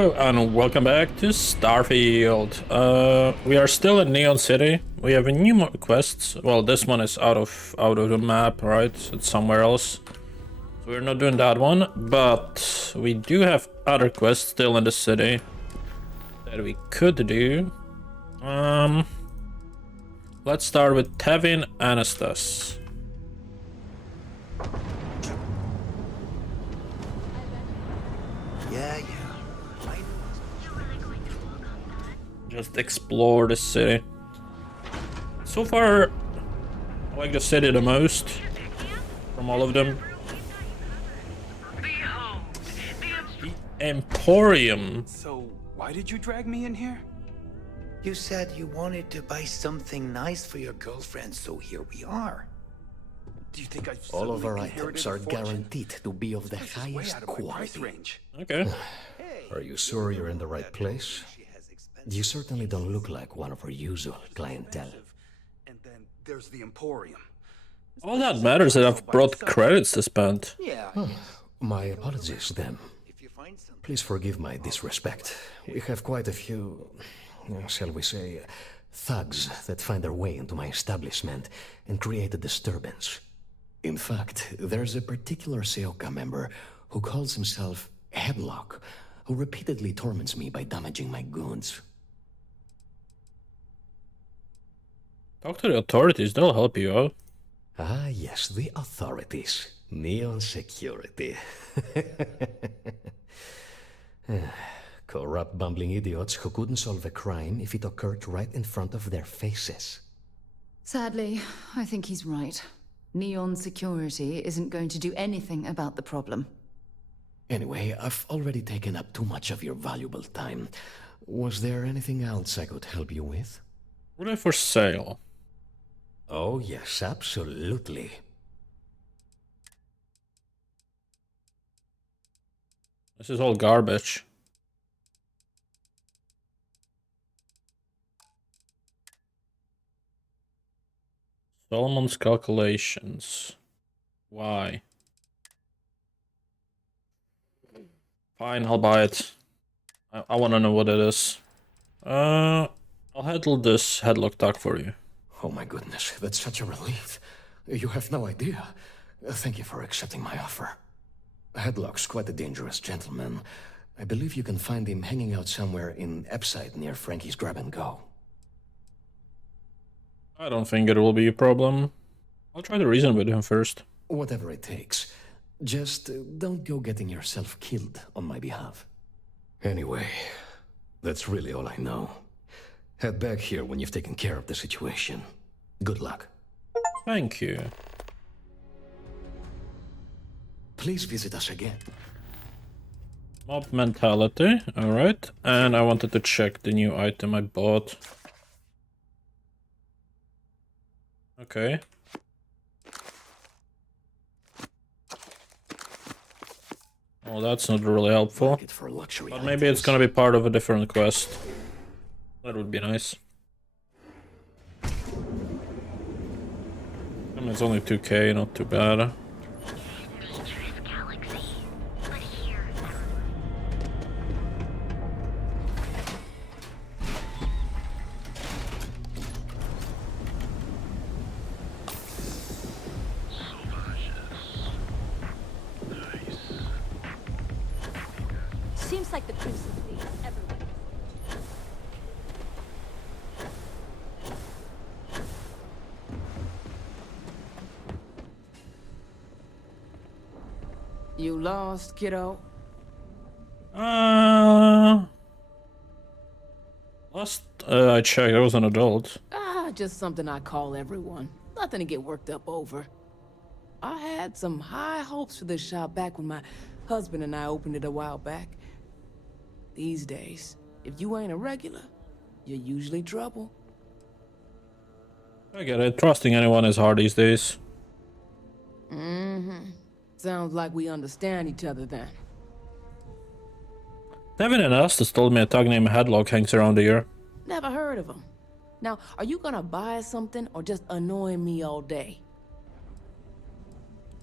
Hello and welcome back to Starfield. We are still in Neon City. We have a new quest. Well, this one is out of the map, right? It's somewhere else. So we're not doing that one, but we do have other quests still in the city that we could do. Let's start with Tevin Anastas. Yeah. Just explore the city. So far, I like the city the most from all of them. The Emporium. So, why did you drag me in here? You said you wanted to buy something nice for your girlfriend, so here we are. Do you think I've All of our suddenly inherited items a are fortune? guaranteed to be of the This is way highest out of my price quality. range. Okay. Are you sure you're in the right place? You certainly don't look like one of our usual clientele. And then there's the Emporium. All that matters is that I've brought credits to spend. Yeah. My apologies then. If you find something. Please forgive my disrespect. We have quite a few, shall we say, thugs that find their way into my establishment and create a disturbance. In fact, there's a particular 𝐒𝐸𝐞𝐜𝐬 member who calls himself Headlock, who repeatedly torments me by damaging my goods. Talk to the authorities, they'll help you out. Ah, yes, the authorities. Neon security. Corrupt, bumbling idiots who couldn't solve a crime if it occurred right in front of their faces. Sadly, I think he's right. Neon security isn't going to do anything about the problem. Anyway, I've already taken up too much of your valuable time. Was there anything else I could help you with? What are they for sale? Oh, yes, absolutely. This is all garbage. Solomon's calculations. Why? Fine, I'll buy it. I want to know what it is. I'll handle this headlock talk for you. Oh my goodness, that's such a relief. You have no idea. Thank you for accepting my offer. Headlock's quite a dangerous gentleman. I believe you can find him hanging out somewhere in Epside near Frankie's Grab and Go. I don't think it will be a problem. I'll try to reason with him first. Whatever it takes. Just don't go getting yourself killed on my behalf. Anyway, that's really all I know. Head back here when you've taken care of the situation. Good luck. Thank you. Please visit us again. Mob mentality, alright. And I wanted to check the new item I bought. Okay. Well, that's not really helpful. Market for luxury But maybe it's gonna be part of a different quest. That would be nice. I mean, it's only 2k, not too bad. Seems like the crimson fleet is everywhere. You lost, kiddo? Last I checked, I was an adult. Just something I call everyone. Nothing to get worked up over. I had some high hopes for this shop back when my husband and I opened it a while back. These days, if you ain't a regular, you're usually trouble. I get it. Trusting anyone is hard these days. Sounds like we understand each other then. Devin and Estes told me a thug named Headlock hangs around here. Never heard of him. Now, are you gonna buy something or just annoying me all day?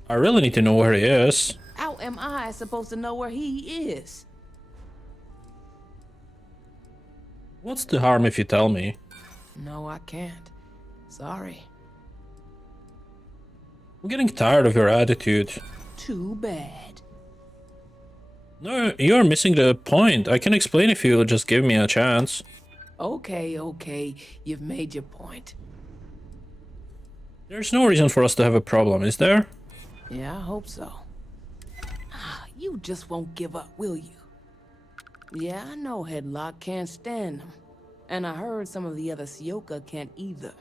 I really need to know where he is. How am I supposed to know where he is? What's the harm if you tell me? No, I can't. Sorry. I'm getting tired of your attitude. Too bad. No, you're missing the point. I can explain if you just give me a chance. Okay, okay. You've made your point. There's no reason for us to have a problem, is there? Yeah, I hope so. You just won't give up, will you? Yeah, I know Headlock can't stand him. And I heard some of the other 𝐒𝐸𝐞𝐜𝐬 can't either.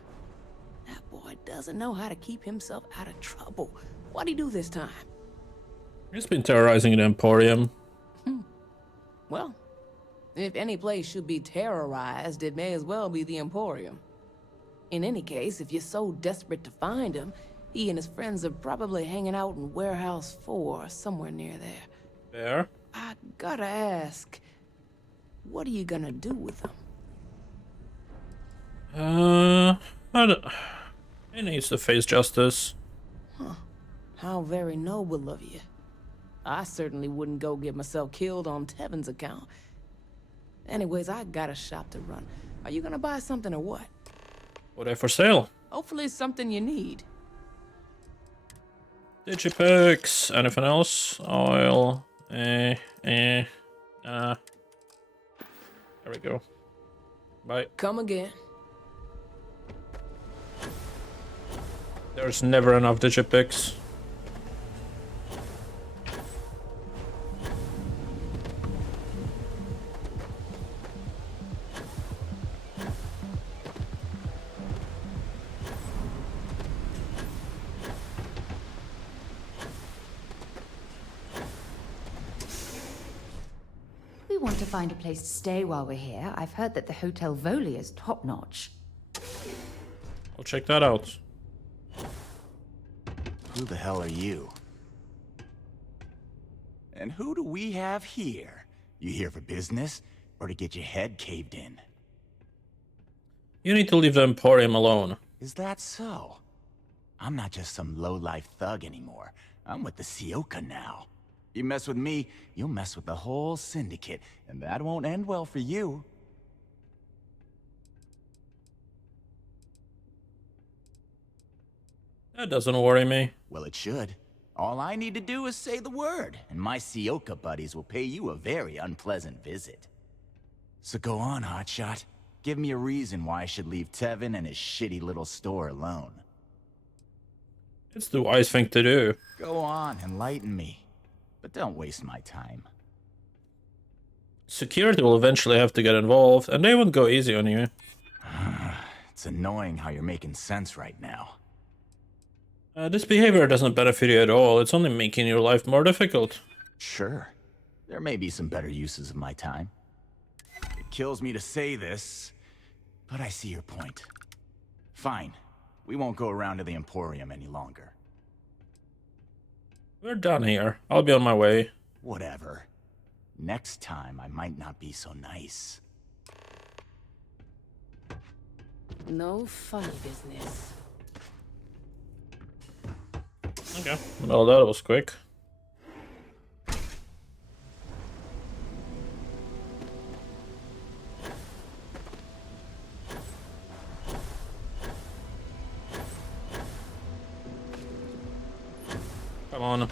That boy doesn't know how to keep himself out of trouble. What'd he do this time? He's been terrorizing the Emporium. Well, if any place should be terrorized, it may as well be the Emporium. In any case, if you're so desperate to find him, he and his friends are probably hanging out in Warehouse 4, somewhere near there. There? I gotta ask, what are you gonna do with him? He needs to face justice. How very noble of you. I certainly wouldn't go get myself killed on Tevin's account. Anyways, I got a shop to run. Are you gonna buy something or what? What are for sale? Hopefully it's something you need. Digipix. Anything else? Oil. There we go. Bye. Come again. There's never enough Digipix. We want to find a place to stay while we're here. I've heard that the Hotel Voli is top-notch. I'll check that out. Who the hell are you? And who do we have here? You here for business, or to get your head caved in? You need to leave the Emporium alone. Is that so? I'm not just some low-life thug anymore. I'm with the 𝐒𝐸𝐽 now. You mess with me, you'll mess with the whole syndicate, and that won't end well for you. That doesn't worry me. Well, it should. All I need to do is say the word, and my 𝐒𝐸𝐽 buddies will pay you a very unpleasant visit. So go on, hotshot. Give me a reason why I should leave Tevin and his shitty little store alone. It's the wise thing to do. Go on, enlighten me. But don't waste my time. Security will eventually have to get involved, and they won't go easy on you. It's annoying how you're making sense right now. This behavior doesn't benefit you at all. It's only making your life more difficult. Sure. There may be some better uses of my time. It kills me to say this, but I see your point. Fine. We won't go around to the Emporium any longer. We're done here. I'll be on my way. Whatever. Next time, I might not be so nice. No funny business. Okay. Well, that was quick. Come on.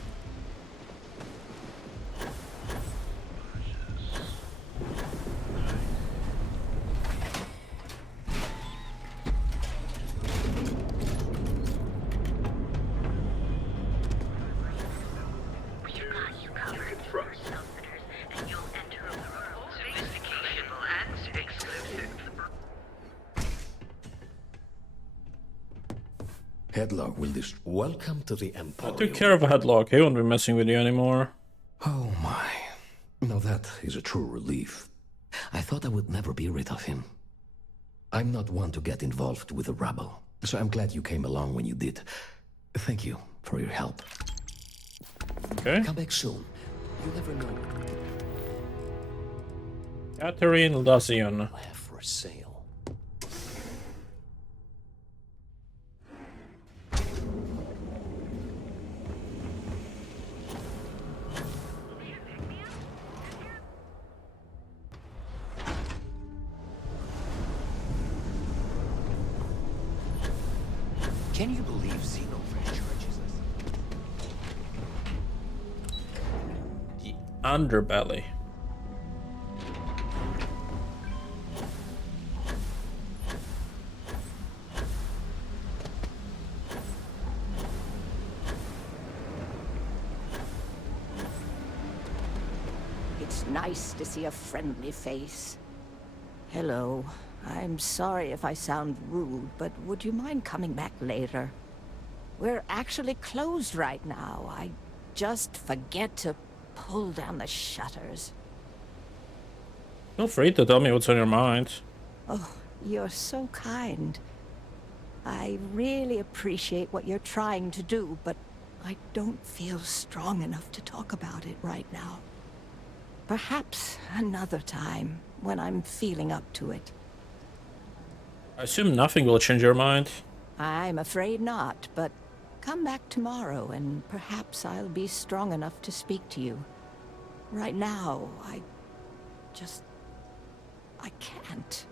Headlock will welcome to the I Emporium. took care of a Headlock. He won't be messing with you anymore. Oh my. Now that is a true relief. I thought I would never be rid of him. I'm not one to get involved with the rabble, so I'm glad you came along when you did. Thank you for your help. Okay. Come back soon. You never know Catherine Lazion. what I have for sale. Can you believe Xenophage charges us? The underbelly. It's nice to see a friendly face. Hello. I'm sorry if I sound rude, but would you mind coming back later? We're actually closed right now. I just forget to pull down the shutters. Feel free to tell me what's on your mind. Oh, you're so kind. I really appreciate what you're trying to do, but I don't feel strong enough to talk about it right now. Perhaps another time, when I'm feeling up to it. I assume nothing will change your mind. I'm afraid not, but come back tomorrow and perhaps I'll be strong enough to speak to you. Right now, I can't.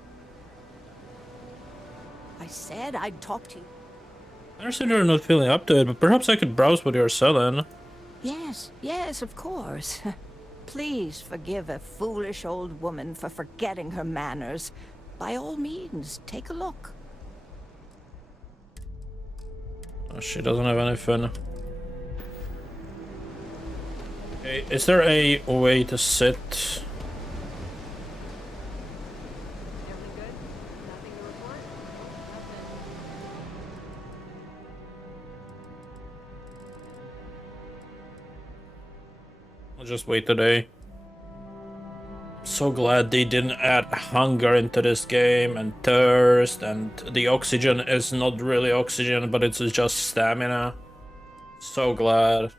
I said I'd talk to you. I understand you're not feeling up to it, but perhaps I could browse what you're selling. Yes, of course. Please forgive a foolish old woman for forgetting her manners. By all means, take a look. Oh, she doesn't have anything. Okay, is there a way to sit? I'll just wait today. So glad they didn't add hunger into this game and thirst, and the oxygen is not really oxygen, but it's just stamina. So glad.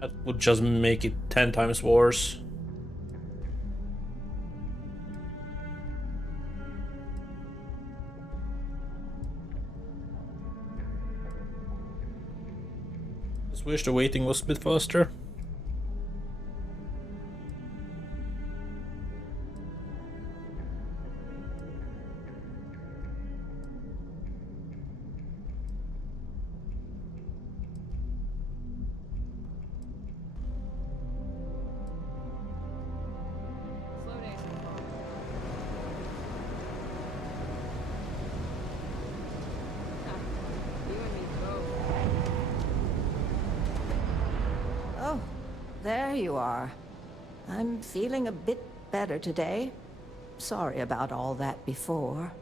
That would just make it 10 times worse. Just wish the waiting was a bit faster. Oh, there you are. I'm feeling a bit better today. Sorry about all that before.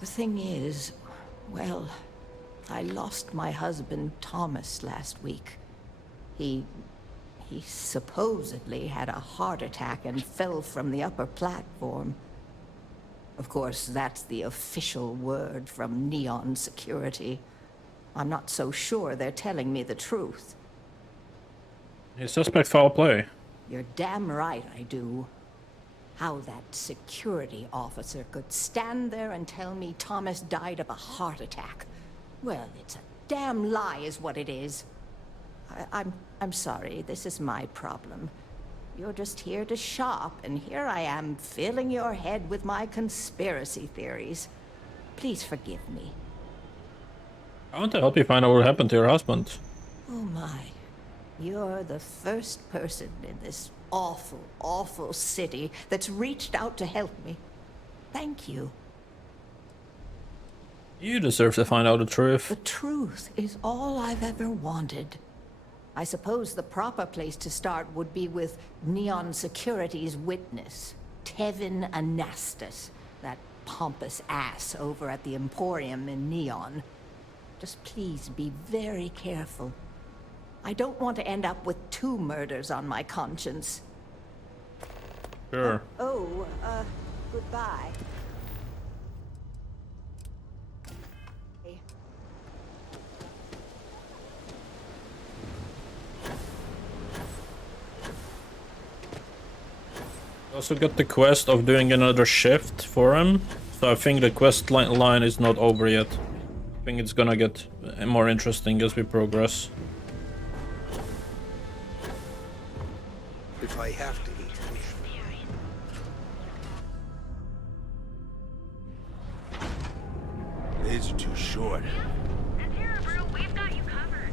The thing is, well, I lost my husband Thomas last week. He supposedly had a heart attack and fell from the upper platform. Of course, that's the official word from Neon Security. I'm not so sure they're telling me the truth. You suspect foul play. You're damn right I do. How that security officer could stand there and tell me Thomas died of a heart attack. Well, it's a damn lie is what it is. I'm sorry, this is my problem. You're just here to shop, and here I am filling your head with my conspiracy theories. Please forgive me. I want to help you find out what happened to your husband. Oh my. You're the first person in this awful, awful city that's reached out to help me. Thank you. You deserve to find out the truth. The truth is all I've ever wanted. I suppose the proper place to start would be with Neon Security's witness, Tevin Anastas, that pompous ass over at the Emporium in Neon. Just please be very careful. I don't want to end up with 2 murders on my conscience. Sure. Goodbye. Also got the quest of doing another shift for him, so I think the quest line is not over yet. I think it's gonna get more interesting as we progress. If I have to eat fish. days are too short. And here, bro, we've got you covered.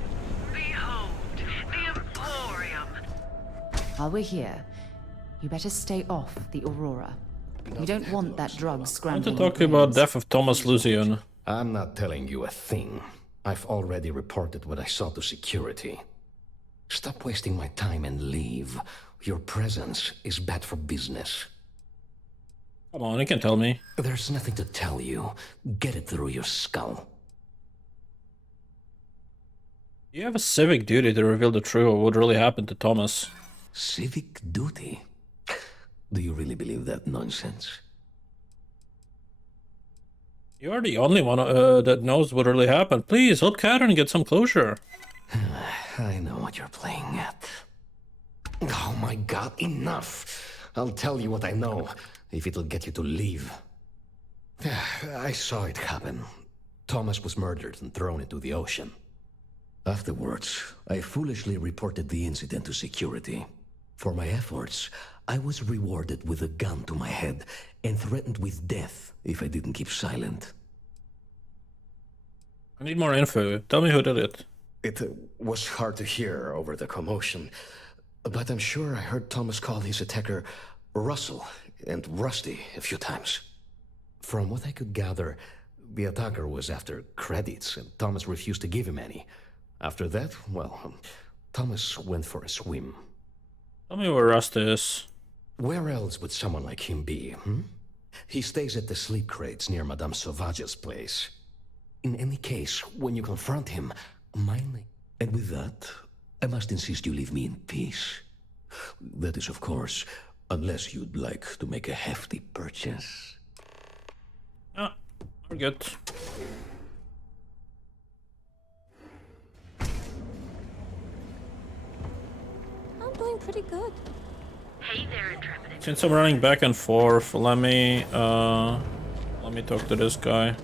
Behold, the Emporium. While we're here, you better stay off the Aurora. We don't want that drug I want to scrambling. talk about death of Thomas Lucian. I'm not telling you a thing. I've already reported what I saw to security. Stop wasting my time and leave. Your presence is bad for business. Come on, you can tell me. There's nothing to tell you. Get it through your skull. You have a civic duty to reveal the truth of what really happened to Thomas. Civic duty? Do you really believe that nonsense? You are the only one that knows what really happened. Please, help Catherine get some closure. I know what you're playing at. Oh my god, enough! I'll tell you what I know, if it'll get you to leave. I saw it happen. Thomas was murdered and thrown into the ocean. Afterwards, I foolishly reported the incident to security. For my efforts, I was rewarded with a gun to my head and threatened with death if I didn't keep silent. I need more info. Tell me who did it. It was hard to hear over the commotion, but I'm sure I heard Thomas call his attacker Russell and Rusty a few times. From what I could gather, the attacker was after credits, and Thomas refused to give him any. After that, well, Thomas went for a swim. Tell me where Rusty is. Where else would someone like him be, He stays at the sleep crates near Madame Sauvage's place. In any case, when you confront him, mind. And with that, I must insist you leave me in peace. That is, of course, unless you'd like to make a hefty purchase. Ah, we're good. I'm doing pretty good. Hey there, Intrepid. Since I'm running back and forth, let me talk to this guy.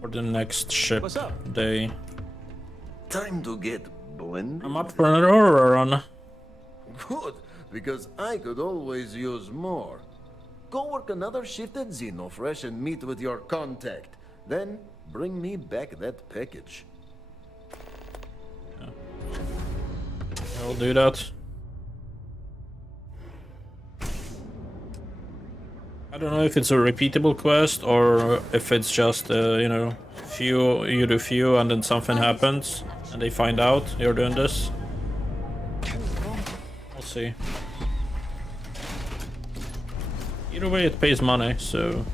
For the next ship day. Time to get blended. I'm up for an Aurora run. Good, because I could always use more. Go work another shift at Xenofresh and meet with your contact. Then bring me back that package. I'll do that. I don't know if it's a repeatable quest or if it's just, you know, you do few and then something happens and they find out you're doing this. We'll see. Either way, it pays money, so...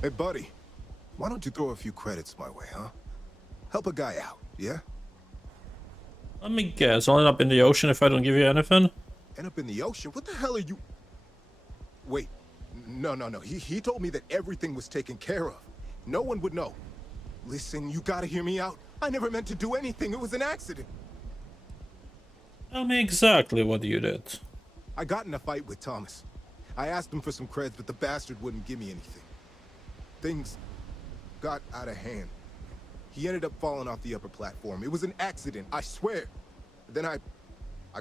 Hey, buddy. Why don't you throw a few credits my way, huh? Help a guy out, yeah? Let me guess, I'll end up in the ocean if I don't give you anything? End up in the ocean? What the hell are you... Wait. No. He told me that everything was taken care of. No one would know. Listen, you gotta hear me out. I never meant to do anything. It was an accident. Tell me exactly what you did. I got in a fight with Thomas. I asked him for some creds, but the bastard wouldn't give me anything. Things got out of hand. He ended up falling off the upper platform. It was an accident, I swear. Then I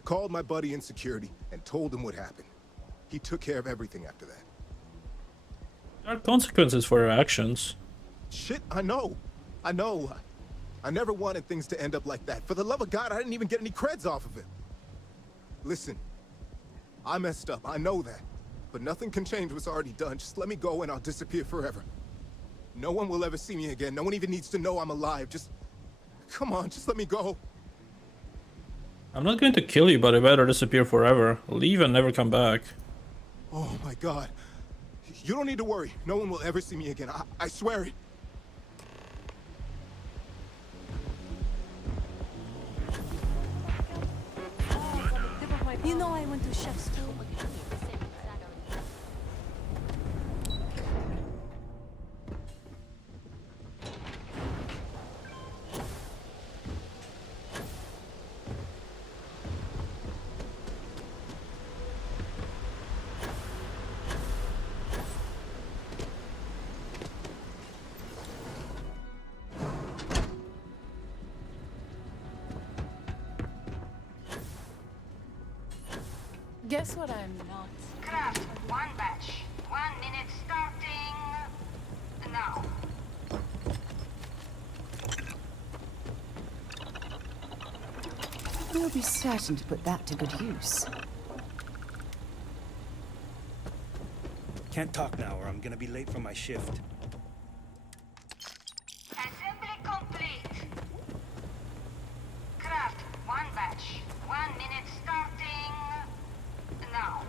called my buddy in security and told him what happened. He took care of everything after that. There are consequences for your actions. Shit, I know. I never wanted things to end up like that. For the love of God, I didn't even get any creds off of it. Listen, I messed up, I know that. But nothing can change what's already done. Just let me go and I'll disappear forever. No one will ever see me again. No one even needs to know I'm alive. Just... come on, just let me go. I'm not going to kill you, but I better disappear forever. Leave and never come back. Oh my God. You don't need to worry. No one will ever see me again. I swear it. You know I went to chef school. Guess what I'm not? Craft, one batch. 1 minute starting now. We'll be certain to put that to good use. Can't talk now or I'm gonna be late for my shift. Assembly complete. Craft, one batch. 1 minute starting now.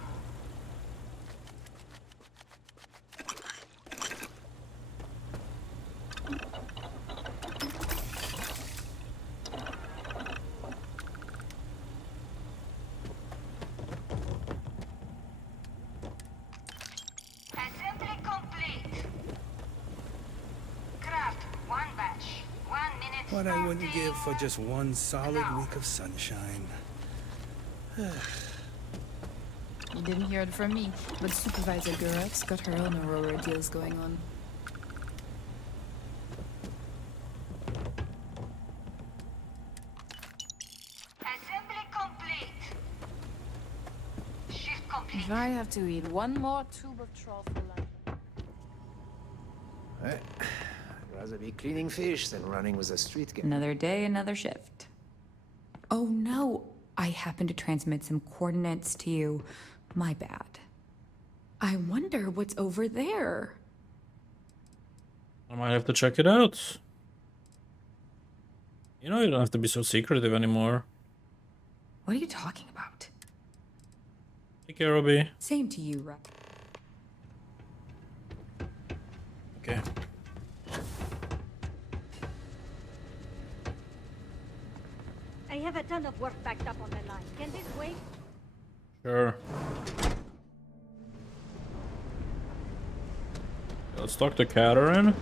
Assembly complete. Craft, one batch. 1 minute What I wouldn't starting give for just one solid week of sunshine. You didn't hear it from me, but Supervisor 𝐒𝐻𝐞𝐜𝐬's got her own Aurora deals going on. Assembly complete. Shift complete. If I have to eat one more tube of troll for lunch. I'd rather be cleaning fish than running with a street gang. Another day, another shift. Oh no, I happened to transmit some coordinates to you. My bad. I wonder what's over there. I might have to check it out. You know, you don't have to be so secretive anymore. What are you talking about? Take care, Robbie. Same to you, Rob. Okay. I have a ton of work backed up on the line. Can this wait? Sure. Let's talk to Catherine.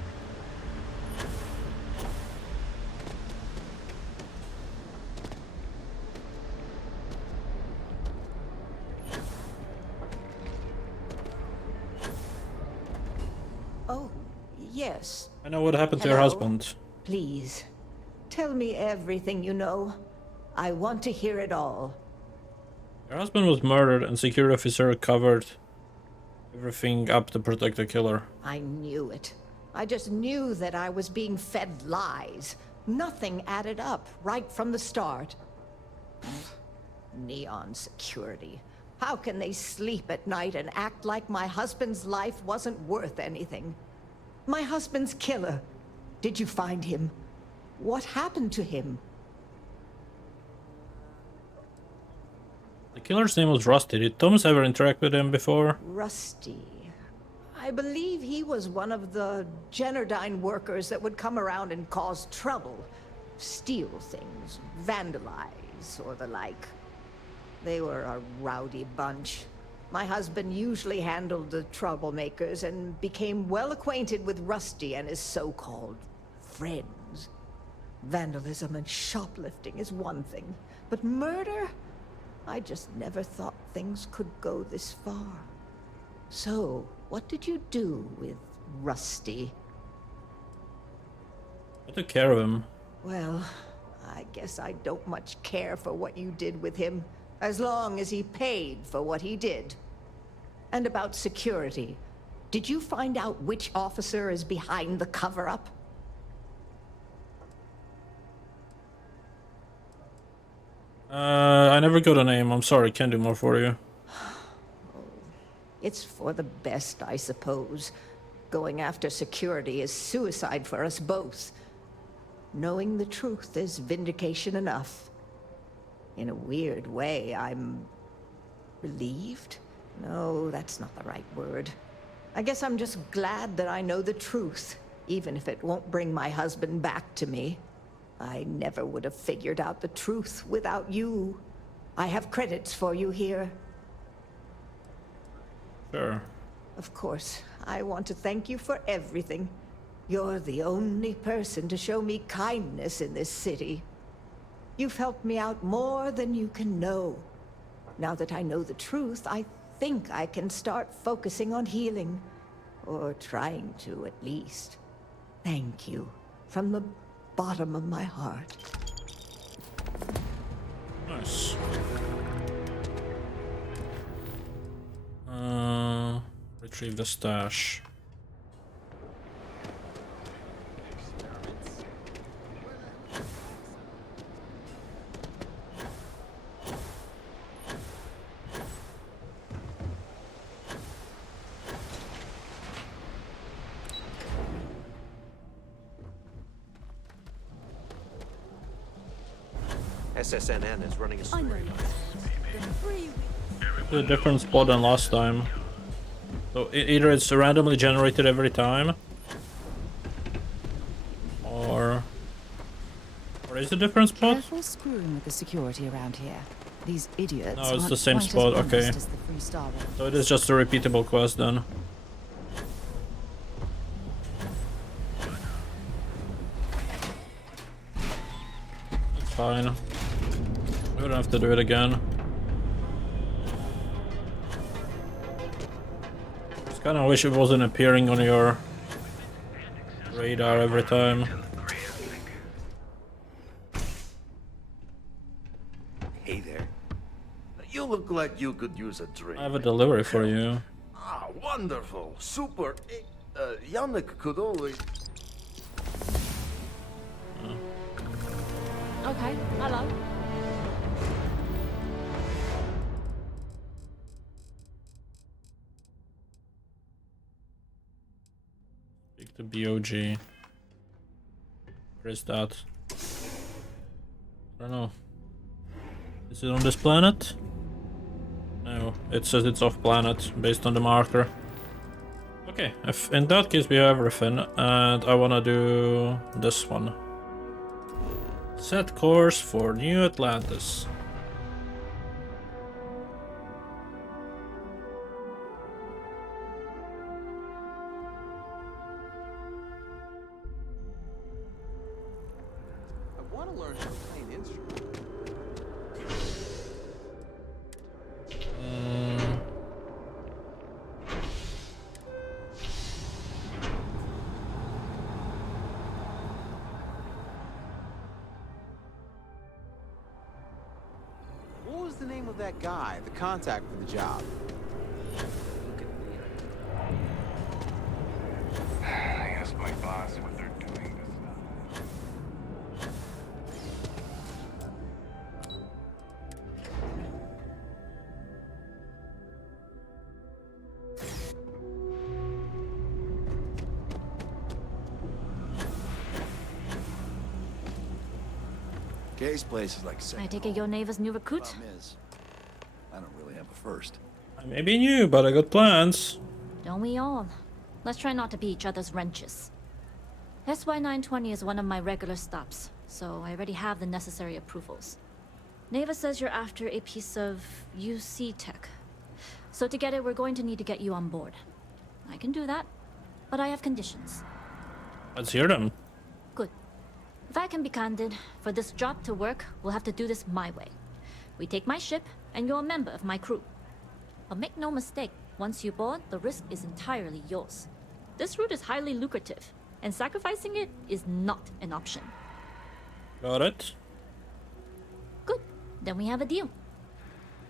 Oh, yes. I know what happened to your Hello? husband. Please, tell me everything you know. I want to hear it all. Your husband was murdered and security officer covered everything up to protect the killer. I knew it. I just knew that I was being fed lies. Nothing added up right from the start. Neon security. How can they sleep at night and act like my husband's life wasn't worth anything? My husband's killer. Did you find him? What happened to him? The killer's name was Rusty. Did Thomas ever interact with him before? Rusty. I believe he was one of the Generdyne workers that would come around and cause trouble. Steal things, vandalize, or the like. They were a rowdy bunch. My husband usually handled the troublemakers and became well acquainted with Rusty and his so-called friends. Vandalism and shoplifting is one thing, but murder? I just never thought things could go this far. So, what did you do with Rusty? I took care of him. Well, I guess I don't much care for what you did with him, as long as he paid for what he did. And about security, did you find out which officer is behind the cover-up? I never got a name. I'm sorry, can't do more for you. It's for the best, I suppose. Going after security is suicide for us both. Knowing the truth is vindication enough. In a weird way, I'm relieved? No, that's not the right word. I guess I'm just glad that I know the truth, even if it won't bring my husband back to me. I never would have figured out the truth without you. I have credits for you here. Sure. Of course, I want to thank you for everything. You're the only person to show me kindness in this city. You've helped me out more than you can know. Now that I know the truth, I think I can start focusing on healing. Or trying to, at least. Thank you. From the bottom of my heart. Nice. Retrieve the stash. SSNN is running a story. A different spot than last time. So either it's randomly generated every time, or is it a different spot? Careful screwing with the security around here. These idiots. No, it's the aren't same quite as spot. honest Okay. as the Free Star Rebels. So it is just a repeatable quest then. It's fine. We don't have to do it again. Just kinda wish it wasn't appearing on your radar every time. Hey there. You look like you could use a drink. I have a delivery for you. Ah, wonderful. Super. Yannick could always... Okay, hello. Speak to BOG. Where is that? I don't know. Is it on this planet? No, it says it's off planet based on the marker. Okay, if in that case we have everything, and I wanna do this one. Set course for New Atlantis. I want to learn how to play an instrument. What was the name of that guy, the contact for the job? I asked my boss what they're doing this Kay's place is like second. I take it your neighbor's new recruit? Problem is, I don't really have a first. I may be new, but I got plans. Don't we all? Let's try not to be each other's wrenches. SY920 is one of my regular stops, so I already have the necessary approvals. Neva says you're after a piece of UC tech. So to get it, we're going to need to get you on board. I can do that, but I have conditions. Let's hear them. Good. If I can be candid, for this job to work, we'll have to do this my way. We take my ship, and you're a member of my crew. But make no mistake, once you board, the risk is entirely yours. This route is highly lucrative, and sacrificing it is not an option. Got it. Good. Then we have a deal.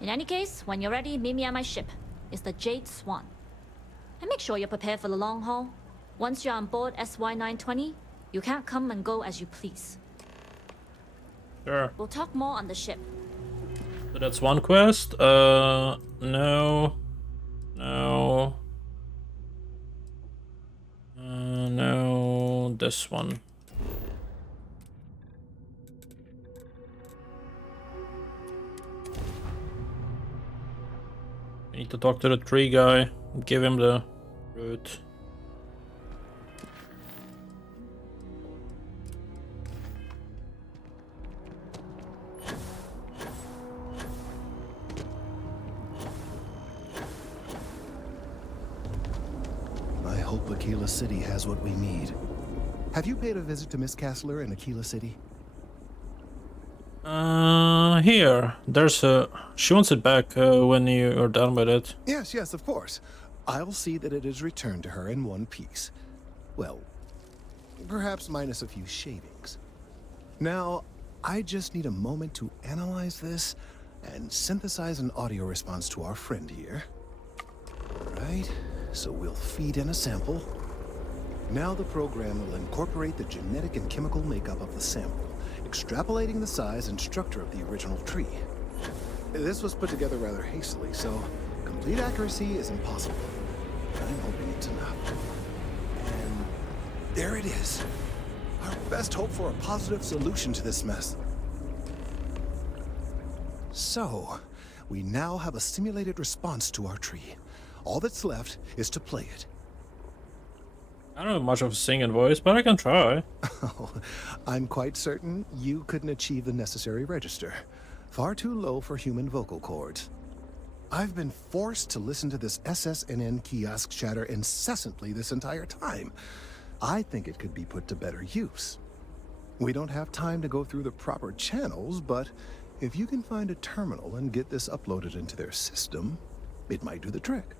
In any case, when you're ready, meet me at my ship. It's the Jade Swan. And make sure you're prepared for the long haul. Once you're on board SY920, you can't come and go as you please. Sure. We'll talk more on the ship. So that's one quest. No. No, this one. I need to talk to the tree guy, give him the route. I hope Aquila City has what we need. Have you paid a visit to Miss Castler in Aquila City? Here. There's a... She wants it back when you are done with it. Yes, yes, of course. I'll see that it is returned to her in one piece. Well, perhaps minus a few shavings. Now, I just need a moment to analyze this and synthesize an audio response to our friend here. Alright, so we'll feed in a sample. Now the program will incorporate the genetic and chemical makeup of the sample, extrapolating the size and structure of the original tree. This was put together rather hastily, so complete accuracy is impossible. But I'm hoping it's enough. And there it is. Our best hope for a positive solution to this mess. So, we now have a simulated response to our tree. All that's left is to play it. I don't have much of a singing voice, but I can try. Oh, I'm quite certain you couldn't achieve the necessary register. Far too low for human vocal cords. I've been forced to listen to this SSNN kiosk chatter incessantly this entire time. I think it could be put to better use. We don't have time to go through the proper channels, but if you can find a terminal and get this uploaded into their system, it might do the trick.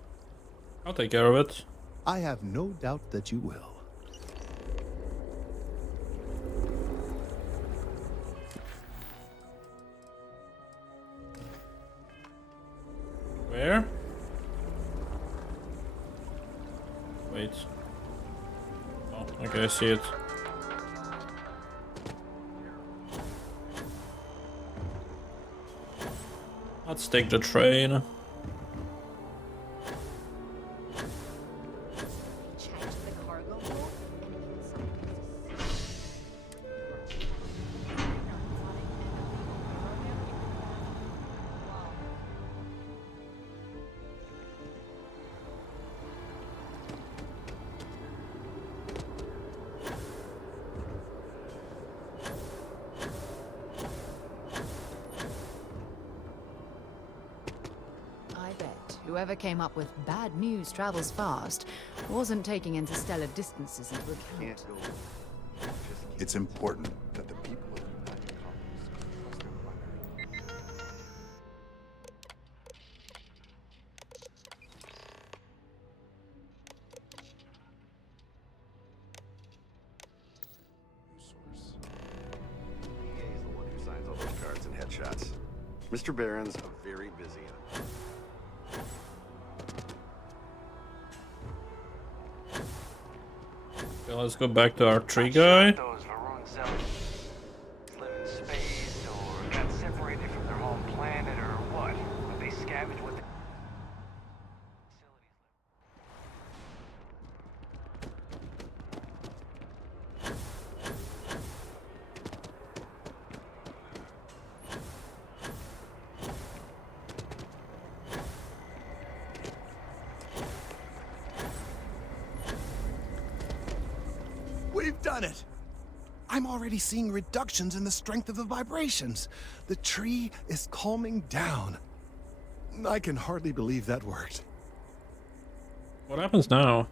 I'll take care of it. I have no doubt that you will. Where? Wait. Oh, okay, I see it. Let's take the train. Whoever came up with bad news travels fast wasn't taking interstellar distances into account. It's important that the people of EA's the one who signs all those cards and headshots. Mr. Barron's a very busy. Okay, let's go back to our tree guy. Those Varun zealots live in space or got separated from their home planet or what? But they scavenge what they... We've done it! I'm already seeing reductions in the strength of the vibrations. The tree is calming down. I can hardly believe that worked. What happens now?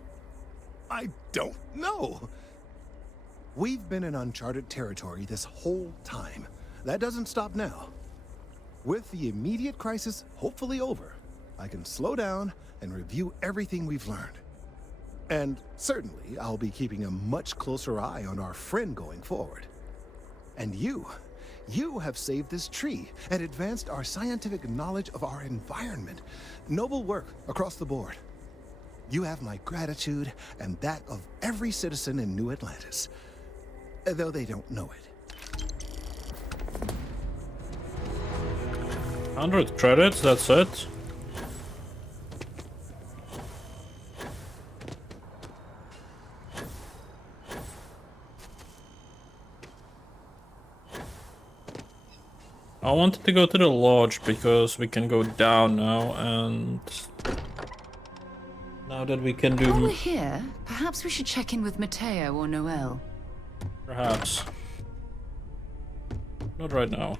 I don't know. We've been in uncharted territory this whole time. That doesn't stop now. With the immediate crisis hopefully over, I can slow down and review everything we've learned. And certainly, I'll be keeping a much closer eye on our friend going forward. And you have saved this tree and advanced our scientific knowledge of our environment. Noble work across the board. You have my gratitude and that of every citizen in New Atlantis, though they don't know it. 100 credits, that's it. I wanted to go to the lodge because we can go down now, and now that we can do... While we're here, perhaps we should check in with Mateo or Noel. Perhaps. Not right now.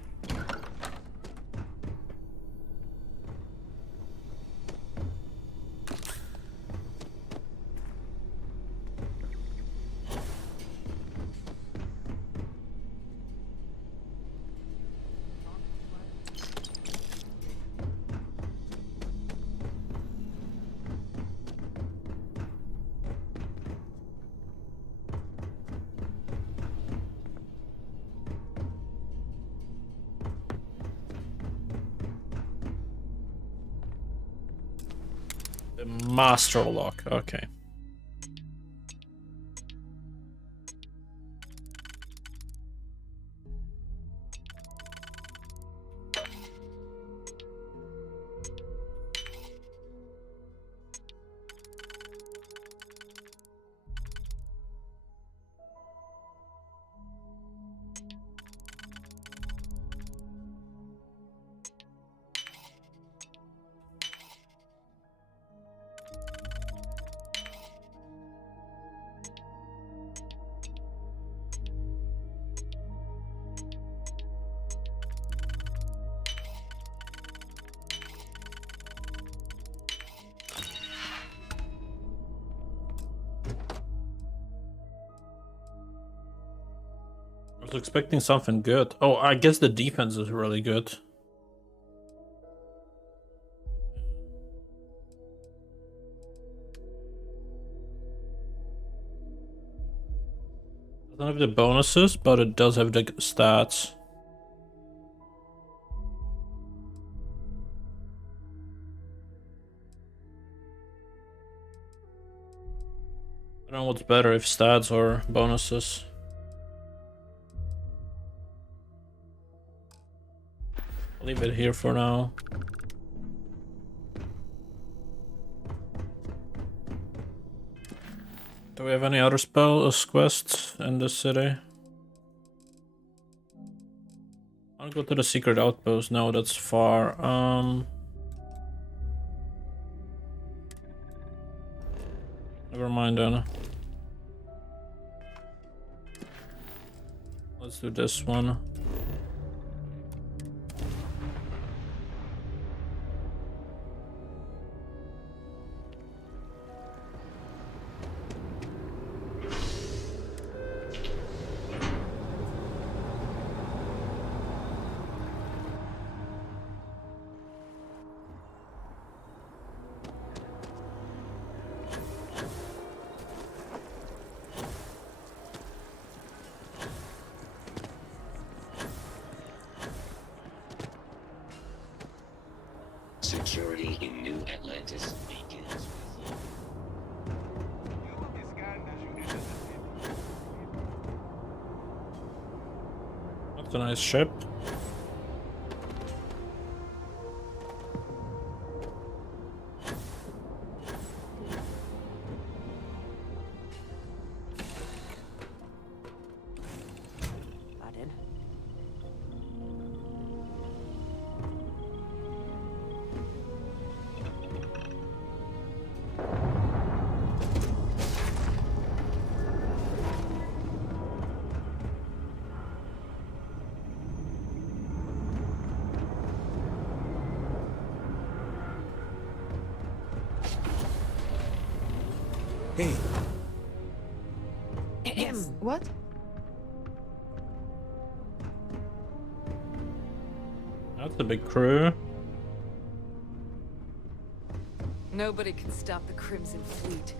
The master lock, okay. I was expecting something good. Oh, I guess the defense is really good. Doesn't have the bonuses, but it does have the stats. I don't know what's better, if stats or bonuses. I'll leave it here for now. Do we have any other quests in this city? I'll go to the secret outpost. No, that's far. Never mind then. Let's do this one. Security in New Atlantis begins with you. That's a nice ship. Hey. What? That's a big crew. Nobody can stop the Crimson Fleet.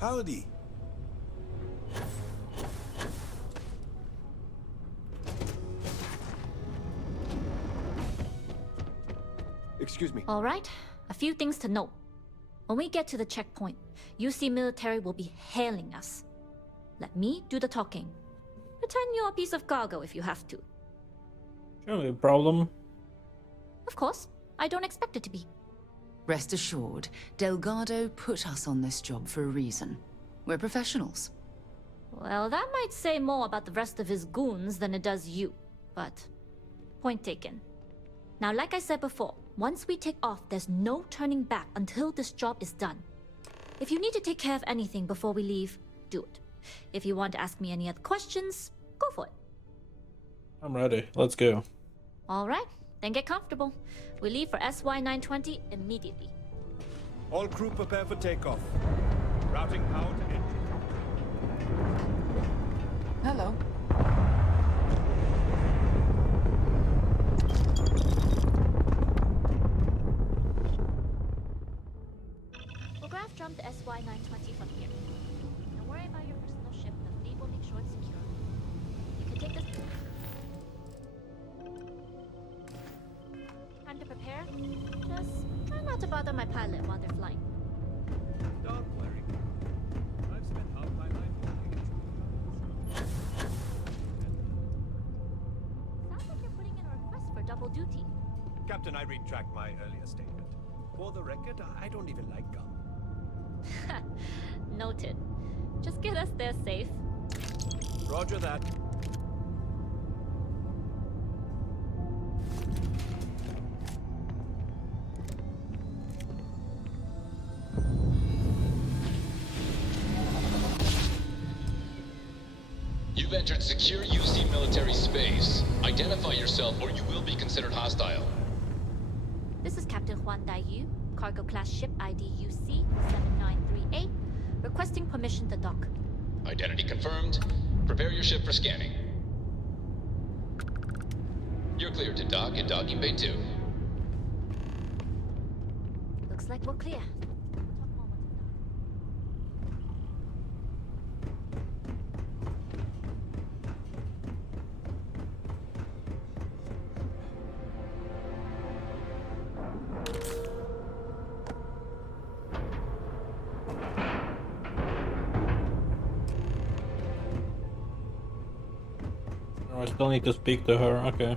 Howdy. Excuse me. All right, a few things to note. When we get to the checkpoint, UC military will be hailing us. Let me do the talking. Pretend you're a piece of cargo if you have to. Surely a problem. Of course, I don't expect it to be. Rest assured, Delgado put us on this job for a reason. We're professionals. Well, that might say more about the rest of his goons than it does you, but point taken. Now, like I said before, once we take off, there's no turning back until this job is done. If you need to take care of anything before we leave, do it. If you want to ask me any other questions, go for it. I'm ready. Let's go. All right, then get comfortable. We leave for SY-920 immediately. All crew prepare for takeoff. Routing power to entry. Hello. We'll graph jump the SY-920 from here. Don't worry about your personal ship care. Just try not to bother my pilot while they're flying. Don't worry. I've spent half my life walking in Sounds like you're putting in a request for double duty. Captain, I retract my earlier statement. For the record, I don't even like gum. Noted. Just get us there safe. Roger that. You've entered secure UC military space. Identify yourself or you will be considered hostile. This is Captain 𝐒𝐤𝐚𝐥𝐬, cargo class ship ID UC-7938, requesting permission to dock. Identity confirmed. Prepare your ship for scanning. You're cleared to dock in docking bay 2. Looks like we're clear. Oh, I still need to speak to her. Okay.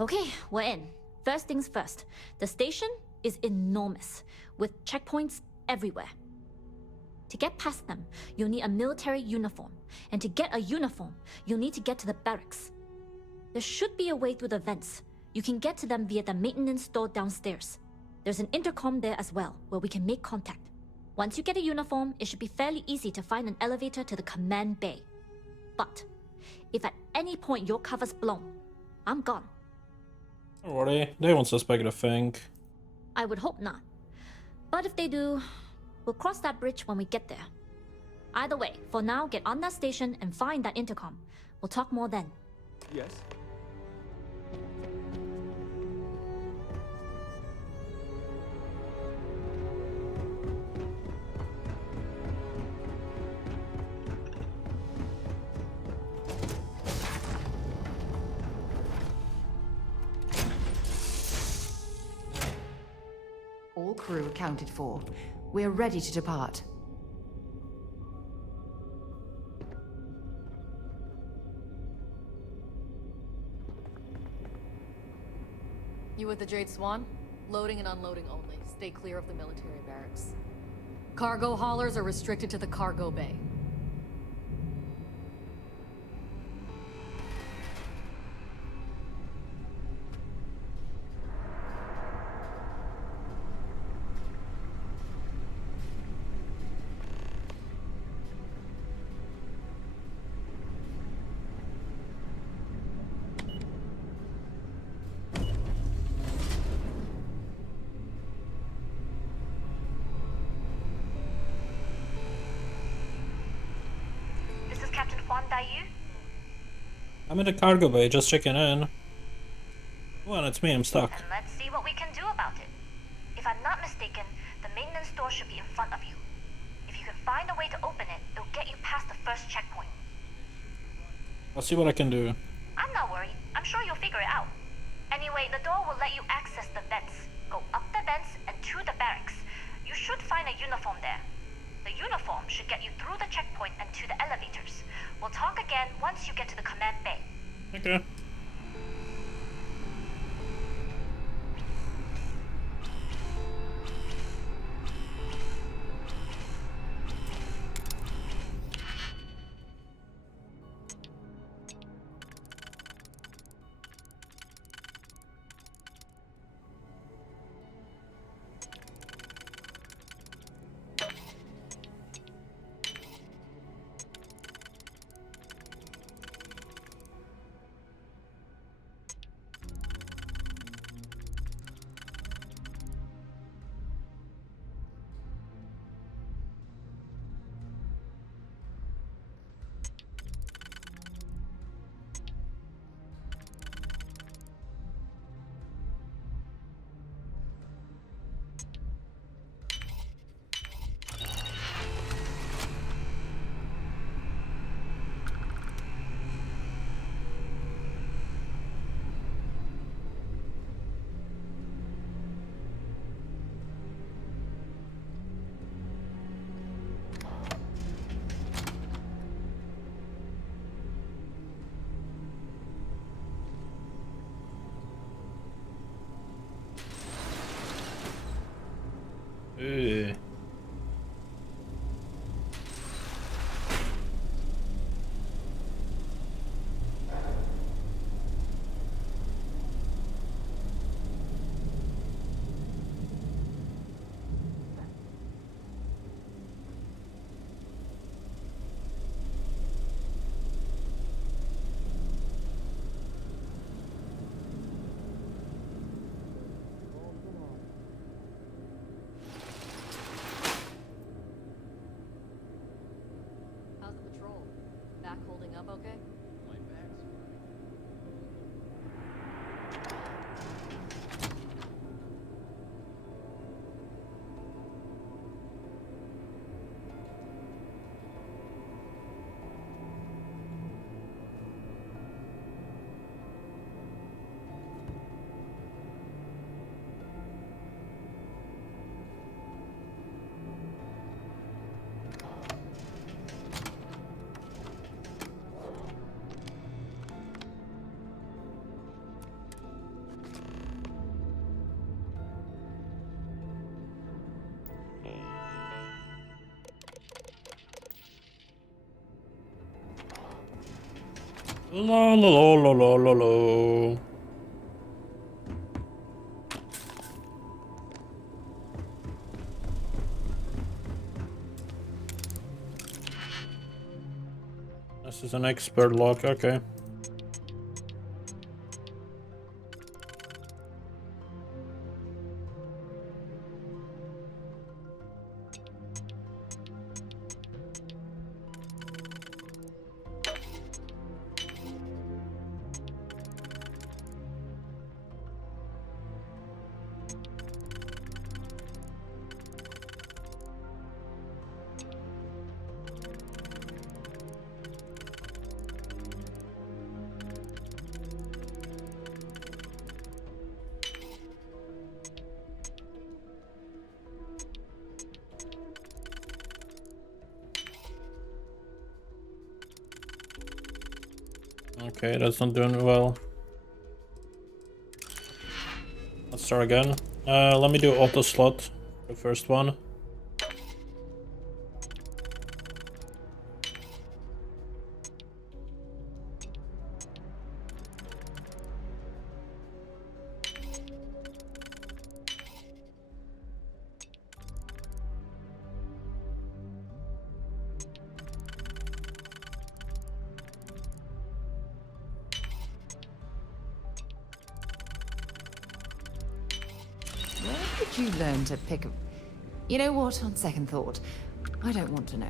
Okay, we're in. First things first. The station is enormous, with checkpoints everywhere. To get past them, you'll need a military uniform. And to get a uniform, you'll need to get to the barracks. There should be a way through the vents. You can get to them via the maintenance store downstairs. There's an intercom there as well, where we can make contact. Once you get a uniform, it should be fairly easy to find an elevator to the command bay. But if at any point your cover's blown, I'm gone. Don't worry, they won't suspect a thing. I would hope not. But if they do, we'll cross that bridge when we get there. Either way, for now, get on that station and find that intercom. We'll talk more then. Yes? All crew accounted for. We're ready to depart. You with the Jade Swan? Loading and unloading only. Stay clear of the military barracks. Cargo haulers are restricted to the cargo bay. I'm in the cargo bay, just checking in. Well, it's me, I'm stuck. And let's see what we can do about it. If I'm not mistaken, the maintenance door should be in front of you. If you can find a way to open it, it'll get you past the first checkpoint. I'll see what I can do. I'm not worried. I'm sure you'll figure it out. Anyway, the door will let you access the vents. Go up the vents and to the barracks. You should find a uniform there. The uniform should get you through the checkpoint and to the elevators. We'll talk again once you get to the command bay. Okay. back holding up okay? My back's La la la la la la la. This is an expert lock, okay. Okay, that's not doing well. Let's start again. Let me do auto slot, the first one. Where did you learn to pick a... You know what, on second thought, I don't want to know.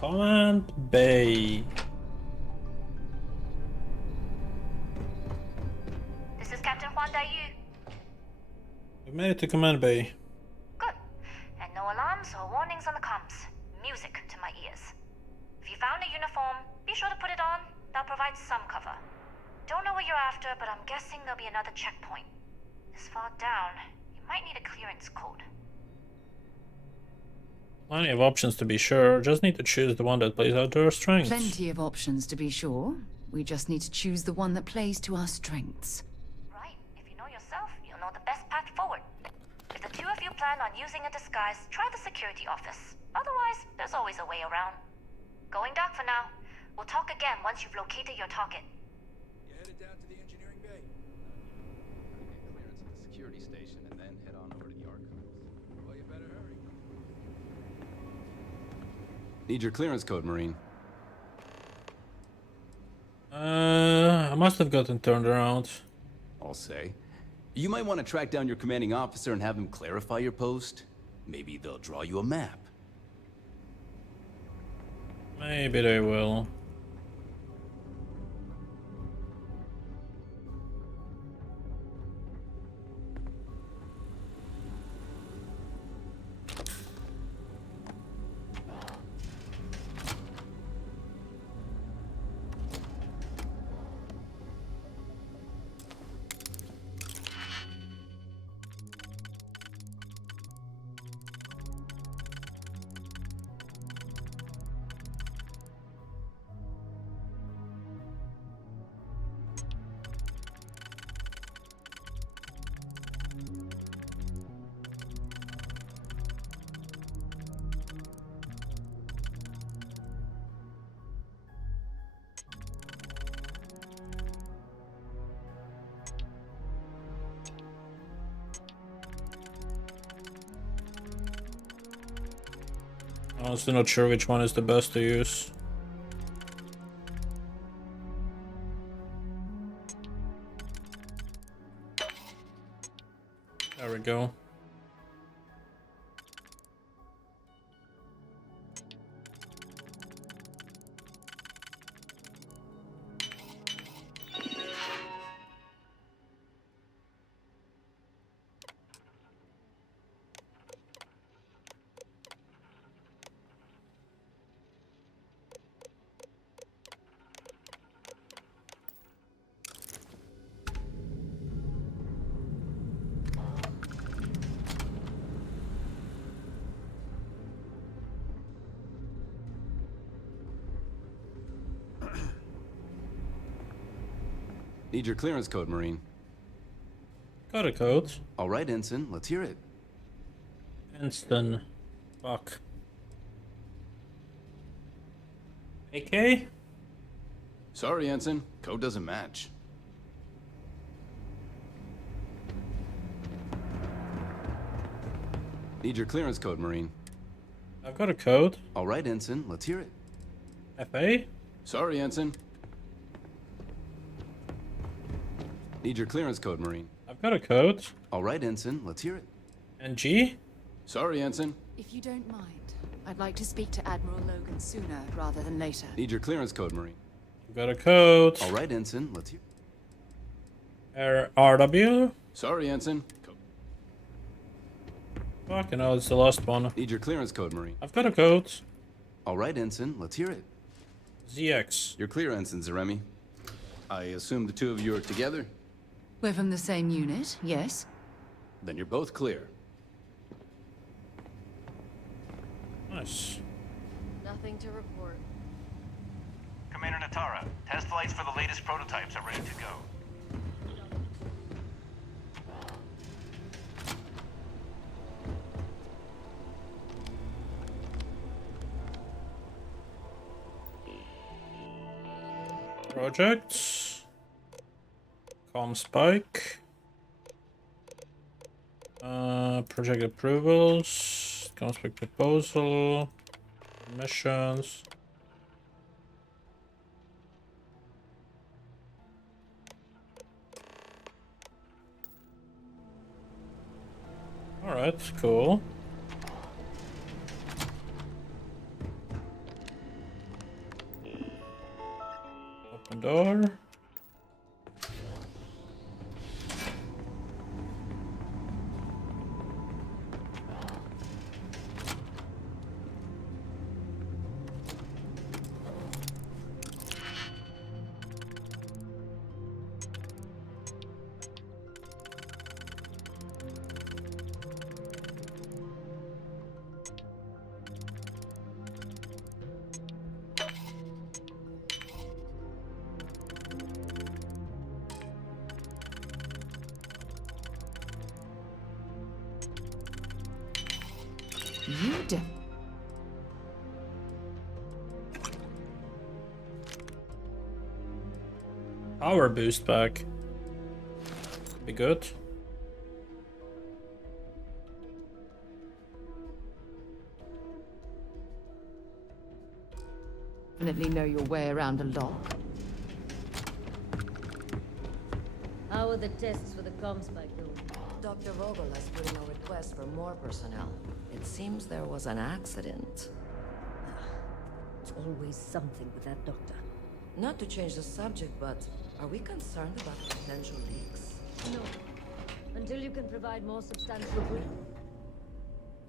Command Bay. This is Captain Huan Daiyu. We made it to Command Bay. Good. And no alarms or warnings on the comms. Music to my ears. If you found a uniform, be sure to put it on. That'll provide some cover. Don't know what you're after, but I'm guessing there'll be another checkpoint. This far down, you might need a clearance code. Plenty of options to be sure, just need to choose the one that plays out to our strengths. Plenty of options to be sure. We just need to choose the one that plays to our strengths. Right. If you know yourself, you'll know the best path forward. If the two of you plan on using a disguise, try the security office. Otherwise, there's always a way around. Going dark for now. We'll talk again once you've located your target. You're headed down to the engineering bay. Get clearance at the security station and then head on over to the archives. Well, you better hurry. Need your clearance code, Marine. I must have gotten turned around. I'll say. You might want to track down your commanding officer and have him clarify your post. Maybe they'll draw you a map. Maybe they will. Honestly, not sure which one is the best to use. There we go. Need your clearance code, Marine. Got a code. All right, Ensign, let's hear it. Instant. Fuck. AK? Sorry, Ensign. Code doesn't match. Need your clearance code, Marine. I've got a code. All right, Ensign, let's hear it. FA? Sorry, Ensign. Need your clearance code, Marine. I've got a code. All right, Ensign, let's hear it. NG? Sorry, Ensign. If you don't mind, I'd like to speak to Admiral Logan sooner rather than later. Need your clearance code, Marine. I've got a code. All right, Ensign, let's hear RW? Sorry, Ensign. Fucking hell, it's the last one. Need your clearance code, Marine. I've got a code. All right, Ensign, let's hear it. ZX. You're clear, Ensign Zaremi. I assume the two of you are together? We're from the same unit, yes? Then you're both clear. Nice. Nothing to report. Commander Natara, test flights for the latest prototypes are ready to go. Projects. Com spike. Project approvals. Com spike proposal. Missions. Alright, cool. Open door. You do. Power boost back. Be good. Definitely know your way around a lock. How are the tests for the comm spike doing? Dr. Vogel has put in a request for more personnel. It seems there was an accident. It's always something with that doctor. Not to change the subject, but are we concerned about potential leaks? No. Until you can provide more substantial proof.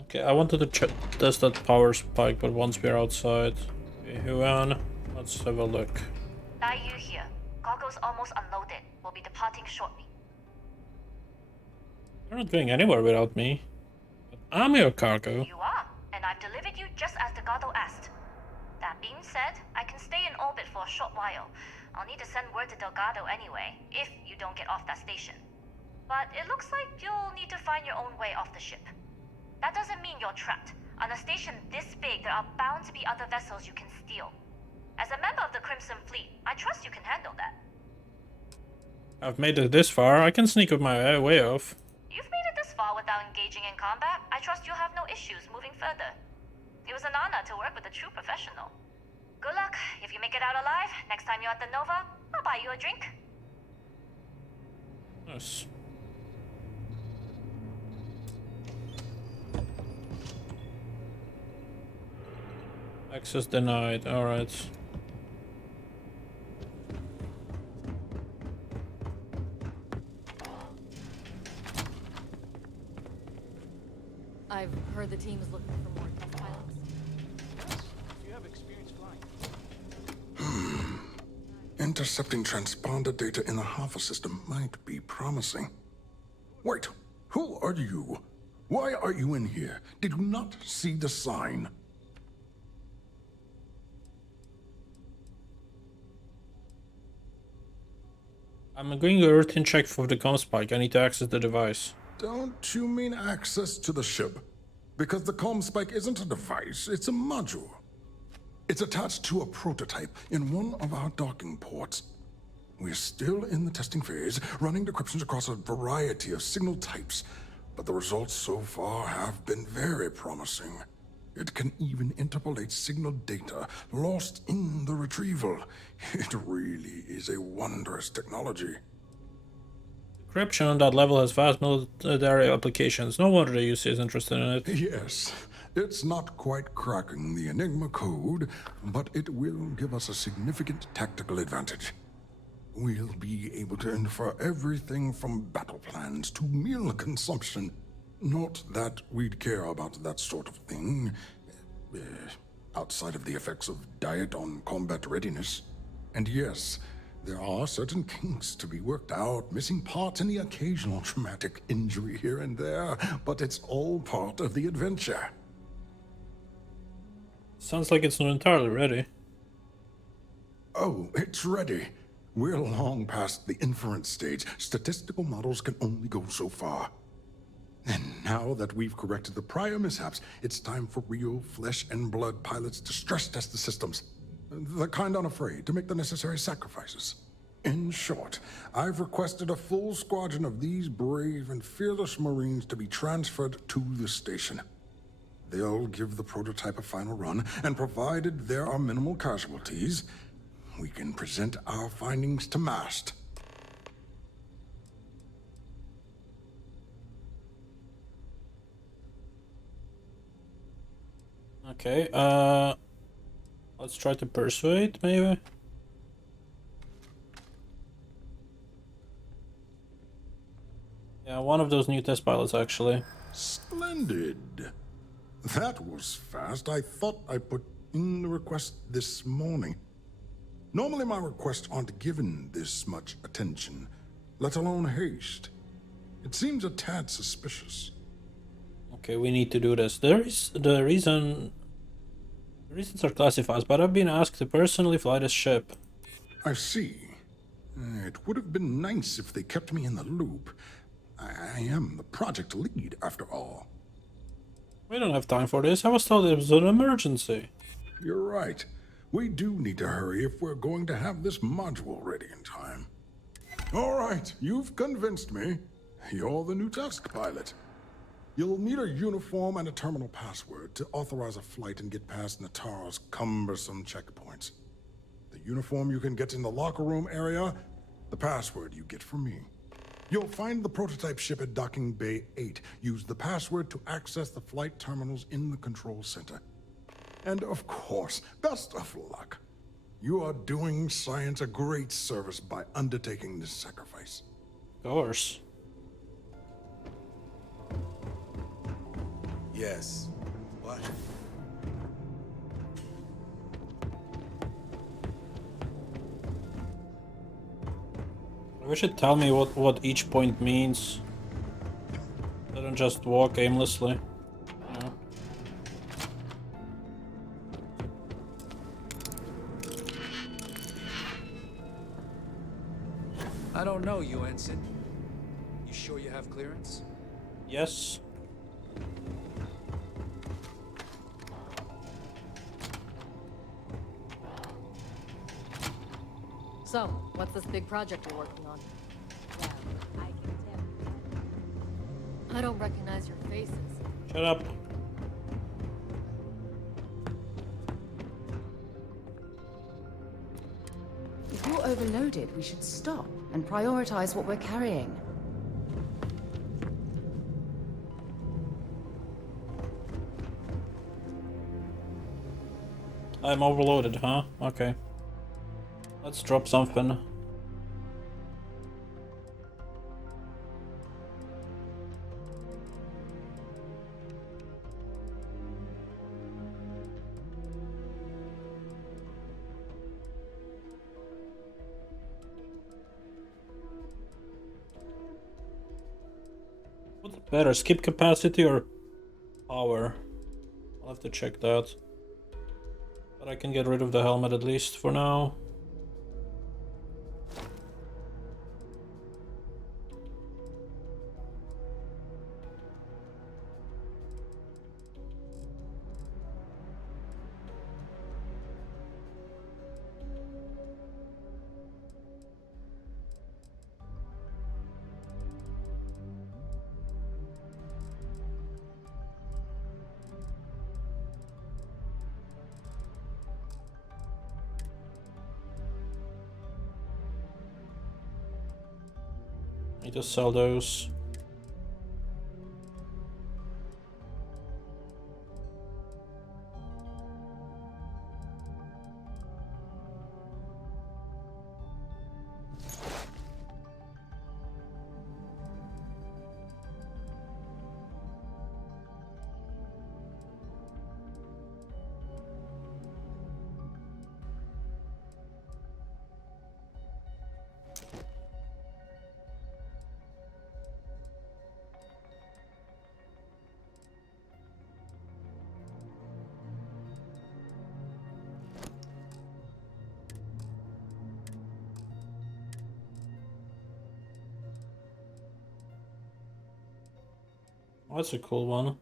Okay, I wanted to test that power spike, but once we're outside. Okay, Huan, let's have a look. TTeu here. Cargo's almost unloaded. We'll be departing shortly. You're not going anywhere without me. But I'm your cargo. You are, and I've delivered you just as Delgado asked. That being said, I can stay in orbit for a short while. I'll need to send word to Delgado anyway, if you don't get off that station. But it looks like you'll need to find your own way off the ship. That doesn't mean you're trapped. On a station this big, there are bound to be other vessels you can steal. As a member of the Crimson Fleet, I trust you can handle that. I've made it this far. I can sneak with my way off. You've made it this far without engaging in combat. I trust you'll have no issues moving further. It was an honor to work with a true professional. Good luck. If you make it out alive, next time you're at the Nova, I'll buy you a drink. Nice. Access denied. All right. I've heard the team is looking for more test pilots. Do you have experience flying? Intercepting transponder data in the Alpha system might be promising. Wait, who are you? Why are you in here? Did you not see the sign? I'm doing a routine check for the comm spike. I need to access the device. Don't you mean access to the ship? Because the comm spike isn't a device, it's a module. It's attached to a prototype in one of our docking ports. We're still in the testing phase, running decryptions across a variety of signal types, but the results so far have been very promising. It can even interpolate signal data lost in the retrieval. It really is a wondrous technology. Encryption on that level has vast military applications. No wonder the UC is interested in it. Yes, it's not quite cracking the Enigma code, but it will give us a significant tactical advantage. We'll be able to infer everything from battle plans to meal consumption. Not that we'd care about that sort of thing, outside of the effects of diet on combat readiness. And yes, there are certain kinks to be worked out, missing parts and the occasional traumatic injury here and there, but it's all part of the adventure. Sounds like it's not entirely ready. Oh, it's ready. We're long past the inference stage. Statistical models can only go so far. And now that we've corrected the prior mishaps, it's time for real flesh and blood pilots to stress test the systems. The kind unafraid to make the necessary sacrifices. In short, I've requested a full squadron of these brave and fearless Marines to be transferred to the station. They'll give the prototype a final run, and provided there are minimal casualties, we can present our findings to MAST. Okay, let's try to persuade, maybe? Yeah, one of those new test pilots, actually. Splendid. That was fast. I thought I put in the request this morning. Normally my requests aren't given this much attention, let alone haste. It seems a tad suspicious. Okay, we need to do this. The reasons are classified, but I've been asked to personally fly this ship. I see. It would have been nice if they kept me in the loop. I am the project lead, after all. We don't have time for this. I was told it was an emergency. You're right. We do need to hurry if we're going to have this module ready in time. All right, you've convinced me. You're the new test pilot. You'll need a uniform and a terminal password to authorize a flight and get past Natara's cumbersome checkpoints. The uniform you can get in the locker room area, the password you get from me. You'll find the prototype ship at Docking Bay 8. Use the password to access the flight terminals in the control center. And of course, best of luck. You are doing science a great service by undertaking this sacrifice. Of course. Yes. What? I wish it tell me what each point means. I don't just walk aimlessly. No. I don't know, you ensign. You sure you have clearance? Yes. So, what's this big project you're working on? Well, I can tell you. I don't recognize your faces. Shut up. If you're overloaded, we should stop and prioritize what we're carrying. I'm overloaded, huh? Okay. Let's drop something. What's better, skip capacity or power? I'll have to check that. But I can get rid of the helmet at least for now. Need to sell those. Oh, that's a cool one.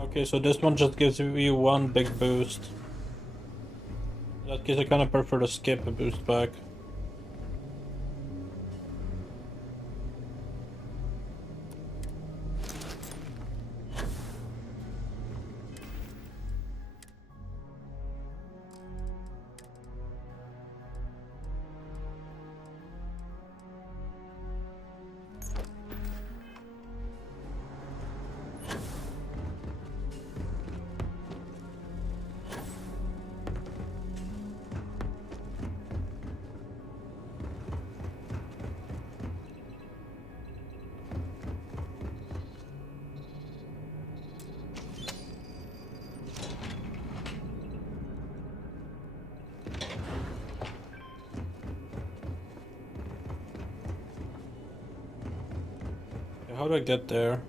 Okay, so this one just gives you one big boost. In that case, I kind of prefer to skip a boost back. How do I get there?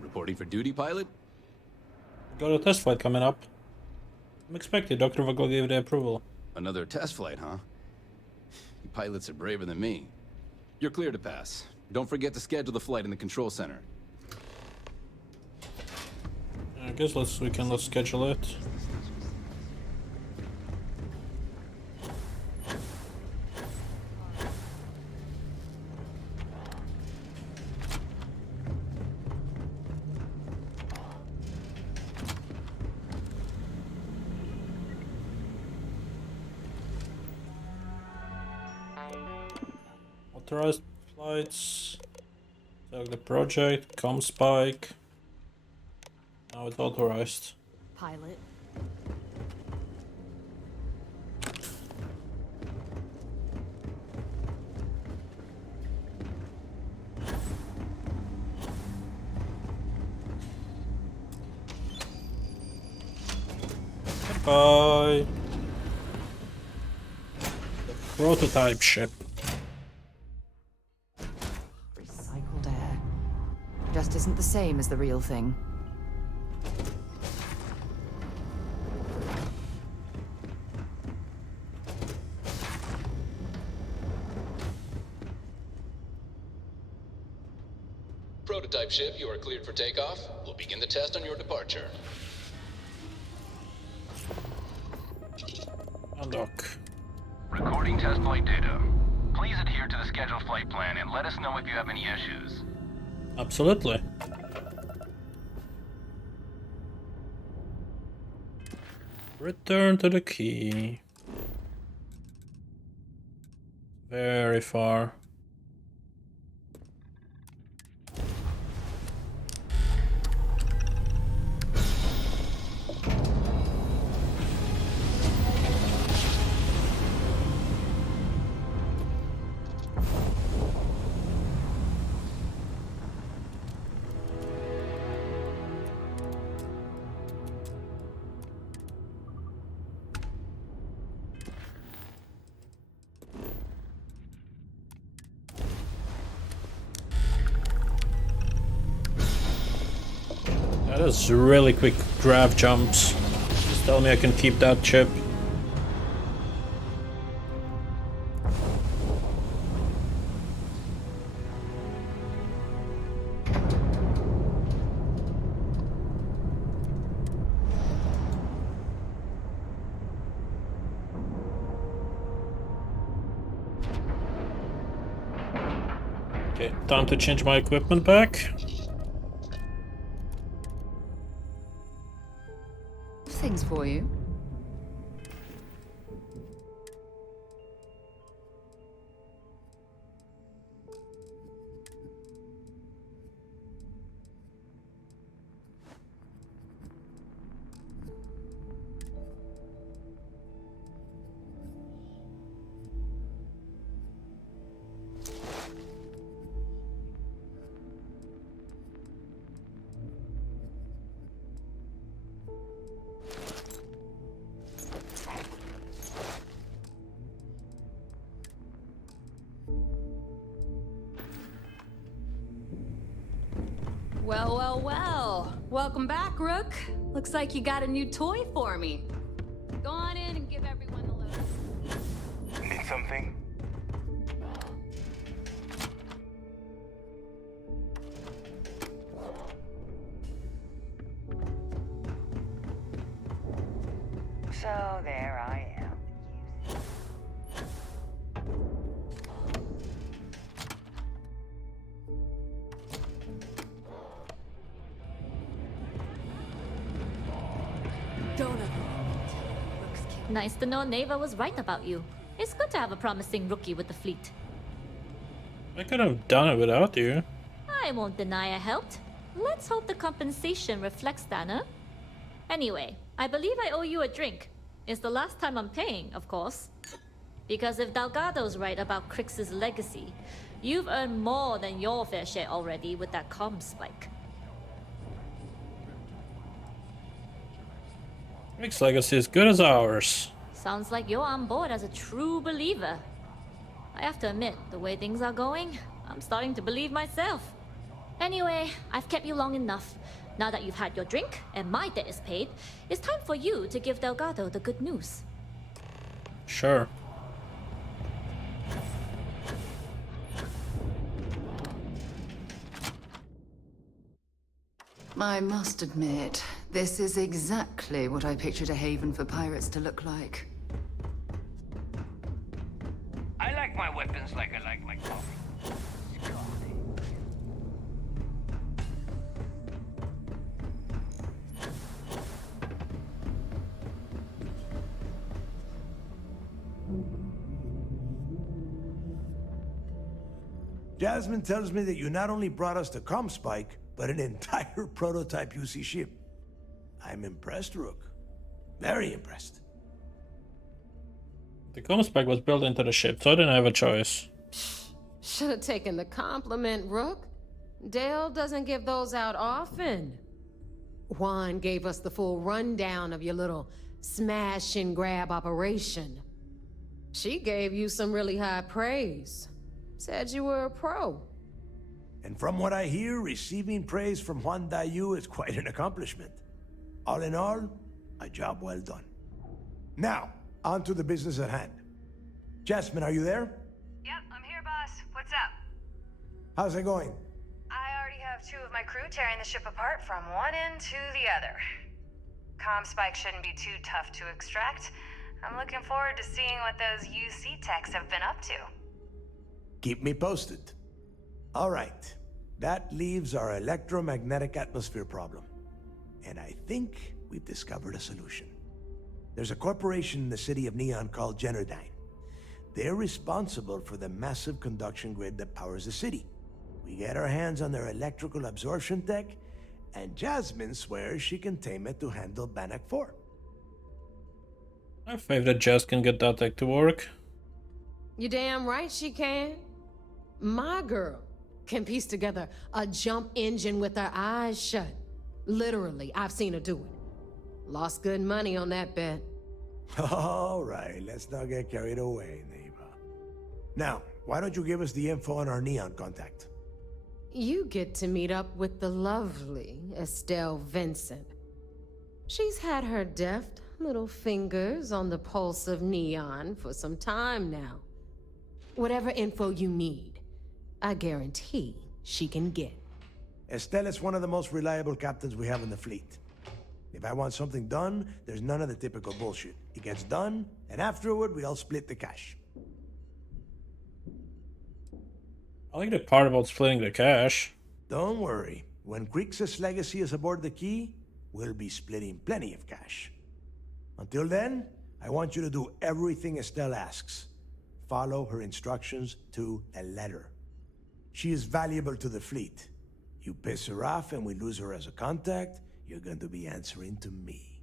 Reporting for duty, pilot? Got a test flight coming up. I'm expecting Dr. Vogel gave the approval. Another test flight, huh? You pilots are braver than me. You're clear to pass. Don't forget to schedule the flight in the control center. I guess let's schedule it. Authorized flights. Select the project. ComSpike. Now it's authorized. Pilot. Bye. Prototype ship. Recycled air. Just isn't the same as the real thing. Prototype ship, you are cleared for takeoff. We'll begin the test on your departure. Unlock. Recording test flight data. Please adhere to the scheduled flight plan and let us know if you have any issues. Absolutely. Return to the key. Very far. That is really quick grab jumps. Just tell me I can keep that chip. Okay, time to change my equipment back. Things for you. Well, well, well. Welcome back, Rook. Looks like you got a new toy for me. Go on in and give everyone a little. Need something? So there I am. Nice to know Neva was right about you. It's good to have a promising rookie with the fleet. I could have done it without you. I won't deny I helped. Let's hope the compensation reflects that, huh? Anyway, I believe I owe you a drink. It's the last time I'm paying, of course. Because if Delgado's right about Crix's legacy, you've earned more than your fair share already with that comm spike. Crix's legacy is good as ours. Sounds like you're on board as a true believer. I have to admit, the way things are going, I'm starting to believe myself. Anyway, I've kept you long enough. Now that you've had your drink and my debt is paid, it's time for you to give Delgado the good news. Sure. I must admit, this is exactly what I pictured a haven for pirates to look like. I like my weapons like I like my coffee. Jasmine tells me that you not only brought us the comm spike, but an entire prototype UC ship. I'm impressed, Rook. Very impressed. The comm spec was built into the ship, so I didn't have a choice. Should have taken the compliment, Rook. Dale doesn't give those out often. Juan gave us the full rundown of your little smash and grab operation. She gave you some really high praise. Said you were a pro. And from what I hear, receiving praise from Juan Dayu is quite an accomplishment. All in all, a job well done. Now, on to the business at hand. Jasmine, are you there? Yep, I'm here, boss. What's up? How's it going? I already have 2 of my crew tearing the ship apart from one end to the other. Comm spike shouldn't be too tough to extract. I'm looking forward to seeing what those UC techs have been up to. Keep me posted. All right, that leaves our electromagnetic atmosphere problem. And I think we've discovered a solution. There's a corporation in the city of Neon called Generdyne. They're responsible for the massive conduction grid that powers the city. We get our hands on their electrical absorption tech, and Jasmine swears she can tame it to handle Bannock 4. I think that Jazz can get that tech to work. You damn right she can. My girl can piece together a jump engine with her eyes shut. Literally, I've seen her do it. Lost good money on that bet. All right, let's not get carried away, Neva. Now, why don't you give us the info on our Neon contact? You get to meet up with the lovely Estelle Vincent. She's had her deft little fingers on the pulse of Neon for some time now. Whatever info you need, I guarantee she can get. Estelle is one of the most reliable captains we have in the fleet. If I want something done, there's none of the typical bullshit. It gets done, and afterward, we all split the cash. I like the part about splitting the cash. Don't worry. When 𝐒𝐸ℎ𝐸𝐿𝐵 legacy is aboard the key, we'll be splitting plenty of cash. Until then, I want you to do everything Estelle asks. Follow her instructions to a letter. She is valuable to the fleet. You piss her off and we lose her as a contact, you're going to be answering to me.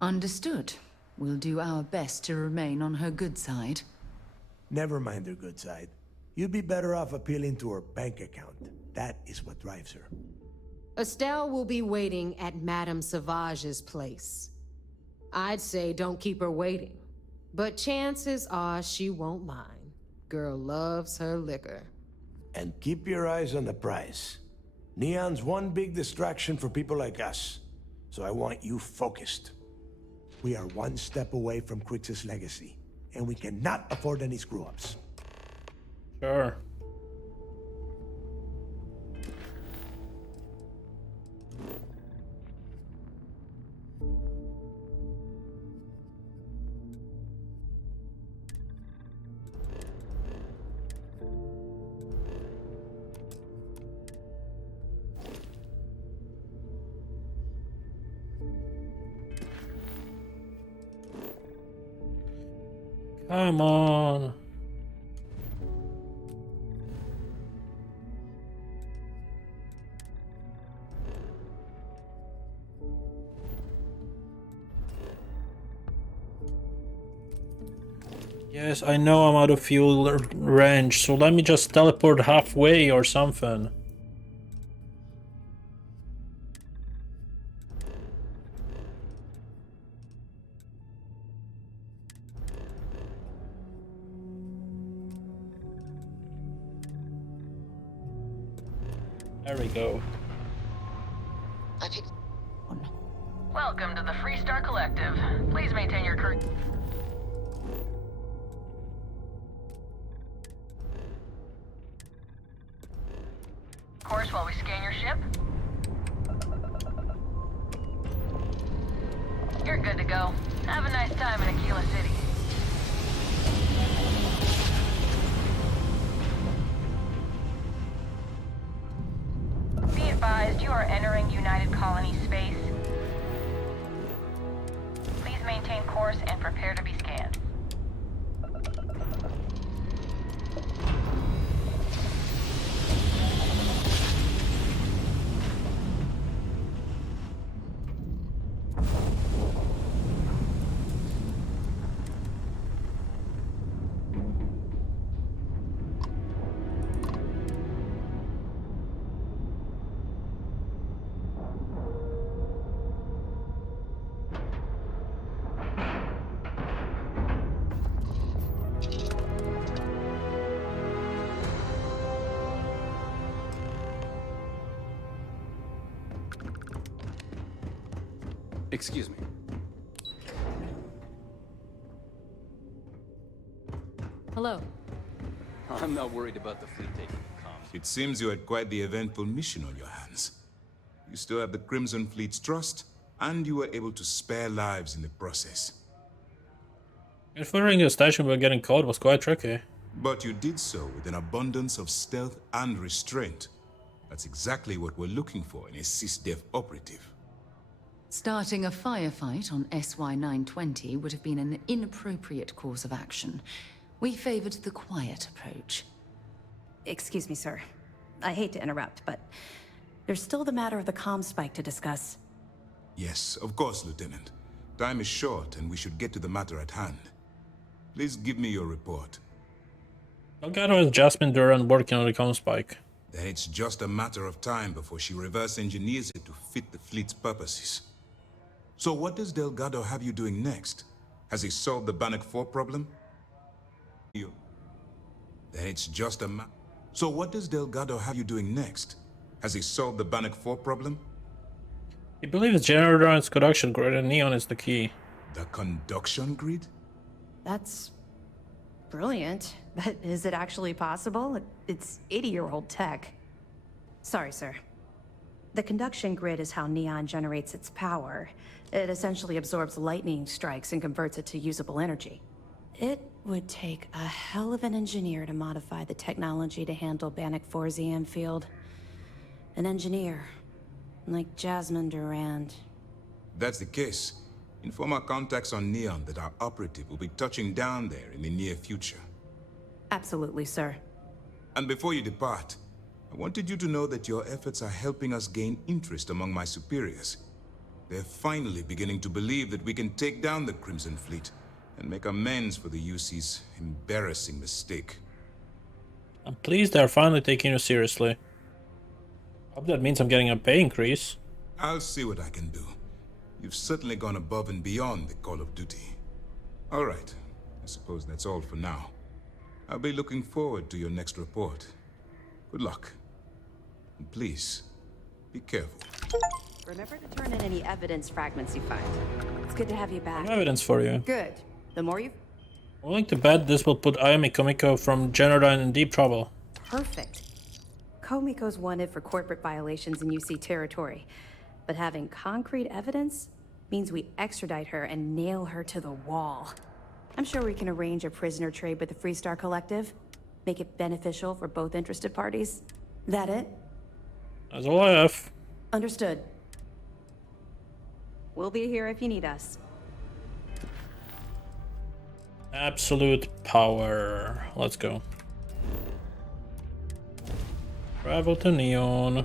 Understood. We'll do our best to remain on her good side. Never mind her good side. You'd be better off appealing to her bank account. That is what drives her. Estelle will be waiting at Madame Sauvage's place. I'd say don't keep her waiting, but chances are she won't mind. Girl loves her liquor. And keep your eyes on the prize. Neon's one big distraction for people like us, so I want you focused. We are one step away from 𝐒𝐸ℎ𝐸𝐿's legacy, and we cannot afford any screw-ups. Sure. Come on. Yes, I know I'm out of fuel range, so let me just teleport halfway or something. There we go. Welcome to the Freestar Collective. Please maintain your crew. Course while we scan your ship. You're good to go. Have a nice time in Aquila City. Be advised, you are entering United Colony space. Please maintain course and prepare to be scanned. Excuse me. Hello. I'm not worried about the fleet taking the comms. It seems you had quite the eventful mission on your hands. You still have the Crimson Fleet's trust, and you were able to spare lives in the process. Infiltrating a station while getting caught was quite tricky. But you did so with an abundance of stealth and restraint. That's exactly what we're looking for in a sysdef operative. Starting a firefight on SY-920 would have been an inappropriate course of action. We favored the quiet approach. Excuse me, sir. I hate to interrupt, but there's still the matter of the comm spike to discuss. Yes, of course, Lieutenant. Time is short, and we should get to the matter at hand. Please give me your report. Delgado has just been Duran working on the comm spike. Then it's just a matter of time before she reverse engineers it to fit the fleet's purposes. So what does Delgado have you doing next? Has he solved the Bannock 4 problem? Then it's just a So what does Delgado have you doing next? Has he solved the Bannock 4 problem? He believes Generatron's conduction grid and neon is the key. The conduction grid? That's brilliant, but is it actually possible? It's 80-year-old tech. Sorry, sir. The conduction grid is how neon generates its power. It essentially absorbs lightning strikes and converts it to usable energy. It would take a hell of an engineer to modify the technology to handle Bannock 4's EM field. An engineer, like Jasmine Durand. That's the case. Inform our contacts on Neon that our operative will be touching down there in the near future. Absolutely, sir. And before you depart, I wanted you to know that your efforts are helping us gain interest among my superiors. They're finally beginning to believe that we can take down the Crimson Fleet and make amends for the UC's embarrassing mistake. I'm pleased they're finally taking you seriously. Hope that means I'm getting a pay increase. I'll see what I can do. You've certainly gone above and beyond the call of duty. All right, I suppose that's all for now. I'll be looking forward to your next report. Good luck. And please, be careful. Remember to turn in any evidence fragments you find. It's good to have you back. No evidence for you. Good. The more you... I'm willing to bet this will put 𝐒𝐲𝐞𝐬 from Generatron in deep trouble. Perfect. 𝐒𝐲𝐞𝐬's wanted for corporate violations in UC territory. But having concrete evidence means we extradite her and nail her to the wall. I'm sure we can arrange a prisoner trade with the Freestar Collective. Make it beneficial for both interested parties. That it? That's all I have. Understood. We'll be here if you need us. Absolute power. Let's go. Travel to Neon.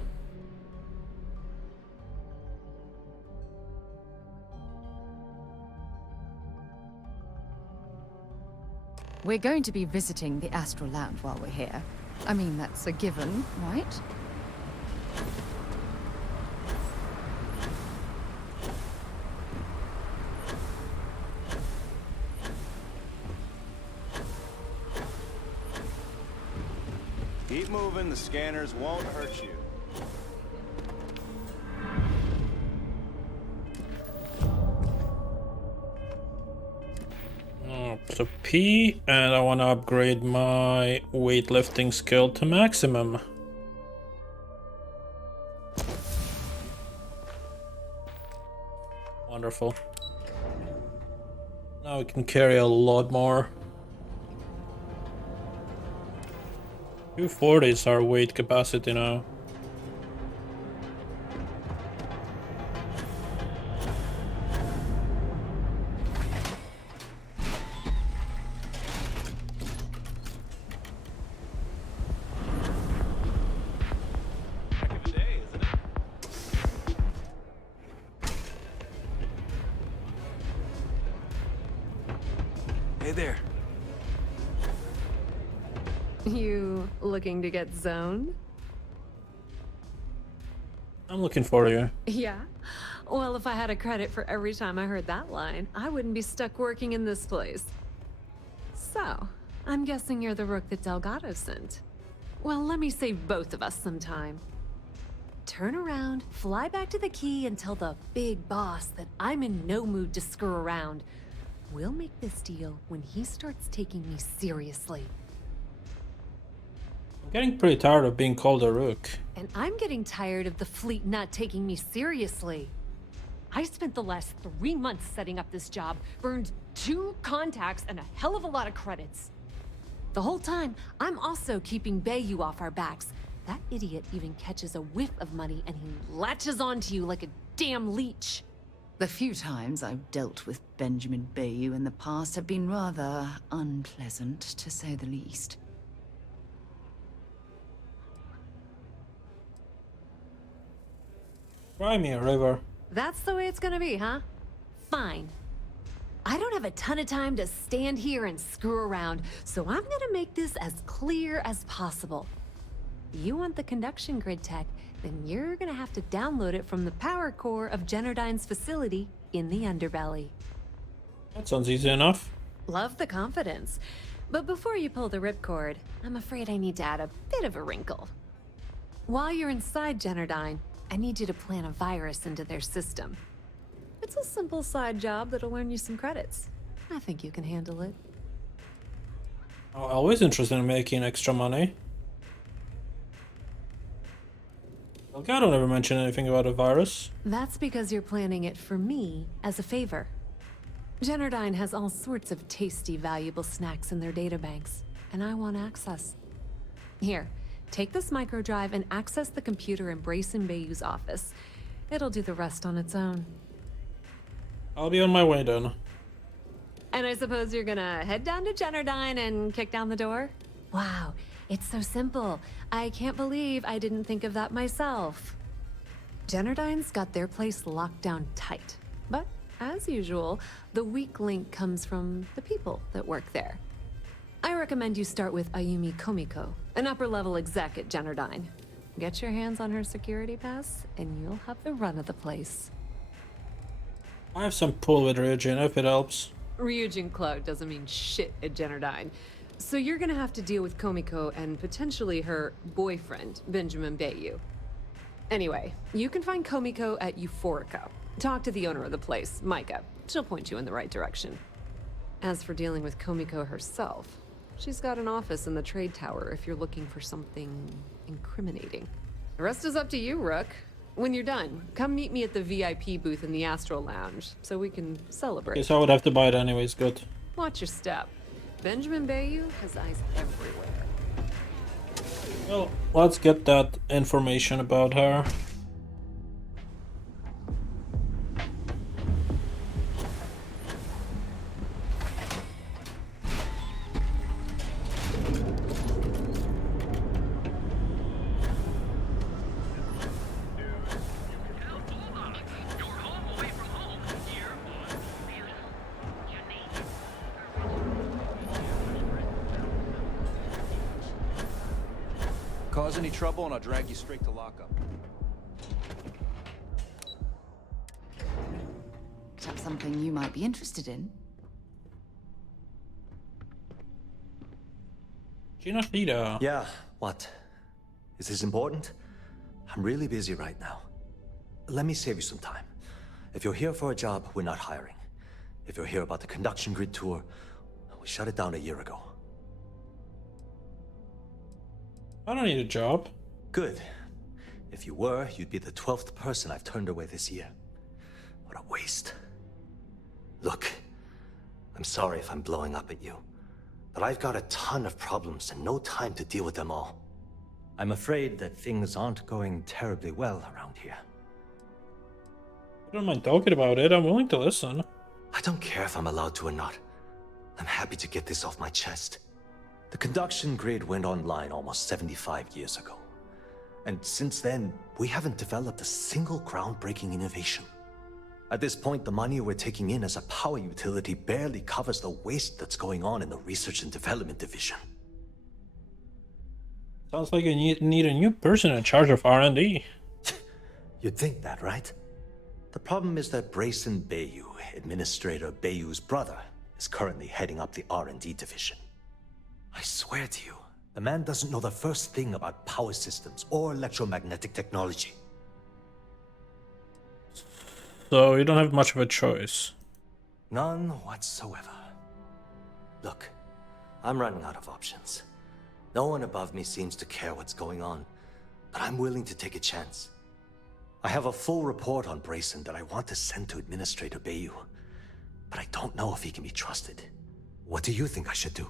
We're going to be visiting the Astral Lab while we're here. I mean, that's a given, right? Keep moving, the scanners won't hurt you. So P, and I want to upgrade my weightlifting skill to maximum. Wonderful. Now we can carry a lot more. 240 is our weight capacity now. Hey there. You looking to get zoned? I'm looking for you. Yeah? Well, if I had a credit for every time I heard that line, I wouldn't be stuck working in this place. So, I'm guessing you're the rook that Delgado sent. Well, let me save both of us some time. turn around, fly back to the key, and tell the big boss that I'm in no mood to screw around. We'll make this deal when he starts taking me seriously. I'm getting pretty tired of being called a rook. And I'm getting tired of the fleet not taking me seriously. I spent the last 3 months setting up this job, burned 2 contacts and a hell of a lot of credits. The whole time, I'm also keeping 𝐒𝐬𝐻 off our backs. That idiot even catches a whiff of money and he latches onto you like a damn leech. The few times I've dealt with Benjamin 𝐒𝐻𝐻 in the past have been rather unpleasant, to say the least. Cry me a river. That's the way it's gonna be, huh? Fine. I don't have a ton of time to stand here and screw around, so I'm gonna make this as clear as possible. You want the conduction grid tech, then you're gonna have to download it from the power core of Generdyne's facility in the underbelly. That sounds easy enough. Love the confidence. But before you pull the ripcord, I'm afraid I need to add a bit of a wrinkle. While you're inside Generdyne, I need you to plant a virus into their system. It's a simple side job that'll earn you some credits. I think you can handle it. I'm always interested in making extra money. Elgato don't ever mention anything about a virus. That's because you're planning it for me as a favor. Generdyne has all sorts of tasty, valuable snacks in their databanks, and I want access. Here, take this microdrive and access the computer in Bryson 𝐒𝐻𝐻's office. It'll do the rest on its own. I'll be on my way then. And I suppose you're gonna head down to Generdyne and kick down the door? Wow, it's so simple. I can't believe I didn't think of that myself. Generdyne's got their place locked down tight. But, as usual, the weak link comes from the people that work there. I recommend you start with 𝐒𝐩𝐞𝐜𝐬, an upper-level exec at Generdyne. Get your hands on her security pass, and you'll have the run of the place. I have some pull with Ryujin if it helps. Ryujin Cloud doesn't mean shit at Generdyne. So you're gonna have to deal with 𝐒𝐲𝐜𝐬 and potentially her boyfriend, Benjamin 𝐒𝐻𝐻𝐻. Anyway, you can find 𝐒𝐲𝐜𝐬 at Euphorica. Talk to the owner of the place, Micah. She'll point you in the right direction. As for dealing with 𝐒𝐲𝐬𝐻 herself, she's got an office in the trade tower if you're looking for something incriminating. The rest is up to you, Rook. When you're done, come meet me at the VIP booth in the Astro Lounge so we can celebrate. Guess I would have to buy it anyways, good. Watch your step. Benjamin 𝐒𝐻𝐻 has eyes everywhere. Well, let's get that information about her. Cause any trouble and I'll drag you straight to lockup. Is that something you might be interested in? Gina. Yeah, what? Is this important? I'm really busy right now. Let me save you some time. If you're here for a job, we're not hiring. If you're here about the conduction grid tour, we shut it down a year ago. I don't need a job. Good. If you were, you'd be the 12th person I've turned away this year. What a waste. Look, I'm sorry if I'm blowing up at you, but I've got a ton of problems and no time to deal with them all. I'm afraid that things aren't going terribly well around here. I don't mind talking about it. I'm willing to listen. I don't care if I'm allowed to or not. I'm happy to get this off my chest. The conduction grid went online almost 75 years ago. And since then, we haven't developed a single groundbreaking innovation. At this point, the money we're taking in as a power utility barely covers the waste that's going on in the research and development division. Sounds like you need a new person in charge of R&D. You'd think that, right? The problem is that Bryson 𝐒𝐻𝐻𝐻, Administrator 𝐒𝐻𝐻's brother, is currently heading up the R&D division. I swear to you, the man doesn't know the first thing about power systems or electromagnetic technology. So you don't have much of a choice. None whatsoever. Look, I'm running out of options. No one above me seems to care what's going on, but I'm willing to take a chance. I have a full report on Brayson that I want to send to Administrator 𝐒𝐻𝐬, but I don't know if he can be trusted. What do you think I should do?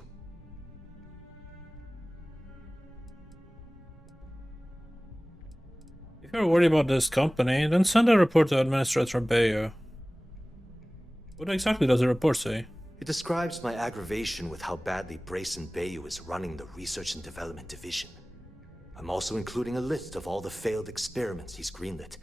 If you're worried about this company, then send a report to Administrator 𝐒𝐻𝐬. What exactly does the report say? It describes my aggravation with how badly Brayson 𝐒𝐻𝐬 is running the Research and Development Division. I'm also including a list of all the failed experiments he's greenlit,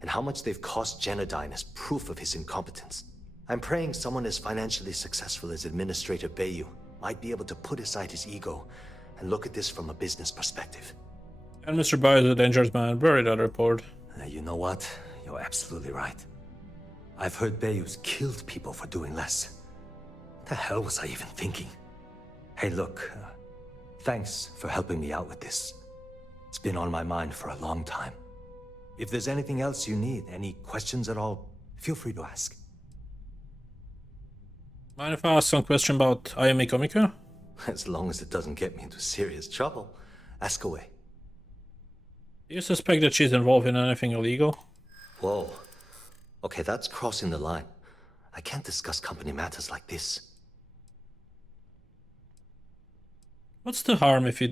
and how much they've cost Genodyne as proof of his incompetence. I'm praying someone as financially successful as Administrator 𝐒𝐻𝐬 might be able to put aside his ego and look at this from a business perspective. And Mr. Bai is a dangerous man. Bury that report. You know what? You're absolutely right. I've heard 𝐒𝐻𝐬's killed people for doing less. What the hell was I even thinking? Hey, look, thanks for helping me out with this. It's been on my mind for a long time. If there's anything else you need, any questions at all, feel free to ask. Mind if I ask some question about Ayumi Komiko? As long as it doesn't get me into serious trouble, ask away. Do you suspect that she's involved in anything illegal? Whoa. Okay, that's crossing the line. I can't discuss company matters like this. What's the harm if you...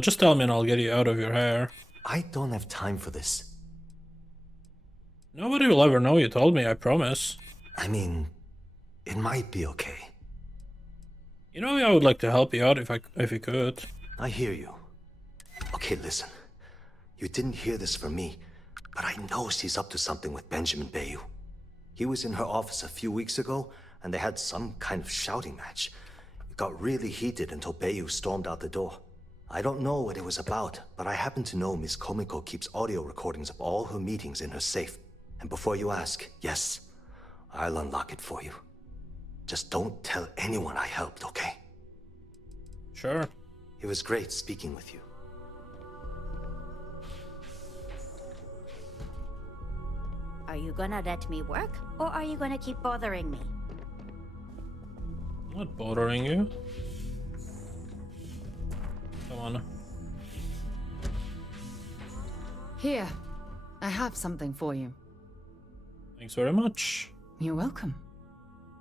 just tell me and I'll get you out of your hair. I don't have time for this. Nobody will ever know you told me, I promise. I mean, it might be okay. You know, I would like to help you out if you could. I hear you. Okay, listen. You didn't hear this from me, but I know she's up to something with Benjamin 𝐒𝐻𝐬. He was in her office a few weeks ago, and they had some kind of shouting match. It got really heated until 𝐒𝐻𝐬 stormed out the door. I don't know what it was about, but I happen to know Miss Komiko keeps audio recordings of all her meetings in her safe. And before you ask, yes, I'll unlock it for you. Just don't tell anyone I helped, okay? Sure. It was great speaking with you. Are you gonna let me work, or are you gonna keep bothering me? I'm not bothering you. Come on. Here, I have something for you. Thanks very much. You're welcome.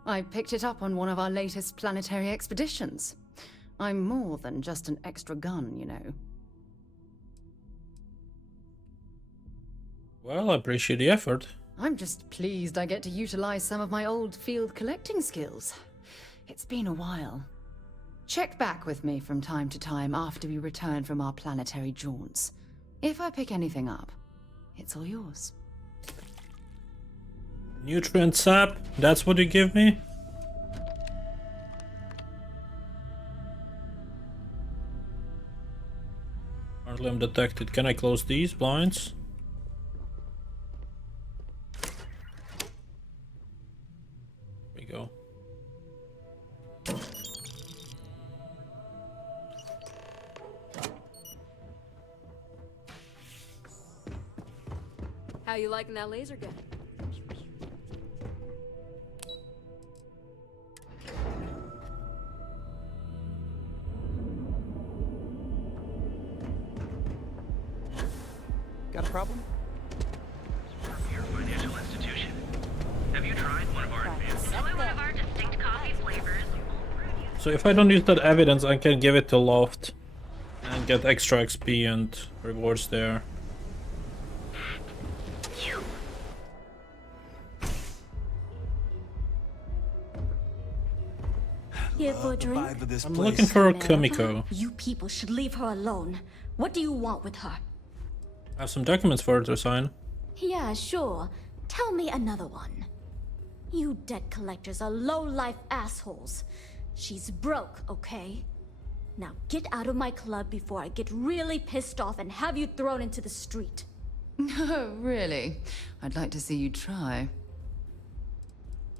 I picked it up on one of our latest planetary expeditions. I'm more than just an extra gun, you know. Well, I appreciate the effort. I'm just pleased I get to utilize some of my old field collecting skills. It's been a while. Check back with me from time to time after we return from our planetary jaunts. If I pick anything up, it's all yours. Nutrient sap? That's what you give me? Apparently I'm detected. Can I close these blinds? There we go. How you liking that laser gun? Got a problem? Your financial institution. Have you tried one of our advanced? One of our distinct coffee flavors. So if I don't use that evidence, I can give it to Loft and get extra XP and rewards there. Here for a drink? I'm looking for a Komiko. You people should leave her alone. What do you want with her? I have some documents for her to sign. Yeah, sure. Tell me another one. You debt collectors are low-life assholes. She's broke, okay? Now get out of my club before I get really pissed off and have you thrown into the street. No, really? I'd like to see you try.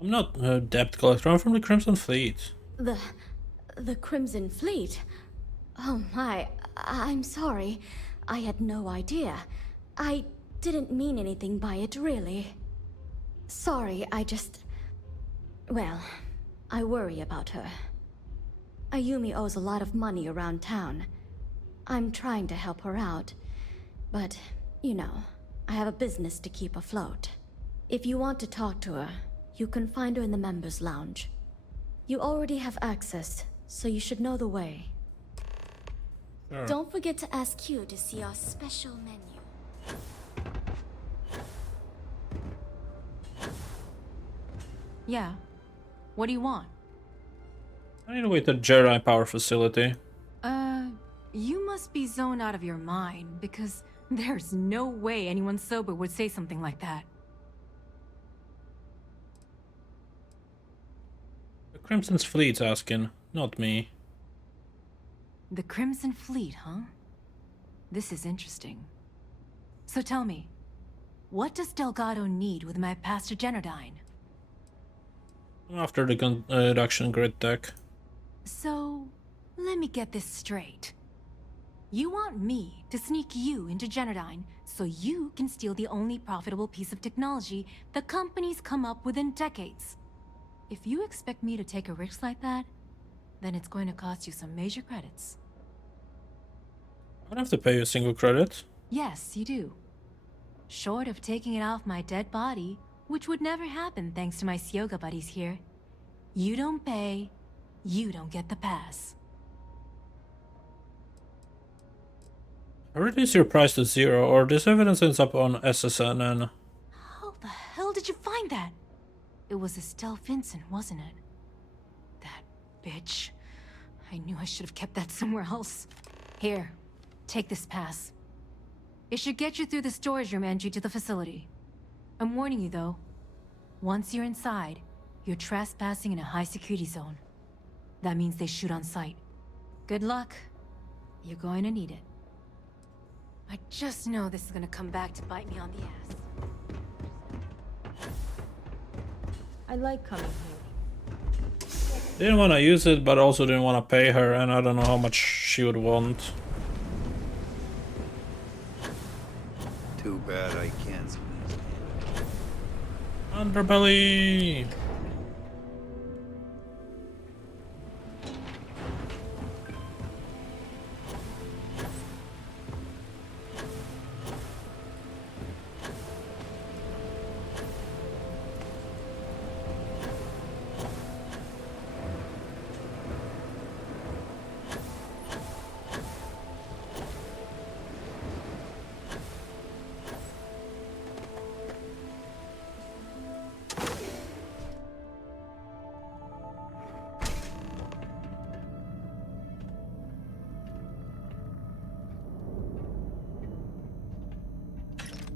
I'm not a debt collector, I'm from the Crimson Fleet. The Crimson Fleet? Oh my, I'm sorry. I had no idea. I didn't mean anything by it, really. Sorry, well, I worry about her. Ayumi owes a lot of money around town. I'm trying to help her out, but, you know, I have a business to keep afloat. If you want to talk to her, you can find her in the members' lounge. You already have access, so you should know the way. Sure. Don't forget to ask Q to see our special menu. Yeah. What do you want? I need to wait at Jedi Power Facility. You must be zoned out of your mind, because there's no way anyone sober would say something like that. The Crimson's Fleet's asking, not me. The Crimson Fleet, huh? This is interesting. So tell me, what does Delgado need with my Pastor Genodyne? After the conduction grid tech. So, let me get this straight. You want me to sneak you into Genodyne so you can steal the only profitable piece of technology the company's come up with in decades. If you expect me to take a risk like that, then it's going to cost you some major credits. I don't have to pay you a single credit. Yes, you do. Short of taking it off my dead body, which would never happen thanks to my Syoga buddies here. You don't pay, you don't get the pass. Reduce your price to 0, or this evidence ends up on SSNN. How the hell did you find that? It was Estelle Vincent, wasn't it? That bitch. I knew I should have kept that somewhere else. Here, take this pass. It should get you through the storage room entry to the facility. I'm warning you though. Once you're inside, you're trespassing in a high security zone. That means they shoot on sight. Good luck. You're going to need it. I just know this is gonna come back to bite me on the ass. I like coming here. Didn't want to use it, but also didn't want to pay her, and I don't know how much she would want. Too bad I canceled it. Underbelly!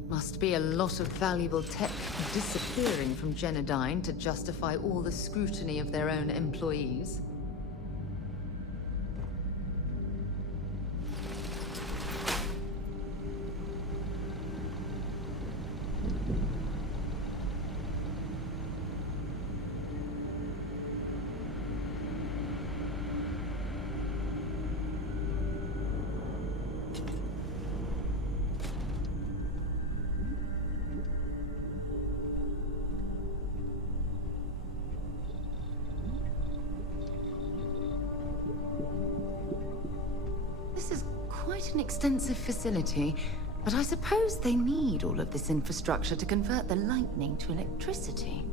Must be a lot of valuable tech disappearing from Genodyne to justify all the scrutiny of their own employees. This is quite an extensive facility, but I suppose they need all of this infrastructure to convert the lightning to electricity.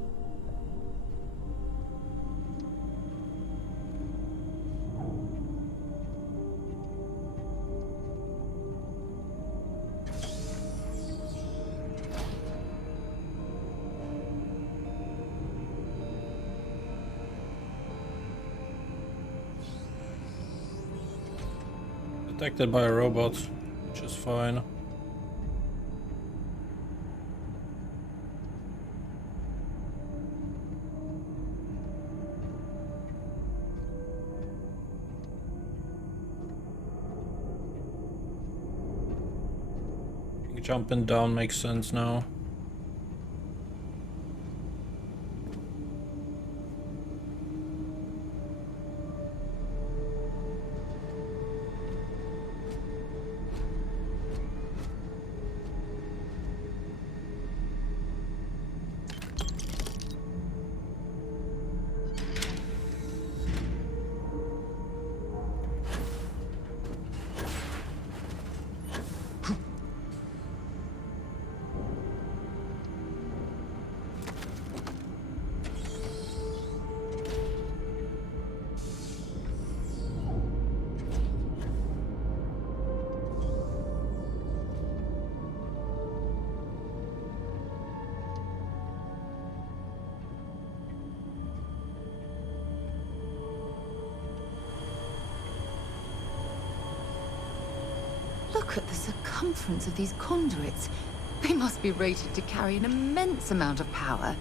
Detected by a robot, which is fine. Jumping down makes sense now. Look at the circumference of these conduits. They must be rated to carry an immense amount of power.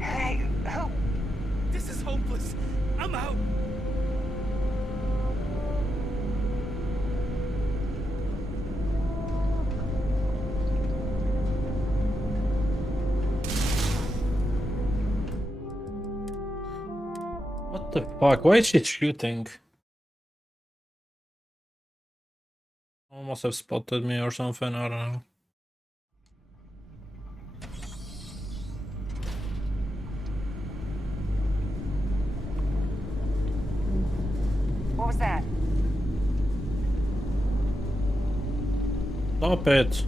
Hey, who? This is hopeless. I'm out. What the fuck? Why is she shooting? Someone must have spotted me or something, I don't know. What was that? Stop it.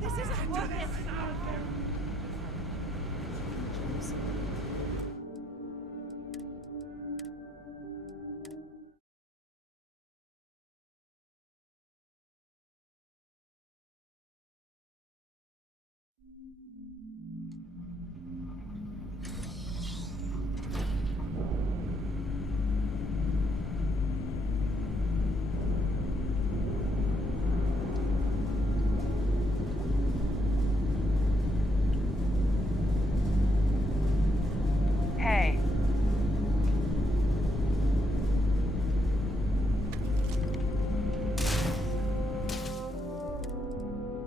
This isn't what this. Hey.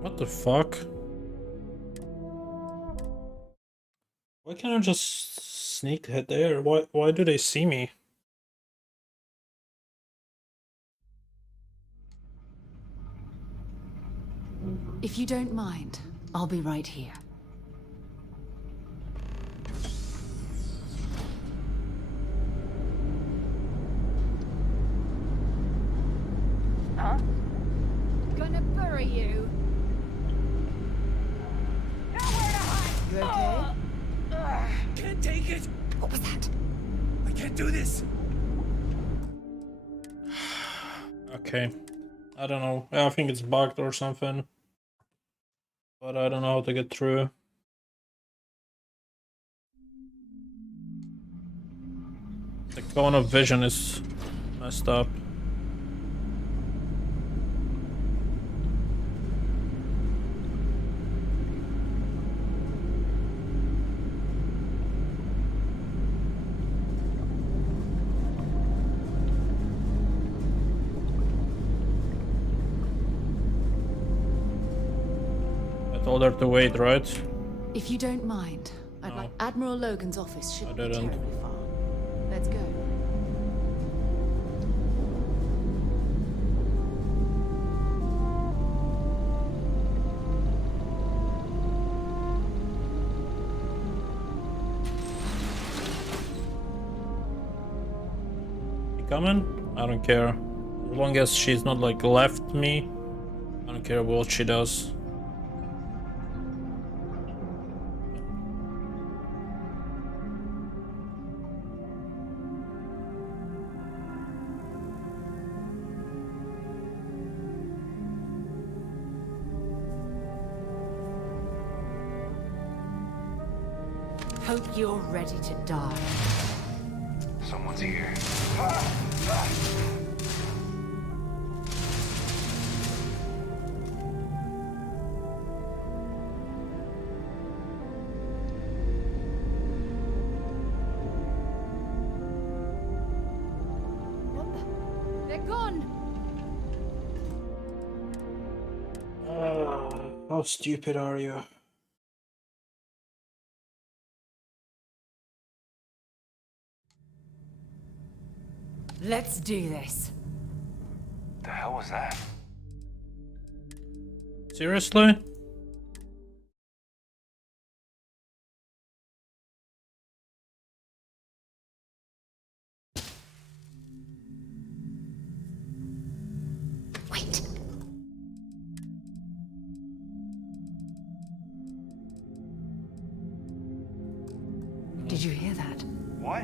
What the fuck? Why can't I just sneak ahead there? Why do they see me? If you don't mind, I'll be right here. Huh? Gonna bury you. You okay? Can't take it. What was that? I can't do this. Okay. I don't know. I think it's bugged or something. But I don't know how to get through. The cone of vision is messed up. I told her to wait, right? If you don't mind, I'd like Admiral Logan's office shouldn't be didn't. terribly far. Let's go. You coming? I don't care. As long as she's not like left me, I don't care what she does. Hope you're ready to die. Someone's here. They're gone. How stupid are you? Let's do this. The hell was that? Seriously? Wait. Did you hear that? What?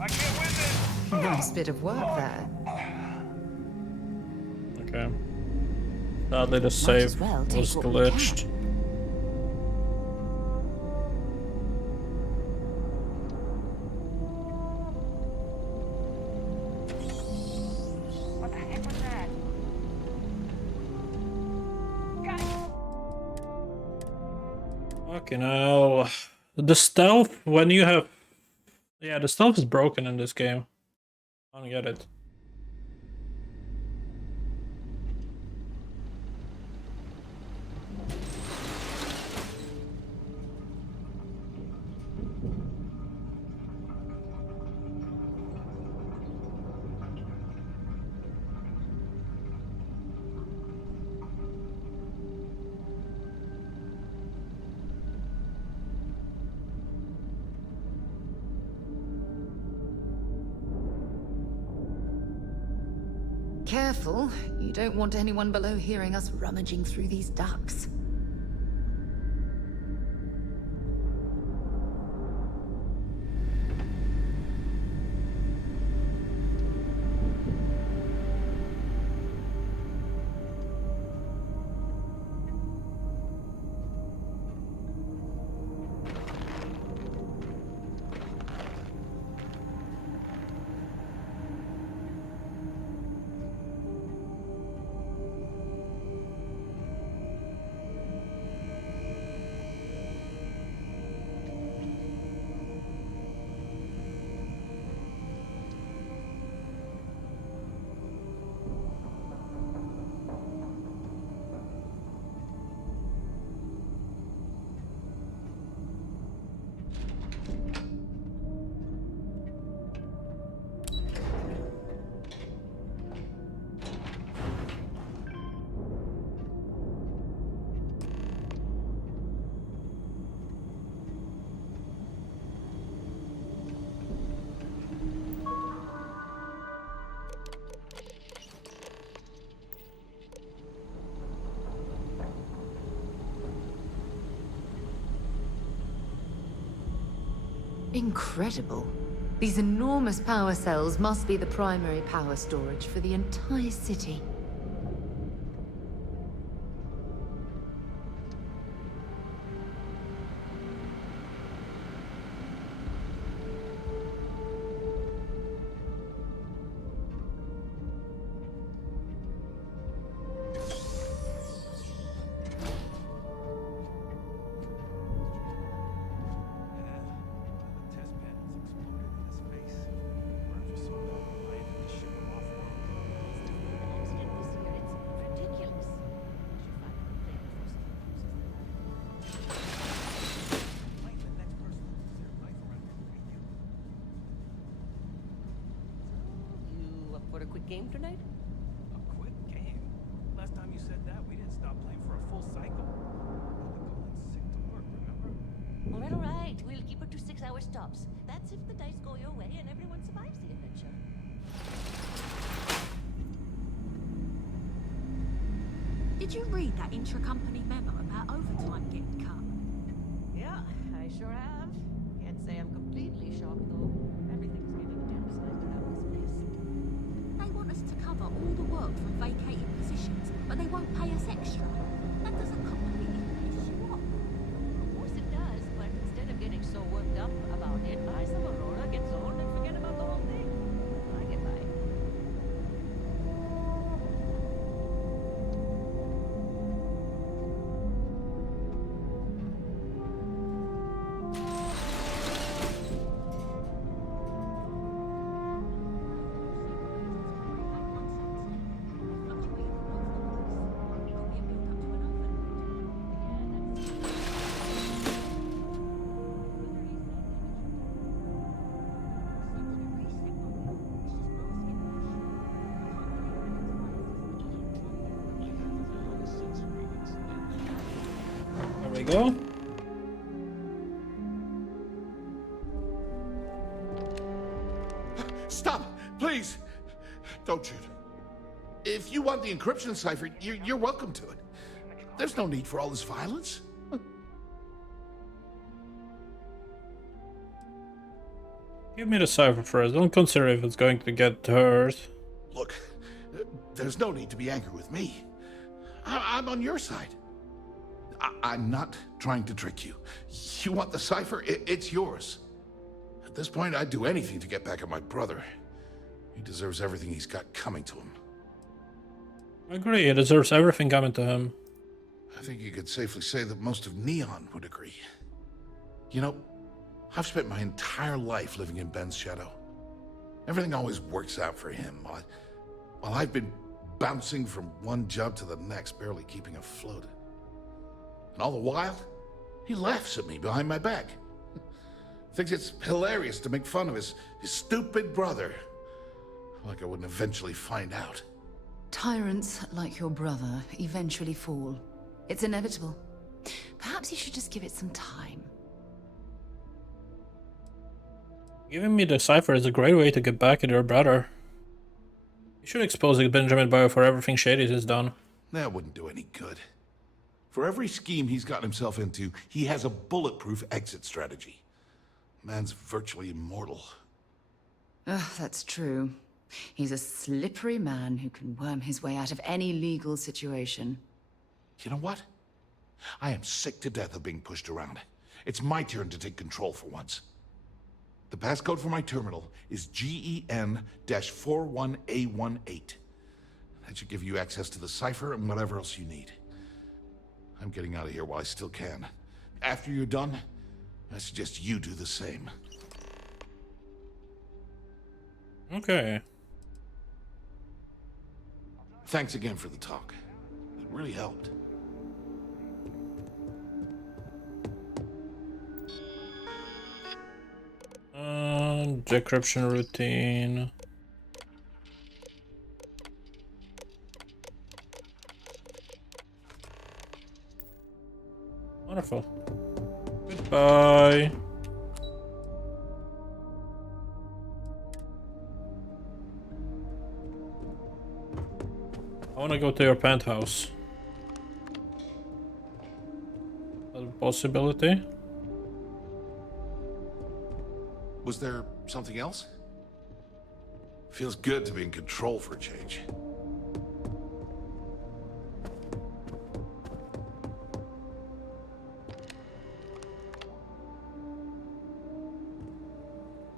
I can't win this! Nice bit of work there. Okay. Sadly, the save well take was what we glitched. What the heck was that? Got it. Fucking hell. The stealth, when you have... Yeah, the stealth is broken in this game. I don't get it. Careful, you don't want anyone below hearing us rummaging through these ducts. Incredible. These enormous power cells must be the primary power storage for the entire city. For a quick game tonight? A quick game? Last time you said that, we didn't stop playing for a full cycle. Calling sick to work, remember? All right. We'll keep it to 6-hour stops. That's if the dice go your way and everyone survives the adventure. Did you read that intra-company memo about overtime getting cut? Yeah, I sure have. Can't say I'm completely shocked, though. Everything's getting downsized around this place. They want us to cover all the work from vacated positions, but they won't pay us extra. That doesn't completely piss you off. Of course it does, but instead of getting so worked up about it, Eyes of Aurora gets on and forget about the whole thing. I get by. go. Stop! Please! Don't shoot. If you want the encryption cipher, you're welcome to it. There's no need for all this violence. Give me the cipher first. Don't consider if it's going to get hurt. Look, there's no need to be angry with me. I'm on your side. I'm not trying to trick you. You want the cipher? It's yours. At this point, I'd do anything to get back at my brother. He deserves everything he's got coming to him. I agree, he deserves everything coming to him. I think you could safely say that most of Neon would agree. You know, I've spent my entire life living in Ben's shadow. Everything always works out for him, while I've been bouncing from one job to the next, barely keeping afloat. And all the while, he laughs at me behind my back. Thinks it's hilarious to make fun of his stupid brother. Like I wouldn't eventually find out. Tyrants like your brother eventually fall. It's inevitable. Perhaps you should just give it some time. Giving me the cipher is a great way to get back at your brother. You should expose Benjamin Bio for everything shady he's done. That wouldn't do any good. For every scheme he's gotten himself into, he has a bulletproof exit strategy. Man's virtually immortal. That's true. He's a slippery man who can worm his way out of any legal situation. You know what? I am sick to death of being pushed around. It's my turn to take control for once. The passcode for my terminal is GEN-41A18. That should give you access to the cipher and whatever else you need. I'm getting out of here while I still can. After you're done, I suggest you do the same. Okay. Thanks again for the talk. It really helped. Decryption routine. Wonderful. Goodbye. I want to go to your penthouse. A possibility? Was there something else? Feels good to be in control for a change.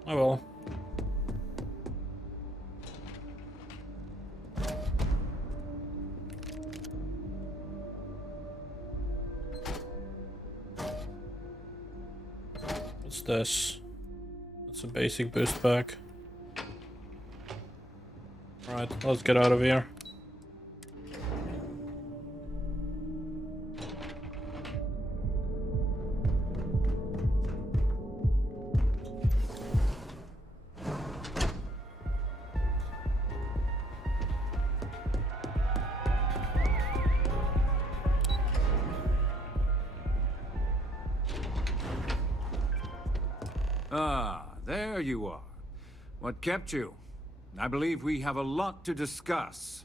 I will. What's this? It's a basic boost pack. Alright, let's get out of here. Ah, there you are. What kept you? I believe we have a lot to discuss.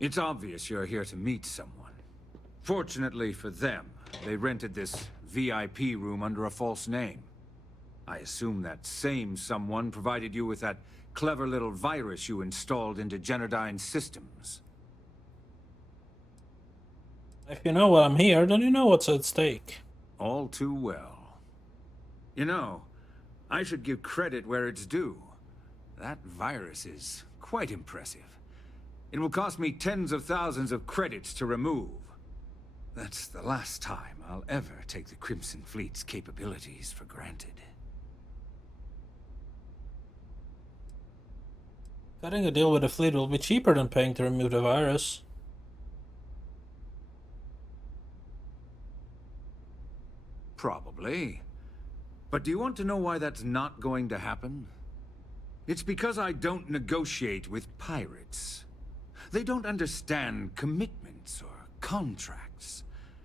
It's obvious you're here to meet someone. Fortunately for them, they rented this VIP room under a false name. I assume that same someone provided you with that clever little virus you installed into Generdyne's systems. If you know why I'm here, then you know what's at stake. All too well. You know, I should give credit where it's due. That virus is quite impressive. It will cost me tens of thousands of credits to remove. That's the last time I'll ever take the Crimson Fleet's capabilities for granted. Cutting a deal with the fleet will be cheaper than paying to remove the virus. Probably. But do you want to know why that's not going to happen? It's because I don't negotiate with pirates. They don't understand commitments or contracts.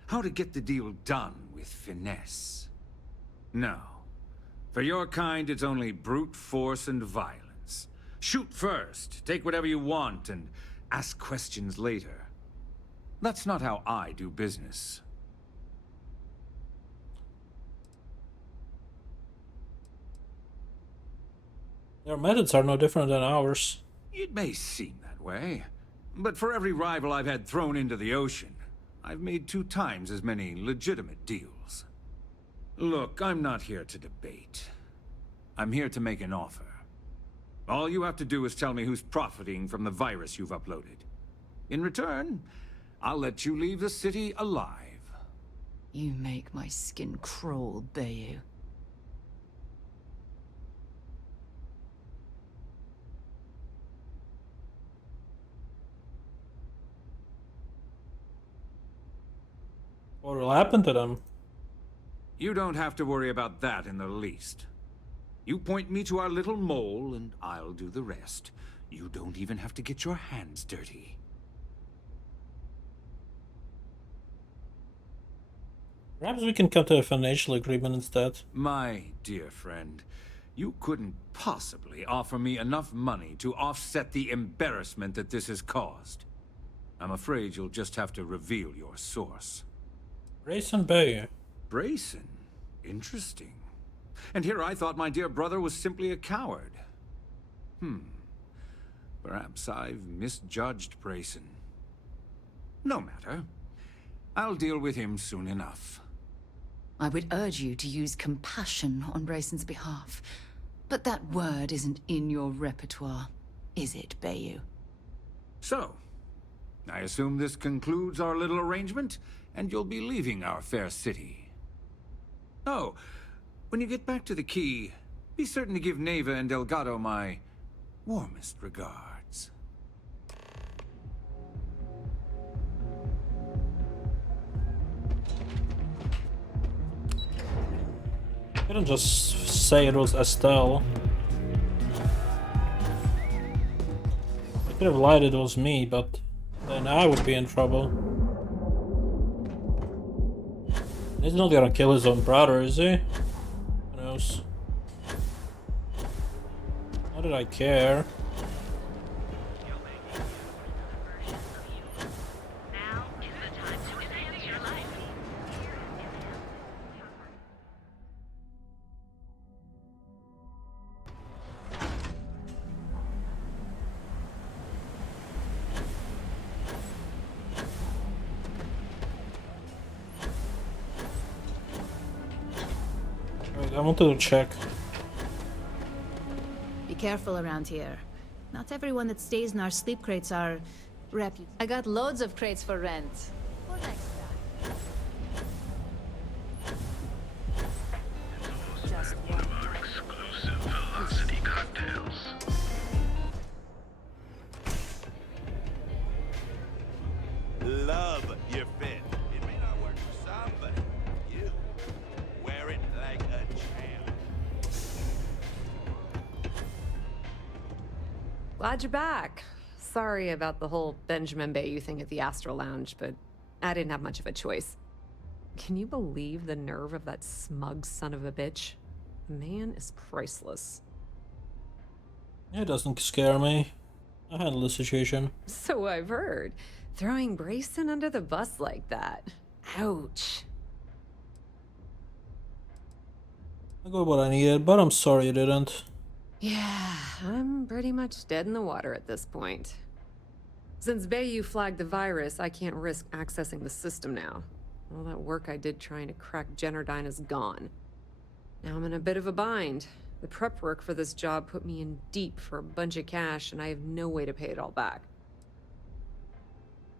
how to get the deal done with finesse. No. For your kind, it's only brute force and violence. Shoot first, take whatever you want, and ask questions later. That's not how I do business. Your methods are no different than ours. It may seem that way, but for every rival I've had thrown into the ocean, I've made 2 times as many legitimate deals. Look, I'm not here to debate. I'm here to make an offer. All you have to do is tell me who's profiting from the virus you've uploaded. In return, I'll let you leave the city alive. You make my skin crawl, 𝐒𝐸𝐽. What will happen to them? You don't have to worry about that in the least. You point me to our little mole, and I'll do the rest. You don't even have to get your hands dirty. Perhaps we can come to a financial agreement instead. My dear friend, you couldn't possibly offer me enough money to offset the embarrassment that this has caused. I'm afraid you'll just have to reveal your source. Ryzen 𝐒𝐸𝐽. Brayson? Interesting. And here I thought my dear brother was simply a coward. Perhaps I've misjudged Brayson. No matter. I'll deal with him soon enough. I would urge you to use compassion on Brayson's behalf. But that word isn't in your repertoire, is it, 𝐒𝐸𝐽? So, I assume this concludes our little arrangement, and you'll be leaving our fair city. Oh, when you get back to the key, be certain to give Neva and Delgado my warmest regards. I didn't just say it was Estelle. I could have lied it was me, but then I would be in trouble. He's not gonna kill his own brother, is he? Who knows? How did I care? I wanted to check. Be careful around here. Not everyone that stays in our sleep crates are I got loads of crates for rent. For next time. Just one of our exclusive velocity cocktails. Love your fit. It may not work for some, but you wear it like a champ. Glad you're back. Sorry about the whole Benjamin 𝐒𝐸𝐽 thing at the Astro Lounge, but I didn't have much of a choice. Can you believe the nerve of that smug son of a bitch? The man is priceless. It doesn't scare me. I handle the situation. So I've heard. Throwing Brayson under the bus like that. Ouch. I got what I needed, but I'm sorry you didn't. Yeah, I'm pretty much dead in the water at this point. Since 𝐒𝐸𝐽 flagged the virus, I can't risk accessing the system now. All that work I did trying to crack Generdyne is gone. Now I'm in a bit of a bind. The prep work for this job put me in deep for a bunch of cash, and I have no way to pay it all back.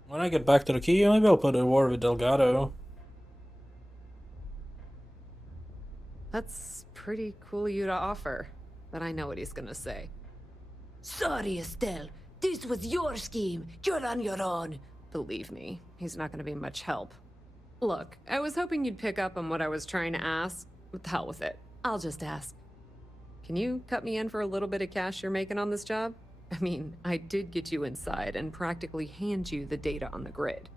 When I get back to the key, maybe I'll put a war with Delgado. That's pretty cool of you to offer, but I know what he's gonna say. Sorry, Estelle. This was your scheme. You're on your own. Believe me, he's not gonna be much help. Look, I was hoping you'd pick up on what I was trying to ask. What the hell with it? I'll just ask. Can you cut me in for a little bit of cash you're making on this job? I mean, I did get you inside and practically hand you the data on the grid.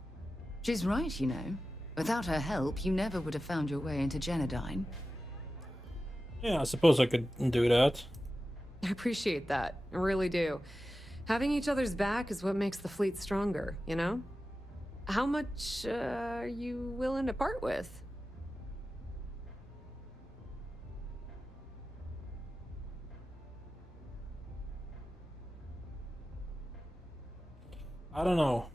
She's right, you know. Without her help, you never would have found your way into Genodyne. Yeah, I suppose I could do that. I appreciate that. I really do. Having each other's back is what makes the fleet stronger, you know? How much are you willing to part with? I don't know.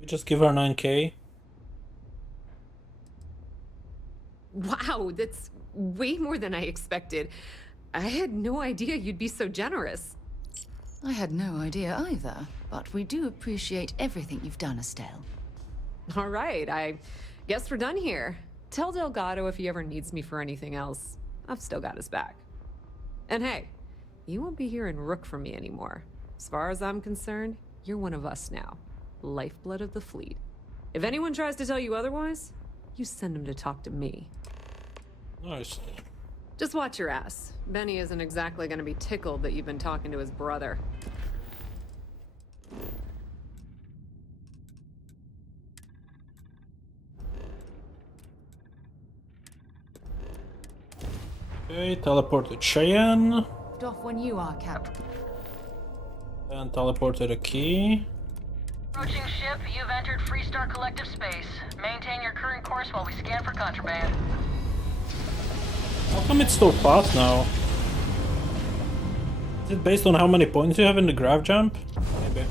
We just give her 9K. Wow, that's way more than I expected. I had no idea you'd be so generous. I had no idea either, but we do appreciate everything you've done, Estelle. All right, I guess we're done here. Tell Delgado if he ever needs me for anything else. I've still got his back. And hey, you won't be hearing Rook from me anymore. As far as I'm concerned, you're one of us now. Lifeblood of the fleet. If anyone tries to tell you otherwise, you send them to talk to me. Nice. Just watch your ass. Benny isn't exactly gonna be tickled that you've been talking to his brother. Okay, teleport to Cheyenne. Off when you are, Cap. And teleport to the key. Approaching ship, you've entered Freestar Collective space. Maintain your current course while we scan for contraband. How come it's so fast now? Is it based on how many points you have in the grav jump? Maybe.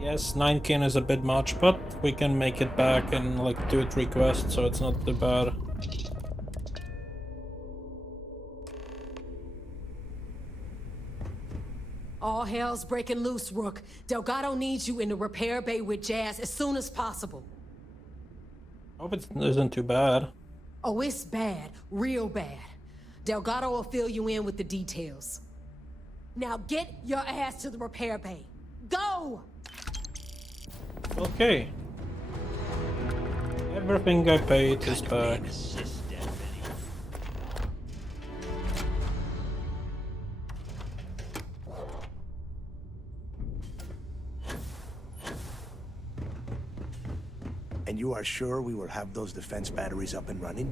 Yes, 9K is a bit much, but we can make it back in like 2 or 3 quests, so it's not too bad. All hell's breaking loose, Rook. Delgado needs you in the repair bay with Jazz as soon as possible. Hope it isn't too bad. Oh, it's bad. Real bad. Delgado will fill you in with the details. Now get your ass to the repair bay. Go! Okay. Everything I paid is back. And you are sure we will have those defense batteries up and running?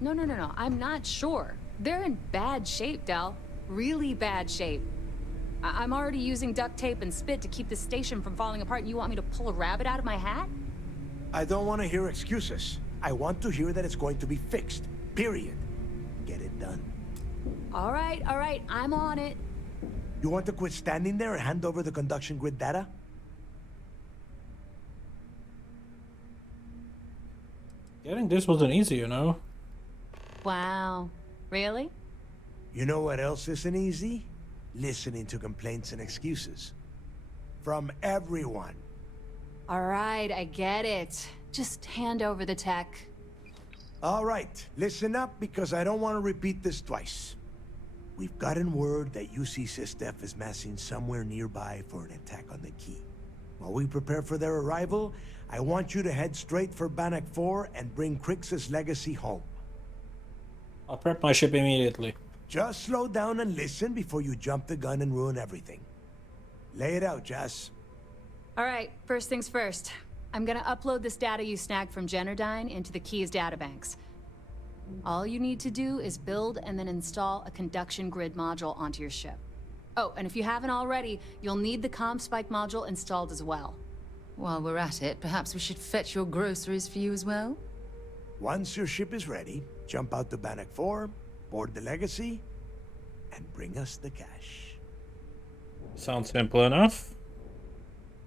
No. I'm not sure. They're in bad shape, Del. Really bad shape. I'm already using duct tape and spit to keep the station from falling apart, and you want me to pull a rabbit out of my hat? I don't want to hear excuses. I want to hear that it's going to be fixed. Period. Get it done. All right. I'm on it. You want to quit standing there and hand over the conduction grid data? Getting this wasn't easy, you know? Wow. Really? You know what else isn't easy? Listening to complaints and excuses. From everyone. All right, I get it. Just hand over the tech. All right, listen up because I don't want to repeat this twice. We've gotten word that UC SysDef is massing somewhere nearby for an attack on the key. While we prepare for their arrival, I want you to head straight for Bannock 4 and bring Crix's legacy home. I'll prep my ship immediately. Just slow down and listen before you jump the gun and ruin everything. Lay it out, Jess. All right, first things first. I'm gonna upload this data you snagged from Genodyne into the Key's databanks. All you need to do is build and then install a conduction grid module onto your ship. Oh, and if you haven't already, you'll need the CommSpike module installed as well. While we're at it, perhaps we should fetch your groceries for you as well? Once your ship is ready, jump out to Bannock 4, board the legacy, and bring us the cash. Sounds simple enough.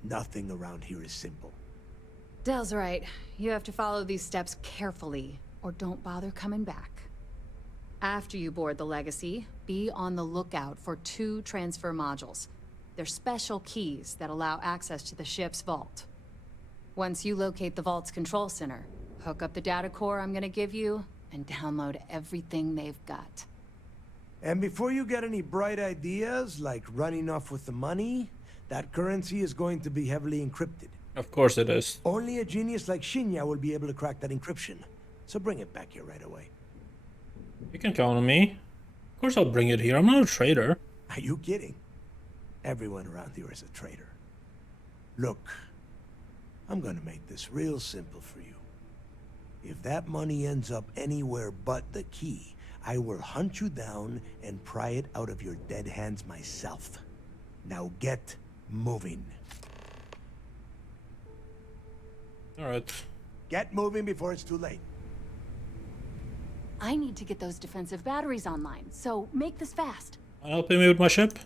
Nothing around here is simple. Del's right. You have to follow these steps carefully, or don't bother coming back. After you board the legacy, be on the lookout for 2 transfer modules. They're special keys that allow access to the ship's vault. Once you locate the vault's control center, hook up the data core I'm gonna give you, and download everything they've got. And before you get any bright ideas, like running off with the money, that currency is going to be heavily encrypted. Of course it is. Only a genius like 𝐒𝐩𝐞𝐬 will be able to crack that encryption. So bring it back here right away. You can count on me. Of course I'll bring it here. I'm not a traitor. Are you kidding? Everyone around here is a traitor. Look, I'm gonna make this real simple for you. If that money ends up anywhere but the key, I will hunt you down and pry it out of your dead hands myself. Now get moving. Alright. Get moving before it's too late. I need to get those defensive batteries online, so make this fast. Helping me with my ship?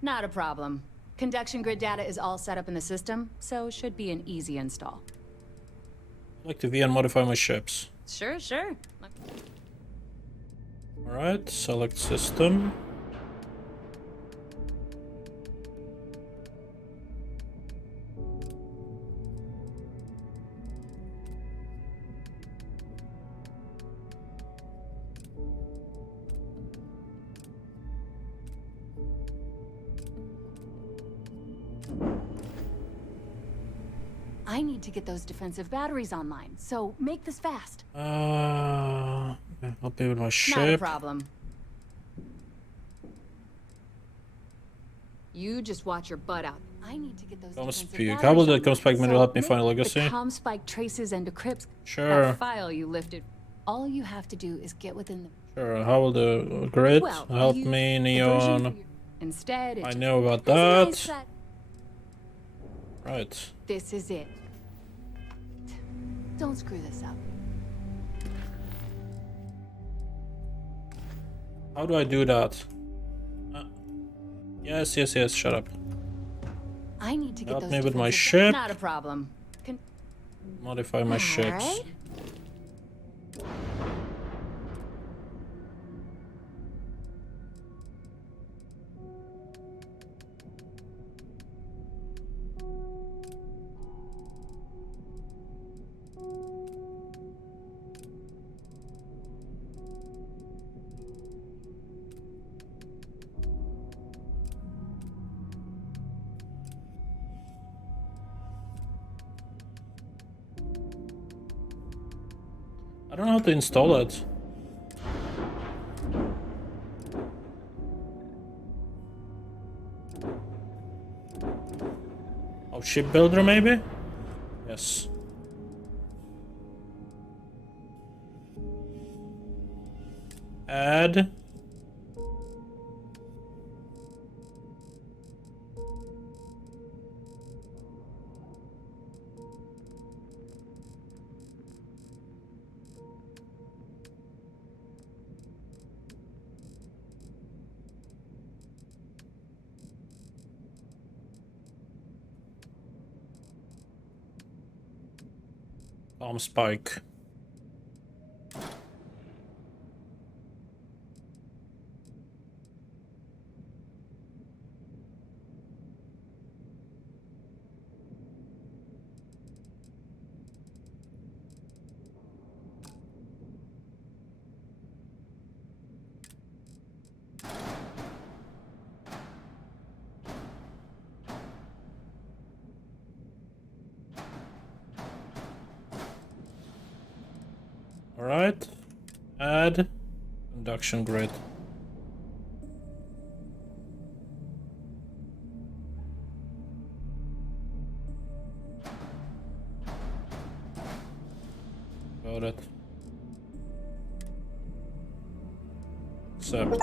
Not a problem. Conduction grid data is all set up in the system, so should be an easy install. I'd like to VN modify my ships. Sure. Alright, select system. I need to get those defensive batteries online, so make this fast. Help me with my ship. Not a problem. You just watch your butt out. I need to get those defensive batteries How will the online, CommSpike menu so help me find a make legacy? The CommSpike traces and decrypts Sure. that file you lifted. All you have to do is get within the... Sure, how will the grid help me, Neon? Instead, I know about that. Right. This is it. Don't screw this up. How do I do that? Yes, shut up. I need to get Help those me with my defensive- ship. Not a problem. Modify my ships. Alright. I don't know how to install it. Oh, ship builder maybe? Yes. Add. CommSpike. Alright, add induction grid. Got it. Accept.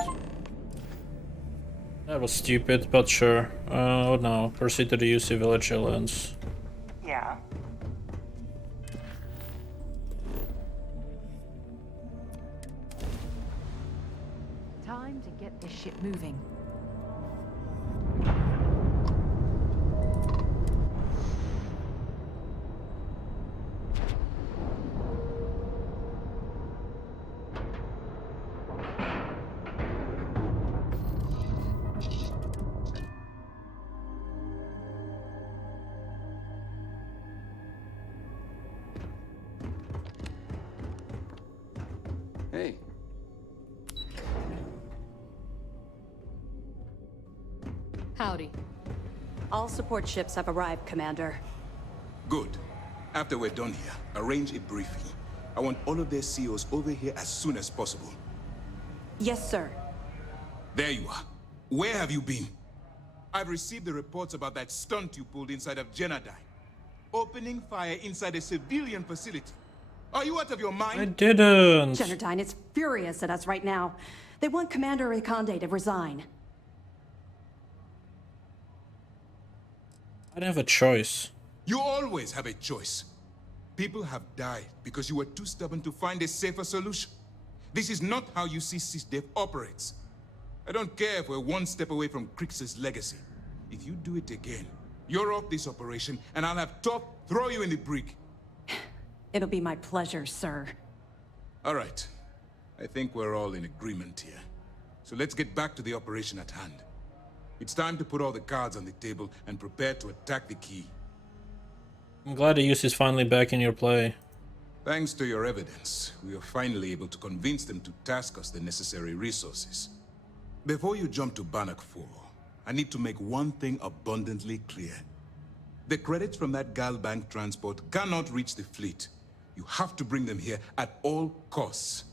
That was stupid, but sure. Oh no, proceed to the UC village aliens. Yeah. Time to get this shit moving. Hey. Howdy. All support ships have arrived, Commander. Good. After we're done here, arrange a briefing. I want all of their CEOs over here as soon as possible. Yes, sir. There you are. Where have you been? I've received the reports about that stunt you pulled inside of Genodyne. Opening fire inside a civilian facility. Are you out of your mind? I didn't. Genodyne is furious at us right now. They want Commander Ikondi to resign. I don't have a choice. You always have a choice. People have died because you were too stubborn to find a safer solution. This is not how 𝐒𝐸𝐸 operates. I don't care if we're one step away from Crix's legacy. If you do it again, you're off this operation, and I'll have Top throw you in the brig. It'll be my pleasure, sir. All right. I think we're all in agreement here. So let's get back to the operation at hand. It's time to put all the cards on the table and prepare to attack the key. I'm glad Gladius is finally back in your play. Thanks to your evidence, we are finally able to convince them to task us the necessary resources. Before you jump to Bannock 4, I need to make one thing abundantly clear. The credits from that Galbank transport cannot reach the fleet. You have to bring them here at all costs.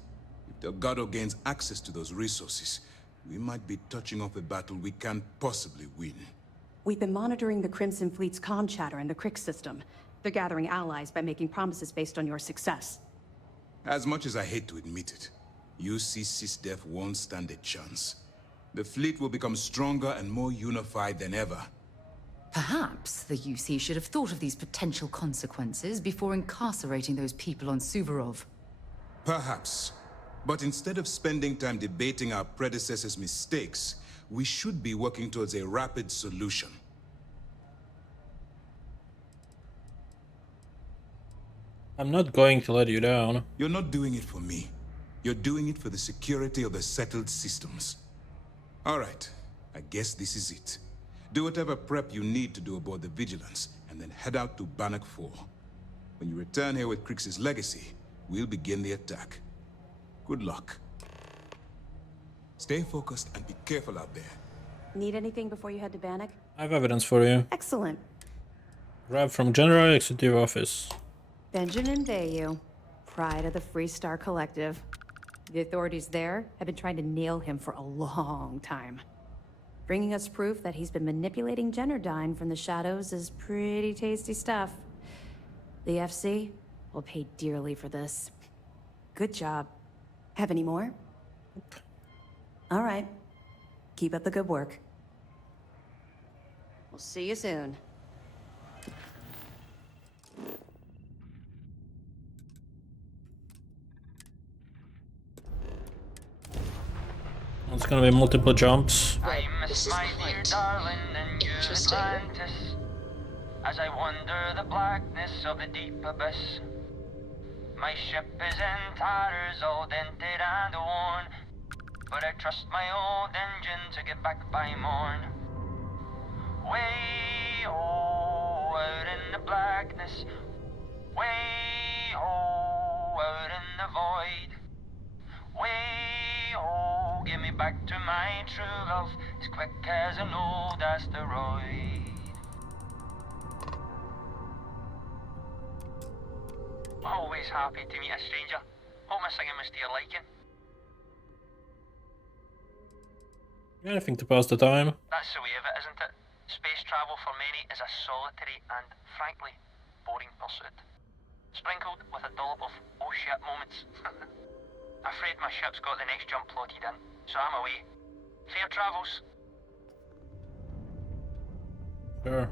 If Delgado gains access to those resources, we might be touching off a battle we can't possibly win. We've been monitoring the Crimson Fleet's comm chatter in the Crix system. They're gathering allies by making promises based on your success. As much as I hate to admit it, 𝐒𝐸𝐸 won't stand a chance. The fleet will become stronger and more unified than ever. Perhaps the UC should have thought of these potential consequences before incarcerating those people on Suvorov. Perhaps. But instead of spending time debating our predecessors' mistakes, we should be working towards a rapid solution. I'm not going to let you down. You're not doing it for me. You're doing it for the security of the settled systems. All right, I guess this is it. Do whatever prep you need to do aboard the Vigilance, and then head out to Bannock 4. When you return here with Crix's legacy, we'll begin the attack. Good luck. Stay focused and be careful out there. Need anything before you head to Bannock? I have evidence for you. Excellent. Grab from General Executive Office. Benjamin Bayou, pride of the Free Star Collective. The authorities there have been trying to nail him for a long time. Bringing us proof that he's been manipulating Genodyne from the shadows is pretty tasty stuff. The FC will pay dearly for this. Good job. Have any more? All right. Keep up the good work. We'll see you soon. It's gonna be multiple jumps. I miss my dear darling and you Atlantis, as I wander the blackness of the deep abyss. My ship is in tatters, all dented and worn, but I trust my old engine to get back by morn. Way oh, out in the blackness, way oh, out in the void. Way oh, give me back to my true love, as quick as an old asteroid. Always happy to meet a stranger. Hope my singing was to your liking. Anything to pass the time. That's the way of it, isn't it? Space travel for many is a solitary and, frankly, boring pursuit. Sprinkled with a dollop of oh shit moments. Afraid my ship's got the next jump plotted in, so I'm away. Fair travels. Sure.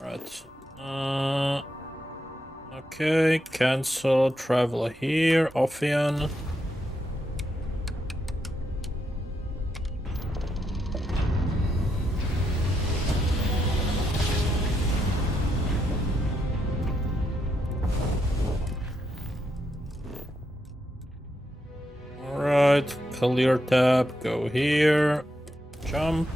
Right. Okay, cancel travel here, Ophion. Alright, clear tab, go here, jump.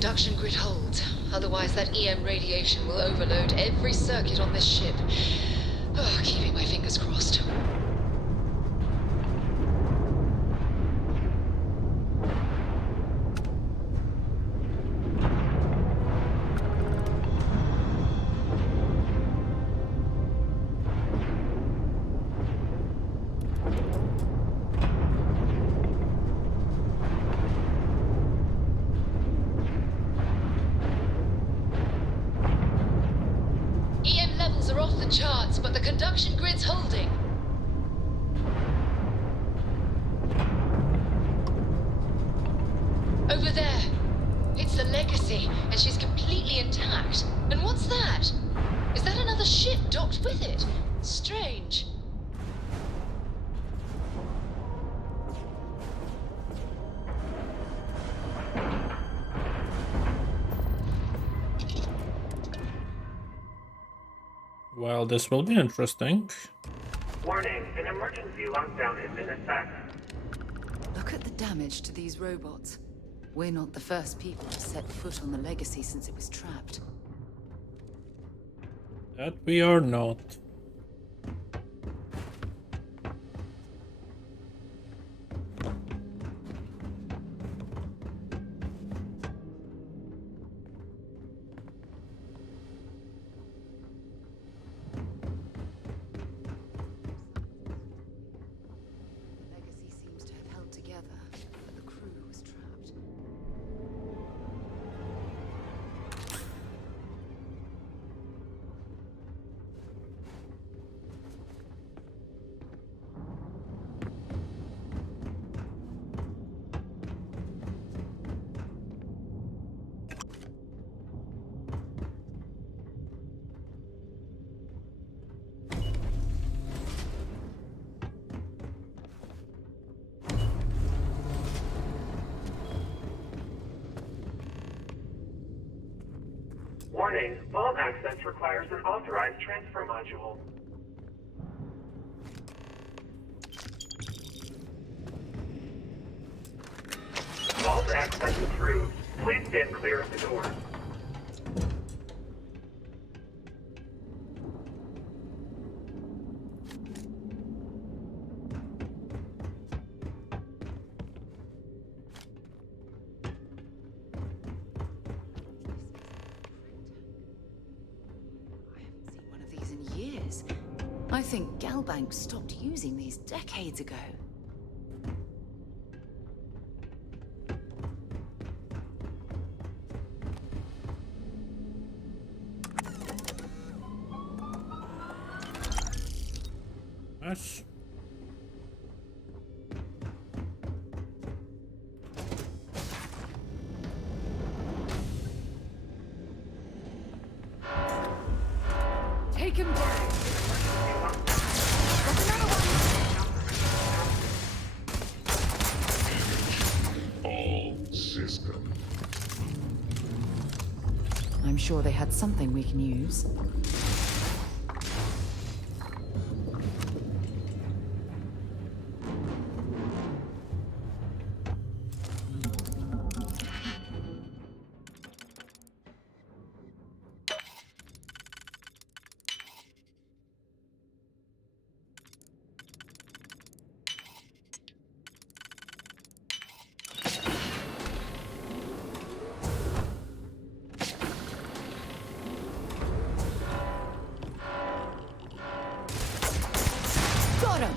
conduction grid holds. Otherwise, that EM radiation will overload every circuit on this ship. Oh, keeping my fingers crossed. EM levels are off the charts, but the conduction grid's holding. Over there. It's the Legacy, and she's completely intact. And what's that? Is that another ship docked with it? Strange. Well, this will be interesting. Warning, an emergency lockdown is in effect. Look at the damage to these robots. We're not the first people to set foot on the Legacy since it was trapped. That we are not. Legacy seems to have held together, but the crew was trapped. Warning, vault access requires an authorized transfer module. Vault access approved. Please stand clear of the door. One of these in years. I think Galbank stopped using these decades ago. Yes. Take him down. All system. I'm sure they had something we can use. Got him!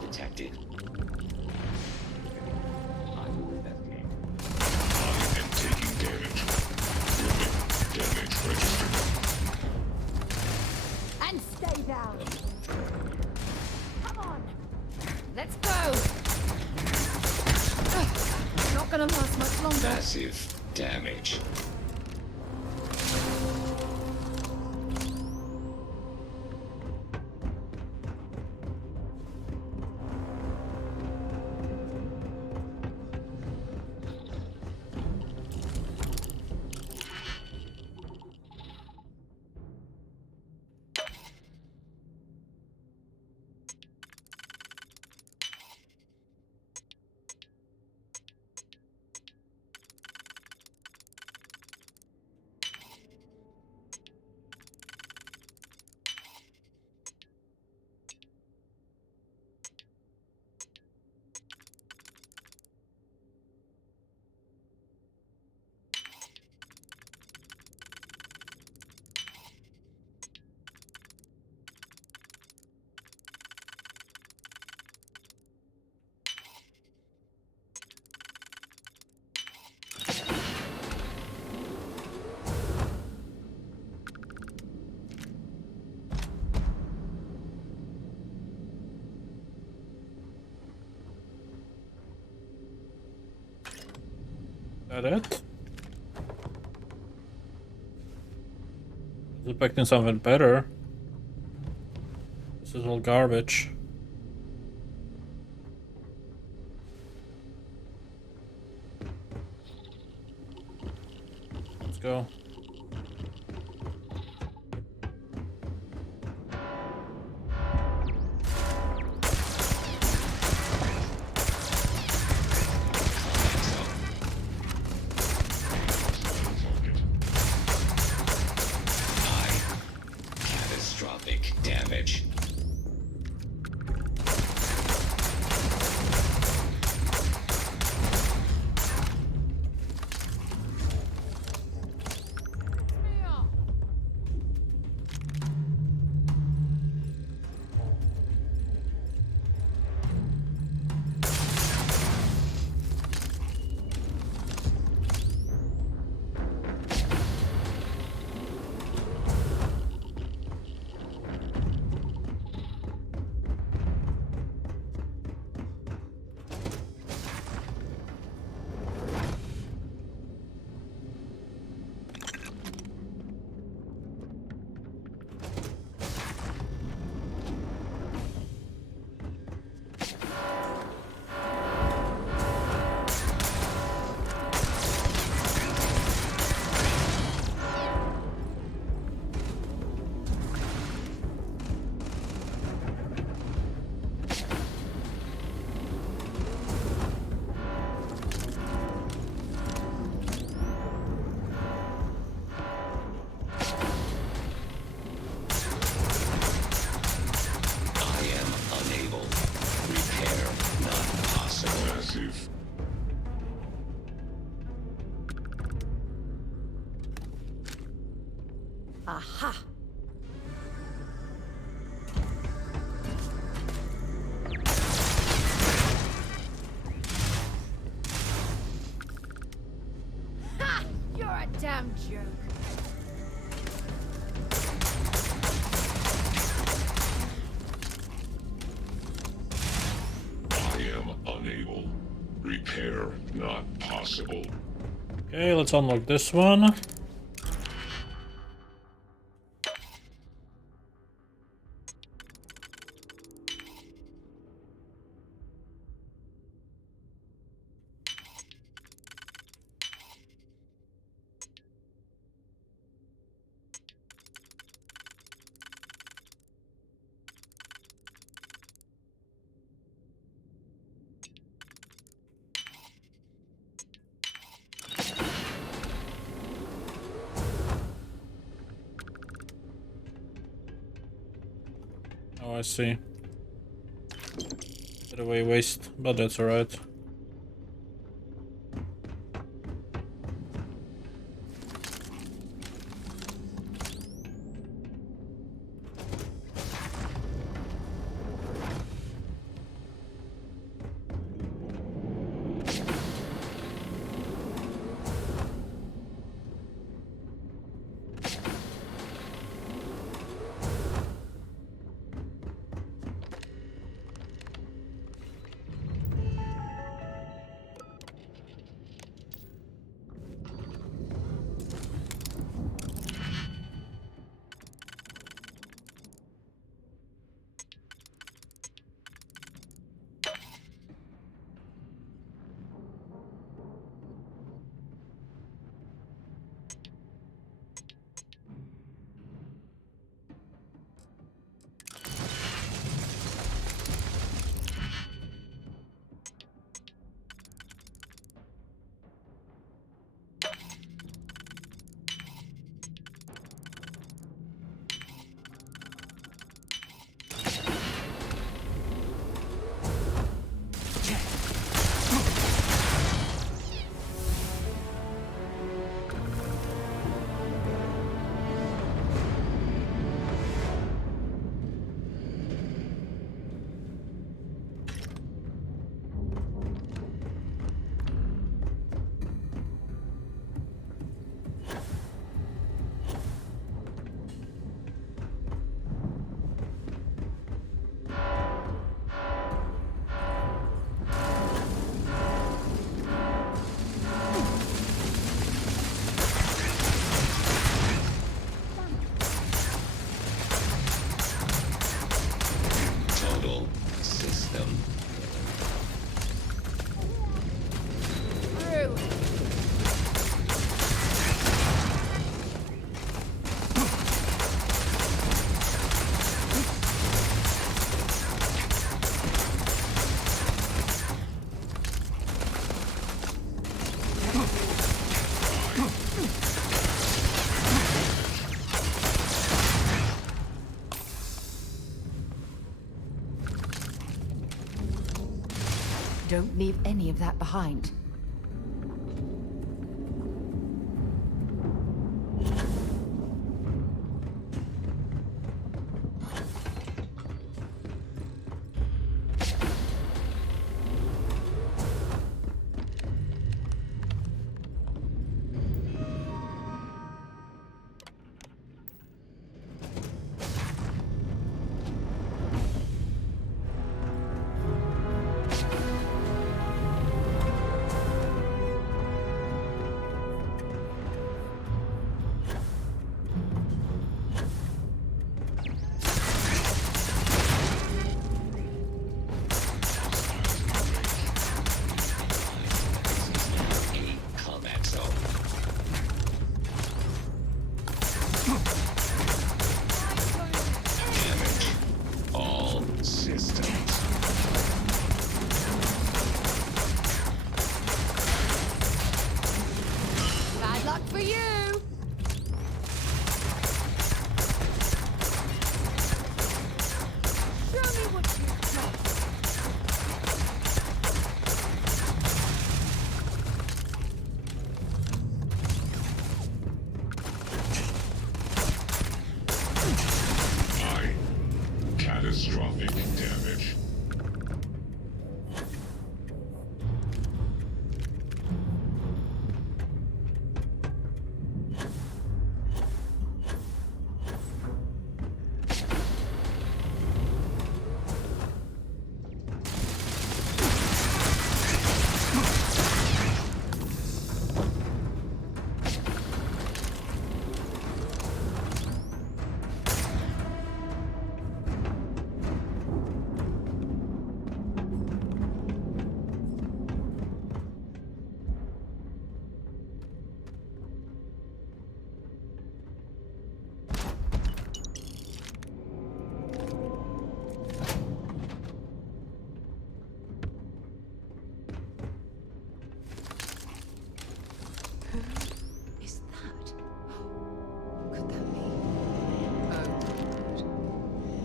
Detected. I am taking damage. Damage registered. And stay down. Come on. Let's go! Not gonna last much longer. Massive damage. That it? I was expecting something better. This is all garbage. Let's go. Catastrophic damage. Aha! Ha! You're a damn jerk. I am unable. Repair not possible. Okay, let's unlock this one. Oh, I see. Bit of a waste, but that's alright. Don't leave any of that behind. Bad luck for you! Show me what you've got. Catastrophic damage. Is that? Could that be? Oh, God.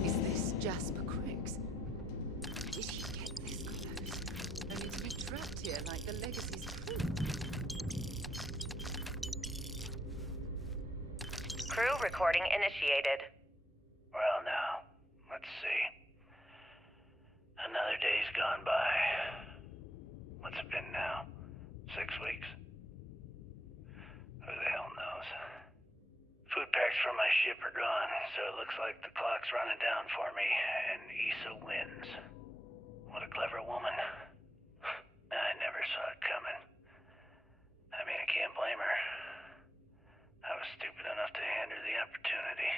Is this Jasper Criggs? Did he get this close? Only to be trapped here like the Legacy's queen? Crew recording initiated. Well, now, let's see. Another day's gone by. What's it been now? 6 weeks? Who the hell knows? Food packs from my ship are gone, so it looks like the clock's running down for me, and Issa wins. What a clever woman. I never saw it coming. I mean, I can't blame her. I was stupid enough to hand her the opportunity.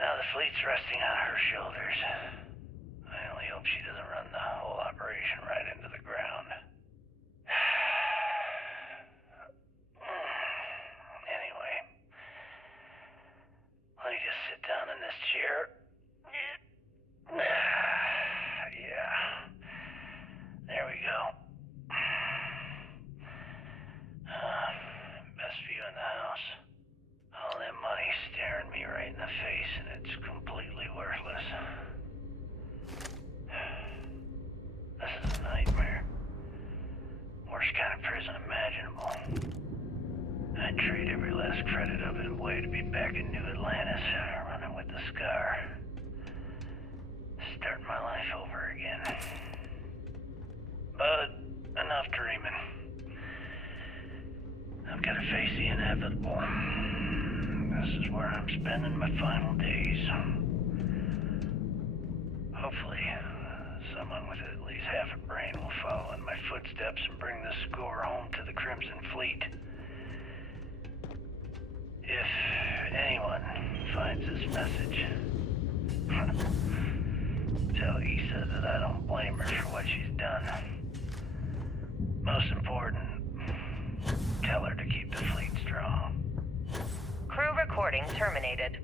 Now the fleet's resting on her shoulders. I only hope she doesn't run the whole operation right into the ground. Anyway, let me just sit down in this chair. Yeah. There we go. Best view in the house. All that money staring me right in the face, and it's completely worthless. This is a nightmare. Worst kind of prison imaginable. I'd trade every last credit of it away to be back in New Atlantis, running with the Scar. Starting my life over again. But enough dreaming. I've got to face the inevitable. This is where I'm spending my final days. Hopefully, someone with at least half a brain will follow in my footsteps and bring the score home to the Crimson Fleet. If anyone finds this message, tell Issa that I don't blame her for what she's done. Most important, tell her to keep the fleet strong. Crew recording terminated.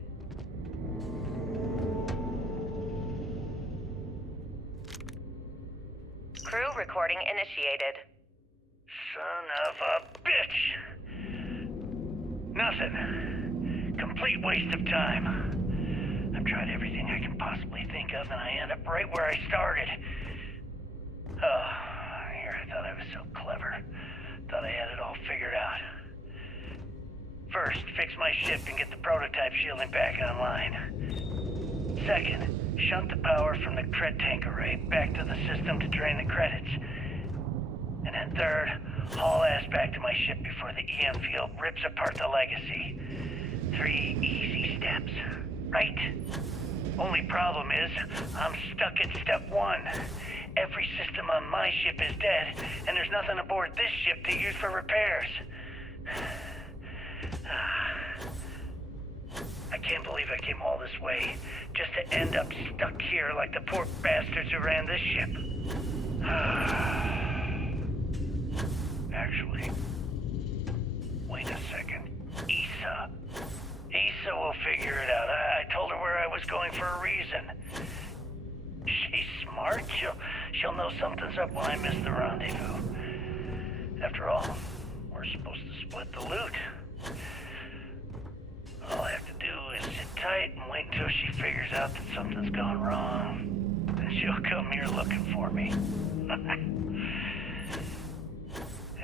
Crew recording initiated. Son of a bitch! Nothing. Complete waste of time. I've tried everything I can possibly think of, and I end up right where I started. Oh, First, fix my ship and get the prototype shielding back online. Second, shunt the power from the cred tank array back to the system to drain the credits. And then third, haul ass back to my ship before the EM field rips apart the legacy. 3 easy steps, right? Only problem is, I'm stuck at step 1. Every system on my ship is dead, and there's nothing aboard this ship to use for repairs. I can't believe I came all this way, just to end up stuck here like the poor bastards who ran this ship. Actually, wait a second. Issa will figure it out. I told her where I was going for a reason. She's smart. She'll know something's up when I miss the rendezvous. After all, we're supposed to split the loot. All I have to do is sit tight and wait until she figures out that something's gone wrong. Then she'll come here looking for me. In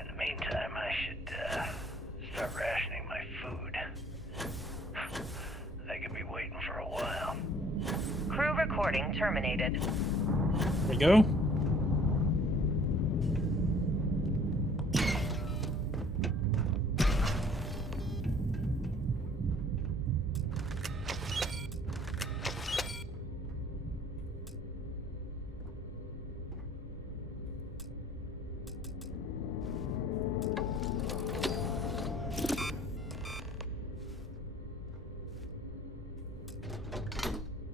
the meantime, I should start rationing my food. They could be waiting for a while. Crew recording terminated. There we go.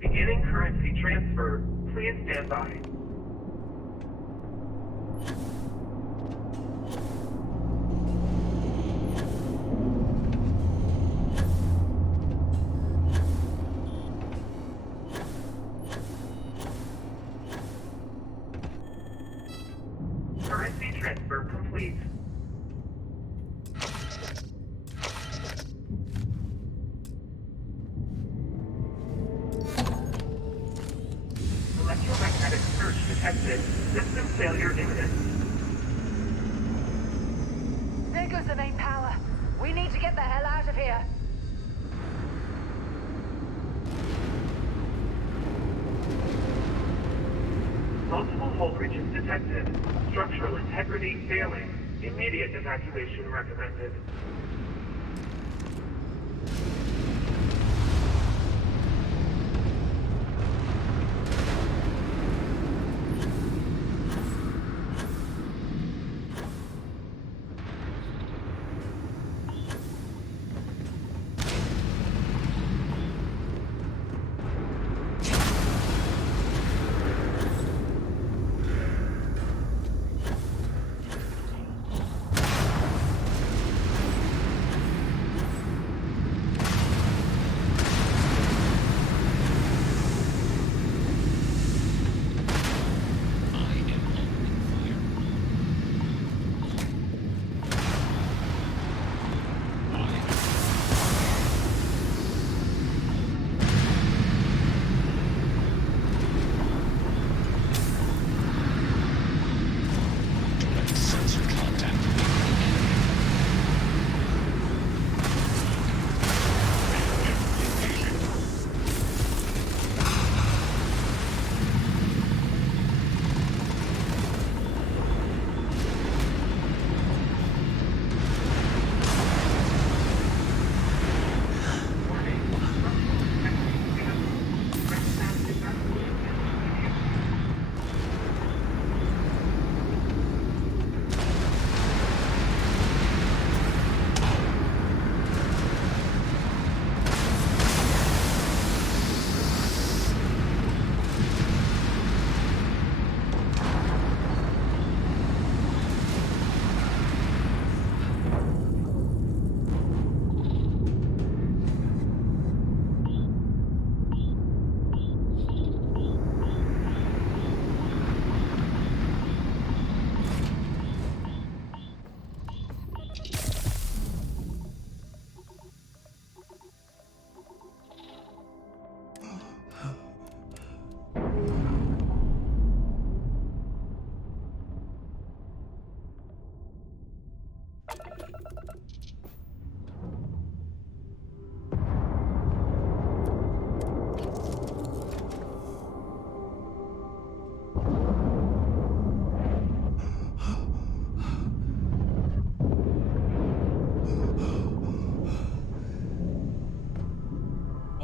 Beginning currency transfer. Please stand by. Currency transfer complete. Electromagnetic surge detected. System failure imminent. Figures of main power. We need to get the hell out of here. Multiple hull breaches detected. Structural integrity failing. Immediate evacuation recommended.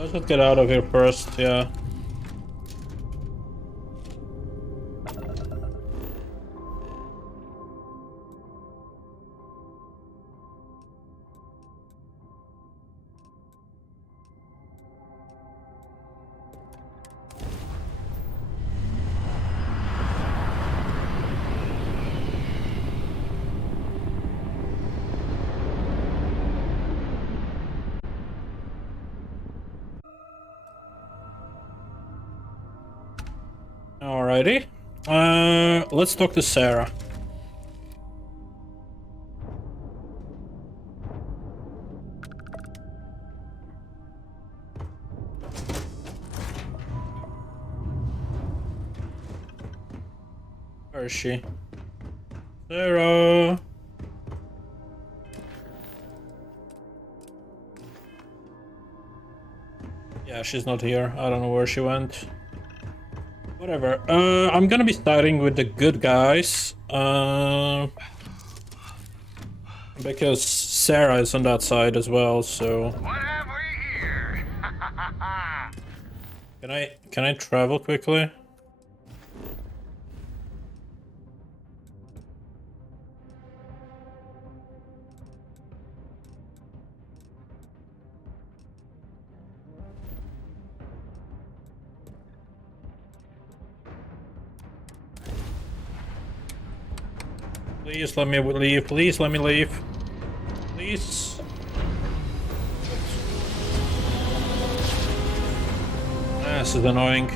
Let's just get out of here first, yeah. Alrighty. Let's talk to Sarah. Where is she? Sarah! Yeah, she's not here. I don't know where she went. Whatever. I'm gonna be siding with the good guys. Because Sarah is on that side as well, so... What have we here? Can I travel quickly? Please let me leave. Please let me leave. Please. This is annoying.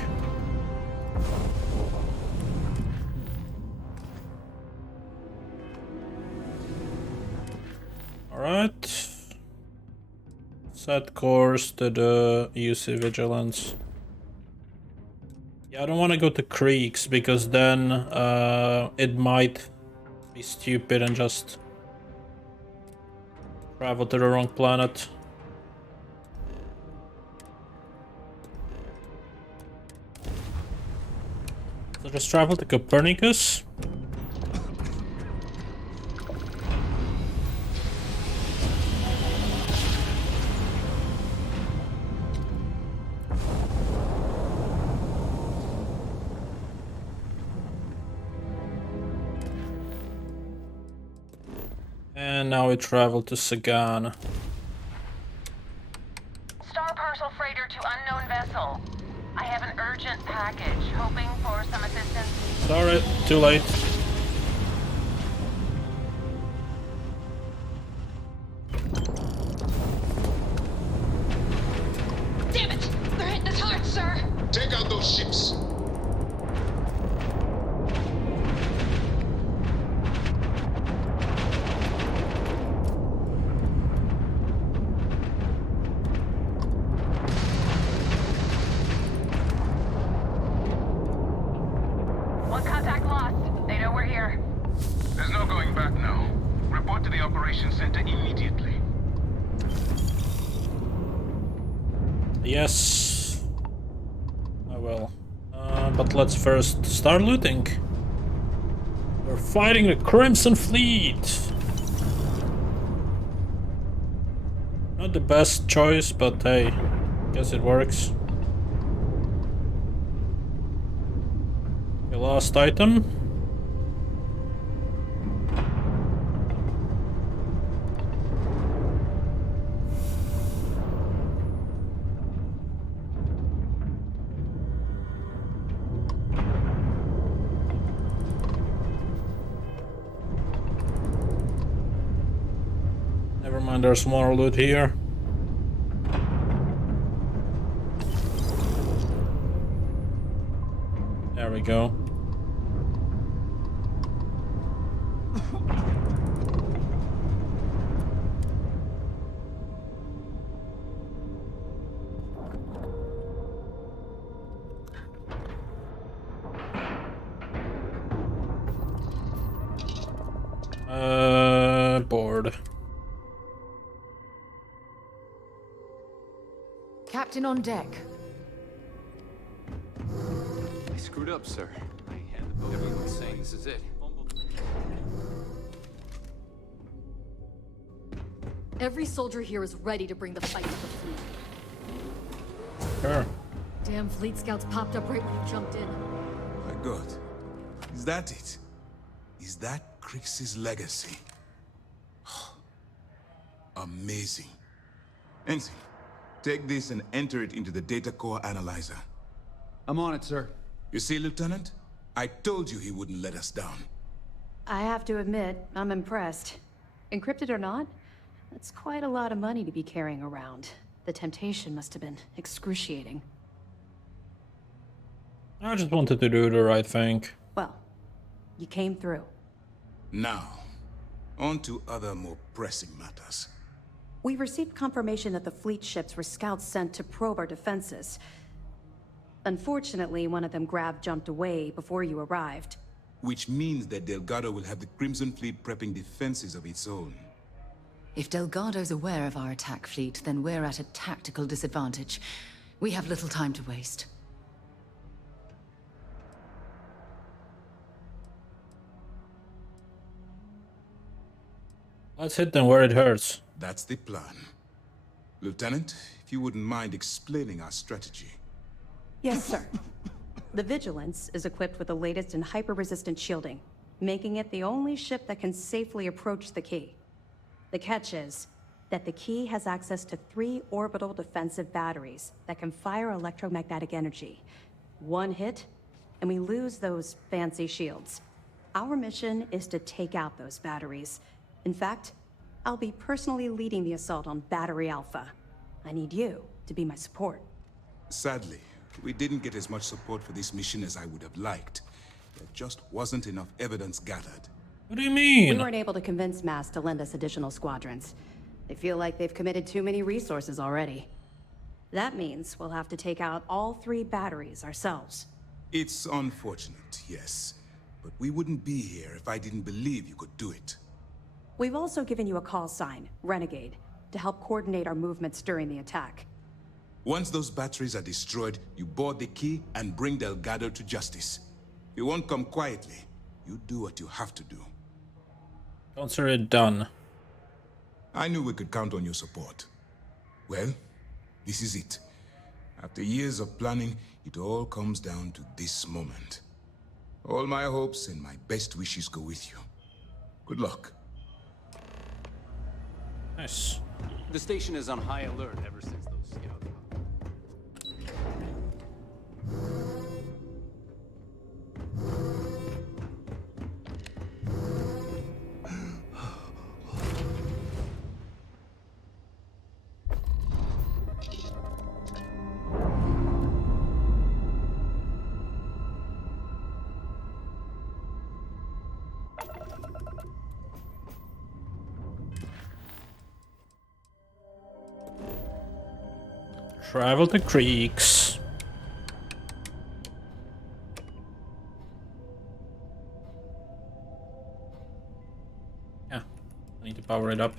Alright. Set course to the UC Vigilance. Yeah, I don't want to go to creeks because then it might be stupid and just travel to the wrong planet. So just travel to Copernicus. And now we travel to Sagan. Star parcel freighter to unknown vessel. I have an urgent package, hoping for some assistance. Sorry, too late. Damn it! They're hitting us hard, sir! Take out those ships! One contact lost. They know we're here. There's no going back now. Report to the operations center immediately. Yes, I will. But let's first start looting. We're fighting the Crimson Fleet. Not the best choice, but hey, guess it works. The last item. Never mind, there's more loot here. There we go. Board. Captain on deck. I screwed up, sir. I had the boat. Everyone's saying this is it. Every soldier here is ready to bring the fight to the fleet. Sure. Damn fleet scouts popped up right when you jumped in. My God. Is that it? Is that 𝐒𝐸𝐞𝐜𝐬's legacy? Amazing. Ensign, take this and enter it into the data core analyzer. I'm on it, sir. You see, Lieutenant? I told you he wouldn't let us down. I have to admit, I'm impressed. Encrypted or not, that's quite a lot of money to be carrying around. The temptation must have been excruciating. I just wanted to do the right thing. Well, you came through. Now, on to other more pressing matters. We received confirmation that the fleet ships were scouts sent to probe our defenses. Unfortunately, one of them jumped away before you arrived. Which means that Delgado will have the Crimson Fleet prepping defenses of its own. If Delgado's aware of our attack fleet, then we're at a tactical disadvantage. We have little time to waste. Let's hit them where it hurts. That's the plan. Lieutenant, if you wouldn't mind explaining our strategy. Yes, sir. The Vigilance is equipped with the latest in hyper-resistant shielding, making it the only ship that can safely approach the key. The catch is that the key has access to 3 orbital defensive batteries that can fire electromagnetic energy. One hit, and we lose those fancy shields. Our mission is to take out those batteries. In fact, I'll be personally leading the assault on Battery Alpha. I need you to be my support. Sadly, we didn't get as much support for this mission as I would have liked. There just wasn't enough evidence gathered. What do you mean? We weren't able to convince MAS to lend us additional squadrons. They feel like they've committed too many resources already. That means we'll have to take out all 3 batteries ourselves. It's unfortunate, yes. But we wouldn't be here if I didn't believe you could do it. We've also given you a call sign, Renegade, to help coordinate our movements during the attack. Once those batteries are destroyed, you board the key and bring Delgado to justice. You won't come quietly. You do what you have to do. Consider it done. I knew we could count on your support. Well, this is it. After years of planning, it all comes down to this moment. All my hopes and my best wishes go with you. Good luck. Nice. The station is on high alert ever since those scouts. Travel the creeks. Yeah, I need to power it up.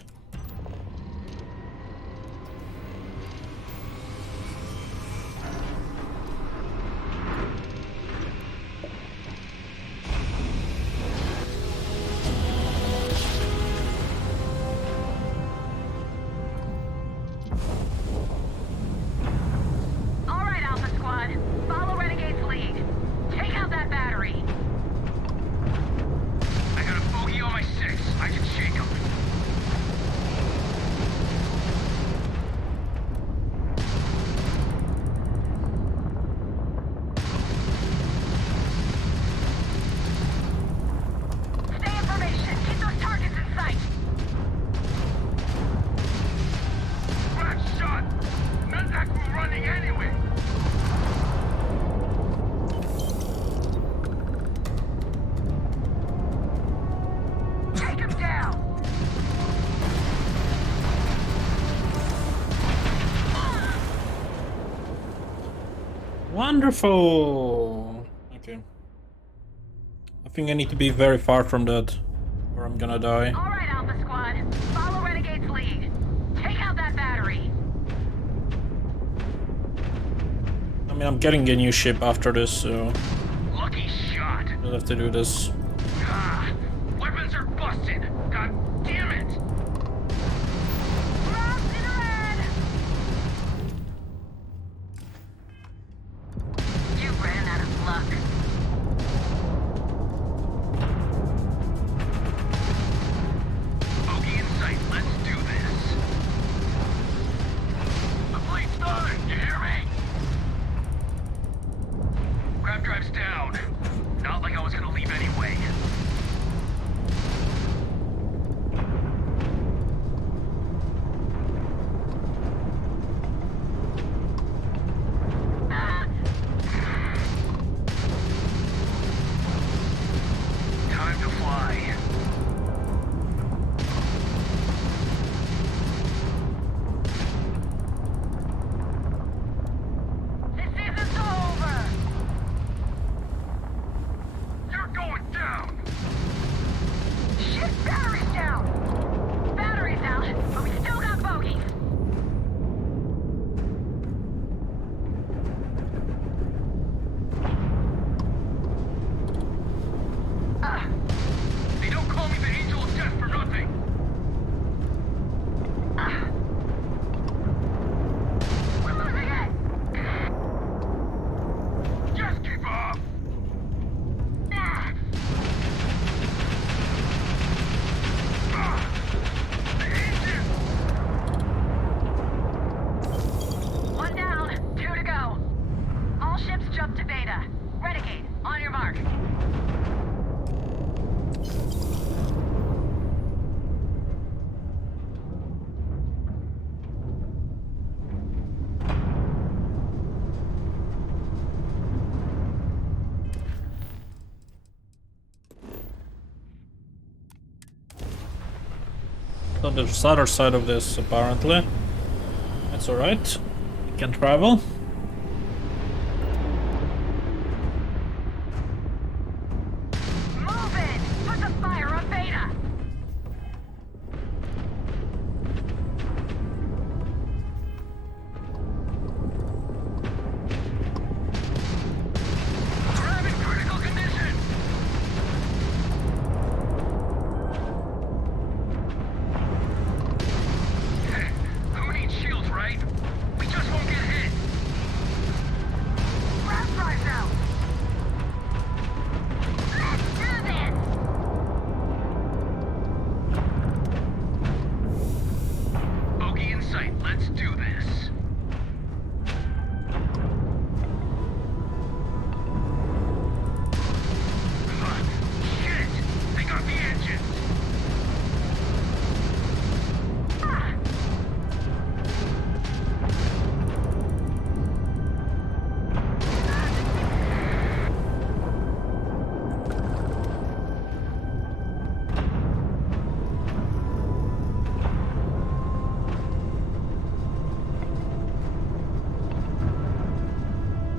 Wonderful. Okay. I think I need to be very far from that, or I'm gonna die. All right, Alpha Squad. Follow Renegade's lead. Take out that battery. I mean, I'm getting a new ship after this, so Lucky shot. I'll have to do this. Ah, weapons are busted. God damn it. fly. This isn't over! You're going down! Shit, battery's down! Battery's out, but we still got bogeys. They don't call me the Angel of Death for nothing! We're losing it! Just keep up! The engine! One down, 2 to go. All ships jump to beta. Renegade, on your mark. On the other side of this, apparently. That's alright. We can travel. Move it! Put the fire on beta! I'm in critical condition! Hey, who needs shields, right? We just won't get hit! Grab drives out! Let's do this! Bogey in sight, let's do this. Shit! They got the engines!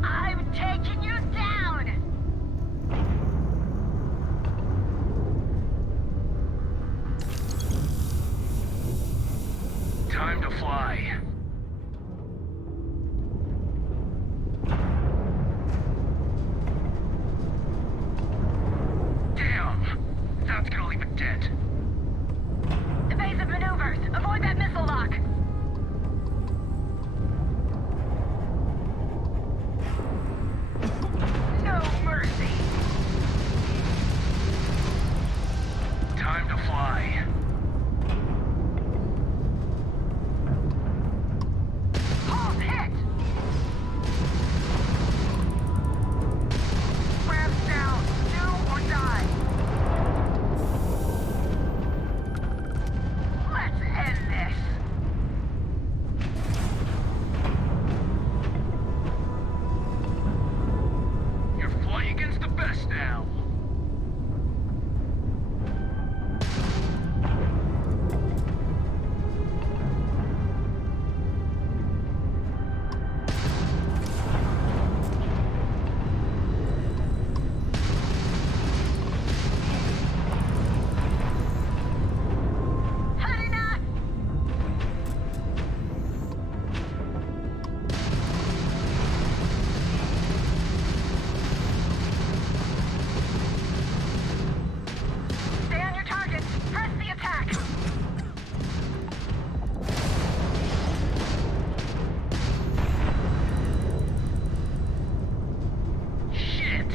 I'm taking you down! Time to fly. Damn! That's gonna leave it dead. Evasive maneuvers! Avoid that missile lock! No mercy! Time to fly. Hold hit! Ramps down! Do or die! Let's end this! You're flying against the best now. Helena! Stay on your targets! Press the attack! Shit!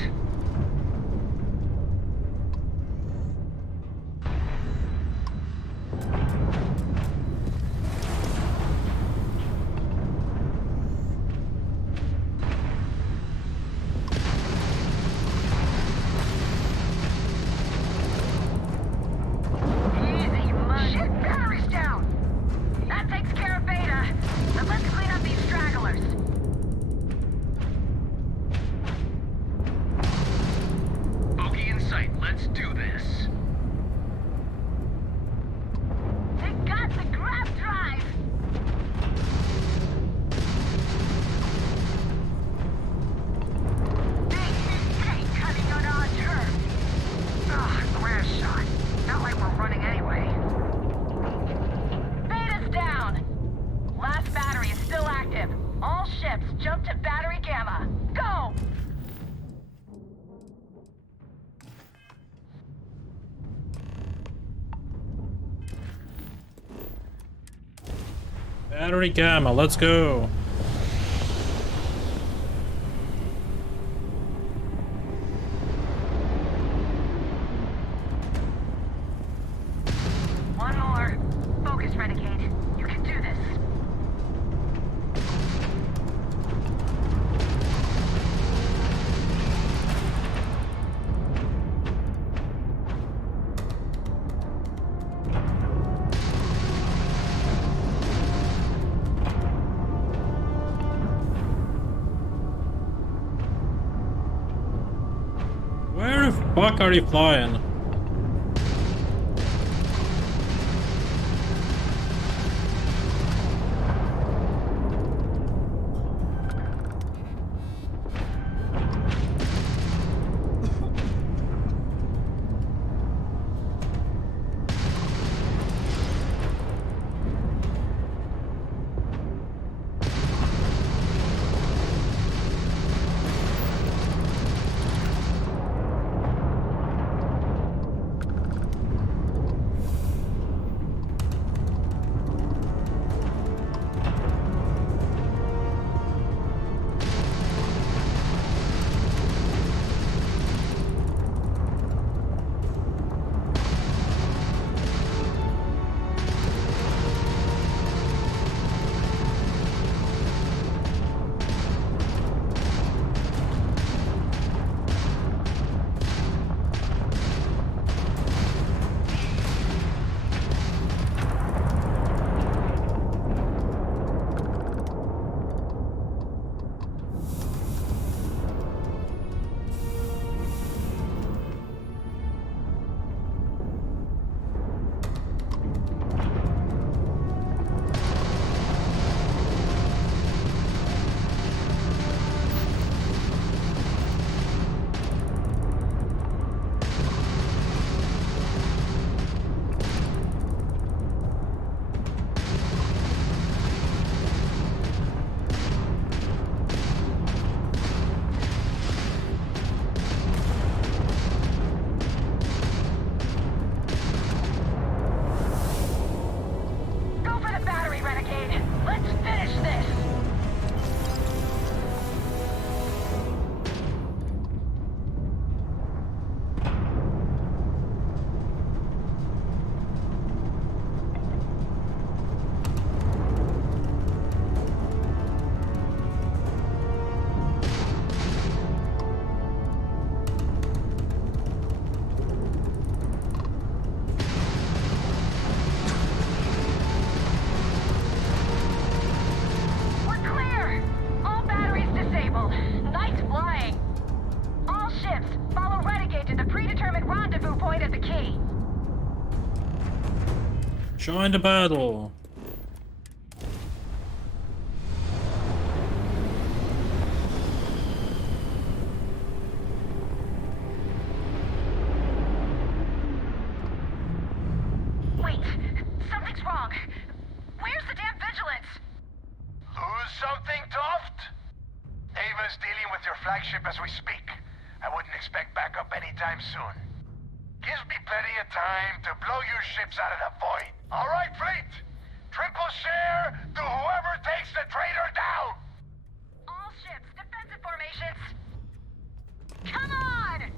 Easy, mud! Shit, battery's down! That takes care of beta. Now let's clean up these stragglers. Bogey in sight, let's do this. Battery gamma, let's go. One more. Focus, Renegade. You can do this. Where the fuck are you flying? Join the battle. Wait, something's wrong. Where's the damn vigilance? Lose something, Toft? Ava's dealing with your flagship as we speak. I wouldn't expect backup anytime soon. Gives me plenty of time to blow your ships out of the void. All right, fleet. Triple share to whoever takes the traitor down. All ships, defensive formations. Come on!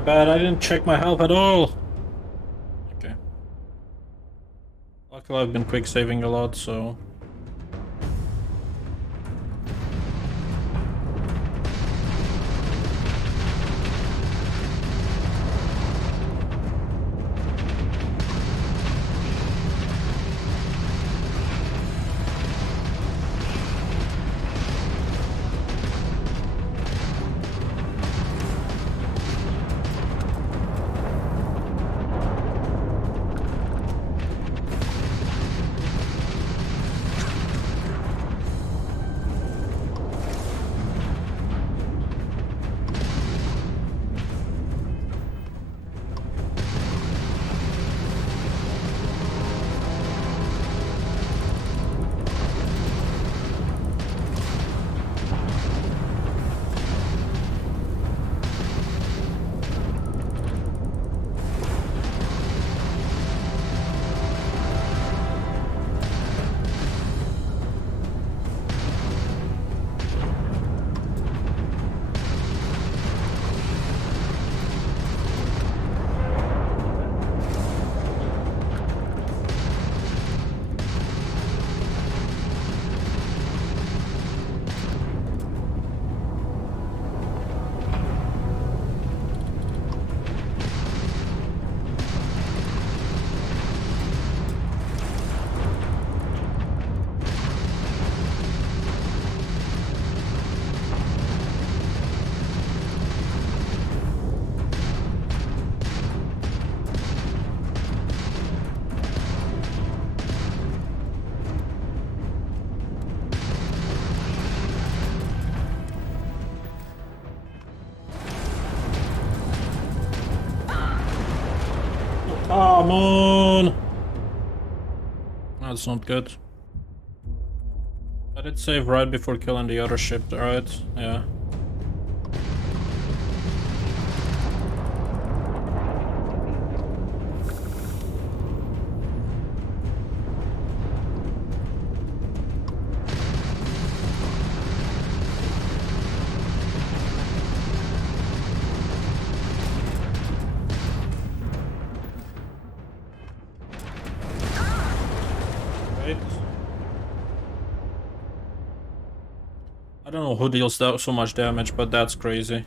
bad, I didn't check my health at all. Okay. Luckily I've been quick saving a lot, so... Come on! That's not good. I did save right before killing the other ship, right? Yeah. I don't know who deals so much damage, but that's crazy.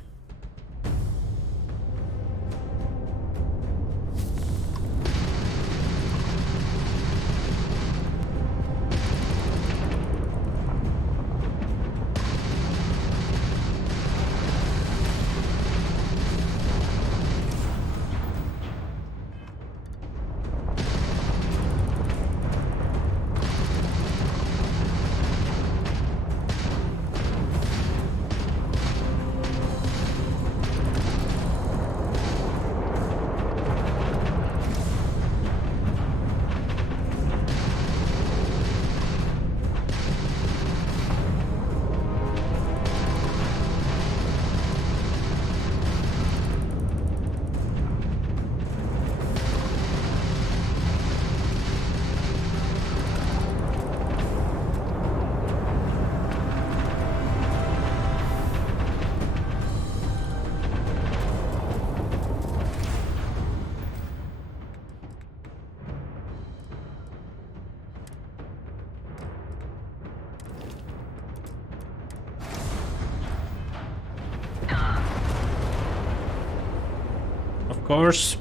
Of course.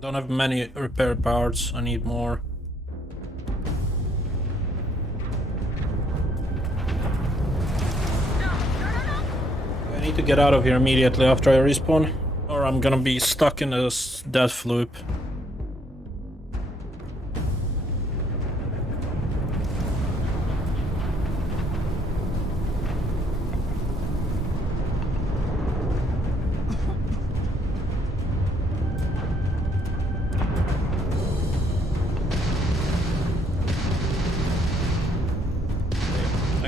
Don't have many repair parts, I need more. I need to get out of here immediately after I respawn, or I'm gonna be stuck in this death loop.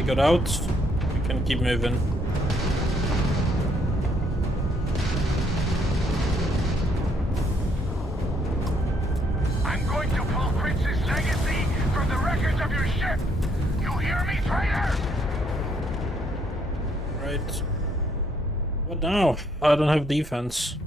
Got out, we can keep moving. I'm going to pull Prince's legacy from the records of your ship. You hear me, traitor? Right. What now? I don't have defense.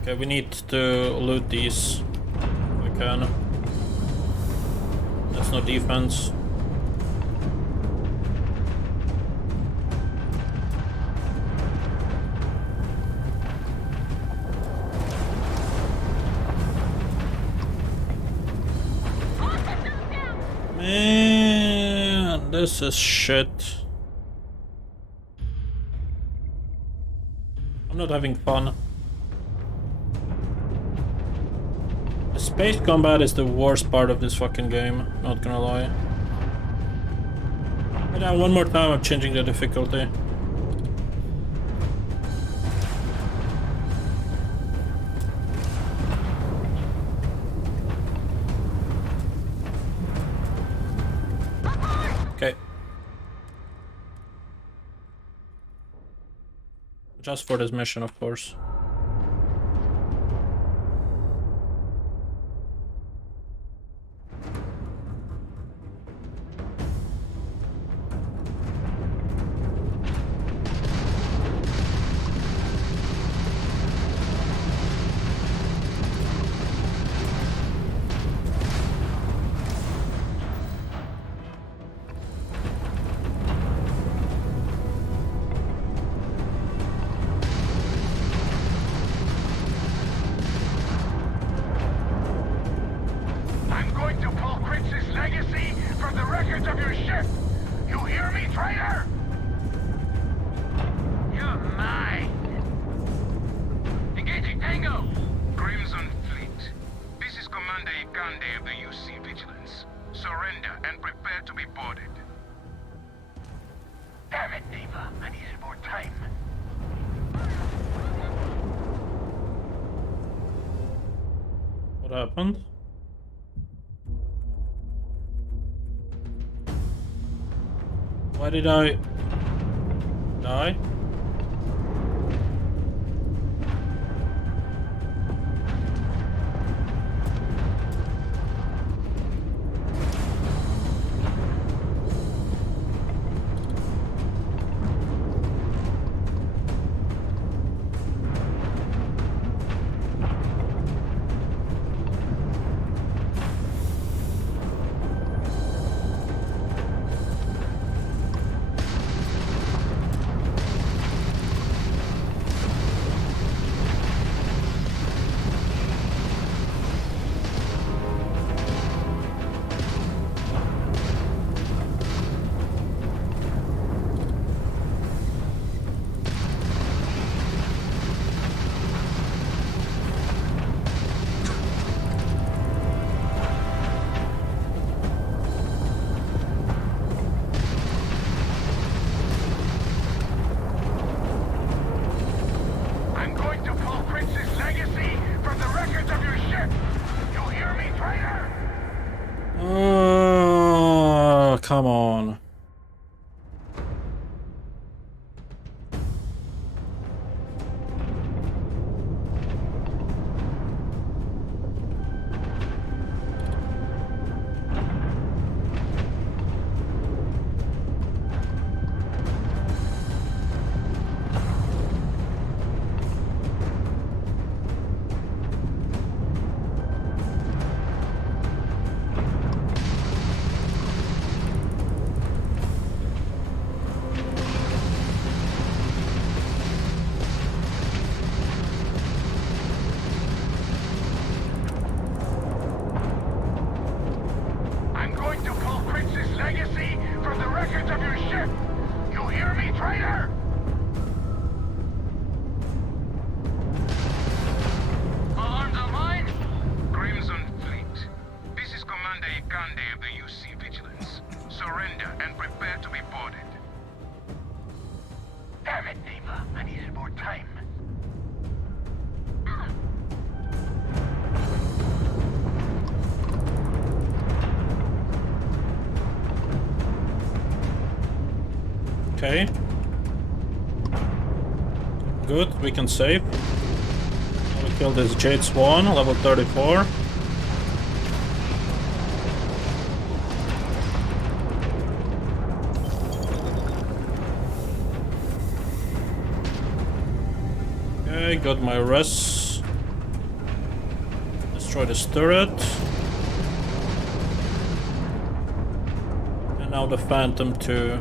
Okay, we need to loot these if we can. There's no defense. Man, this is shit. I'm not having fun. The space combat is the worst part of this fucking game, not gonna lie. And now one more time I'm changing the difficulty. Okay. Just for this mission, of course. What happened? Why did I die? Come on. Okay. Good, we can save. Now we Kill this Jade Swan, level 34. Okay, got my res. Destroy this turret. And now the Phantom too.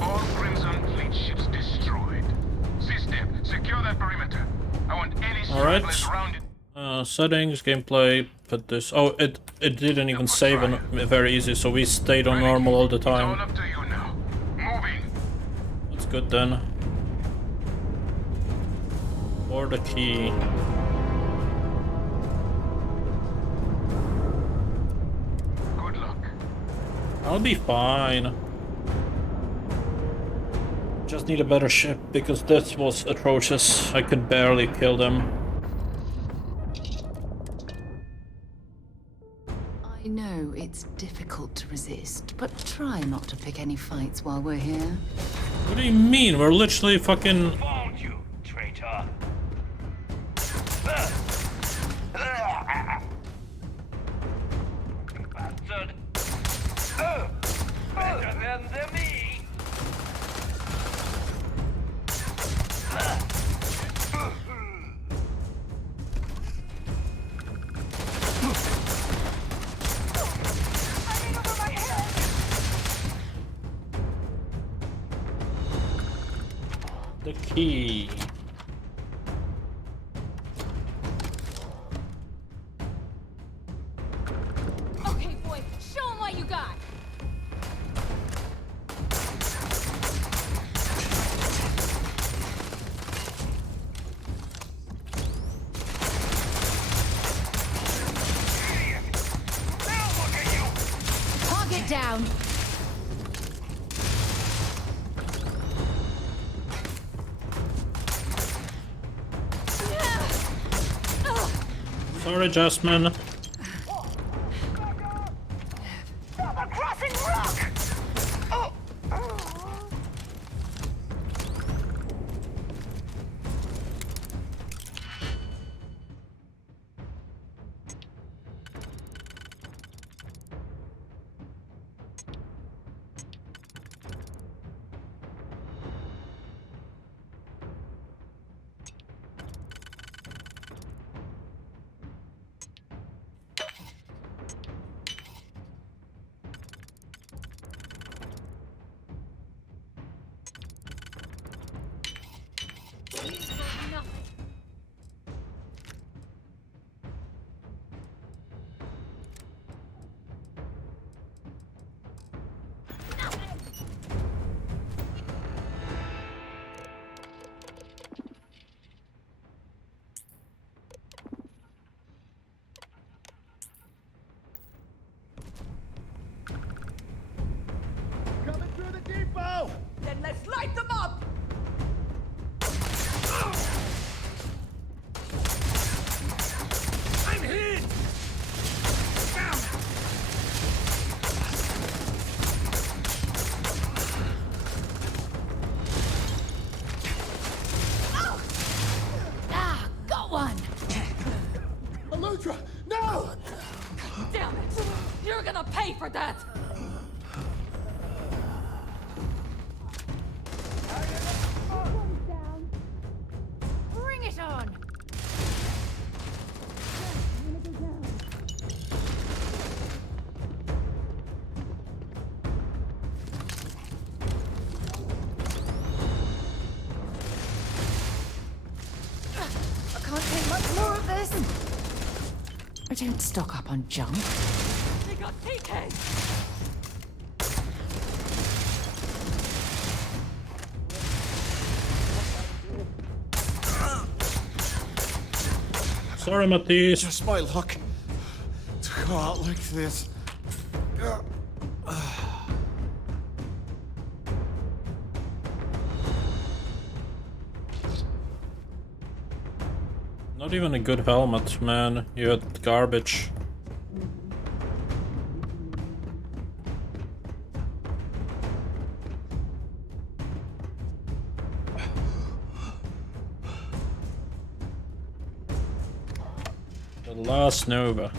All Crimson Fleet ships destroyed. System, secure that perimeter. I want any stragglers around it. Settings, gameplay, put this. Oh, it didn't even save and very easy, so we stayed on normal all the time. Up to you now. Moving. That's good then. For the key. Good luck. I'll be fine. Just need a better ship because this was atrocious. I could barely kill them. I know it's difficult to resist, but try not to pick any fights while we're here. What do you mean? We're literally fucking... Found you, traitor. Bastard. Better than me. The key. Okay, boy, show him what you got. Target down. Sorry, Jasmine. Then let's light them up! I'm hit! Ah, got one! Elutra, no! Damn it! You're gonna pay for that! Bring it on! I can't take much more of this. I don't stock up on junk. They got TK! Sorry, Matisse. Just my luck to go out like this. Not even a good helmet, man. You had garbage. The last Nova.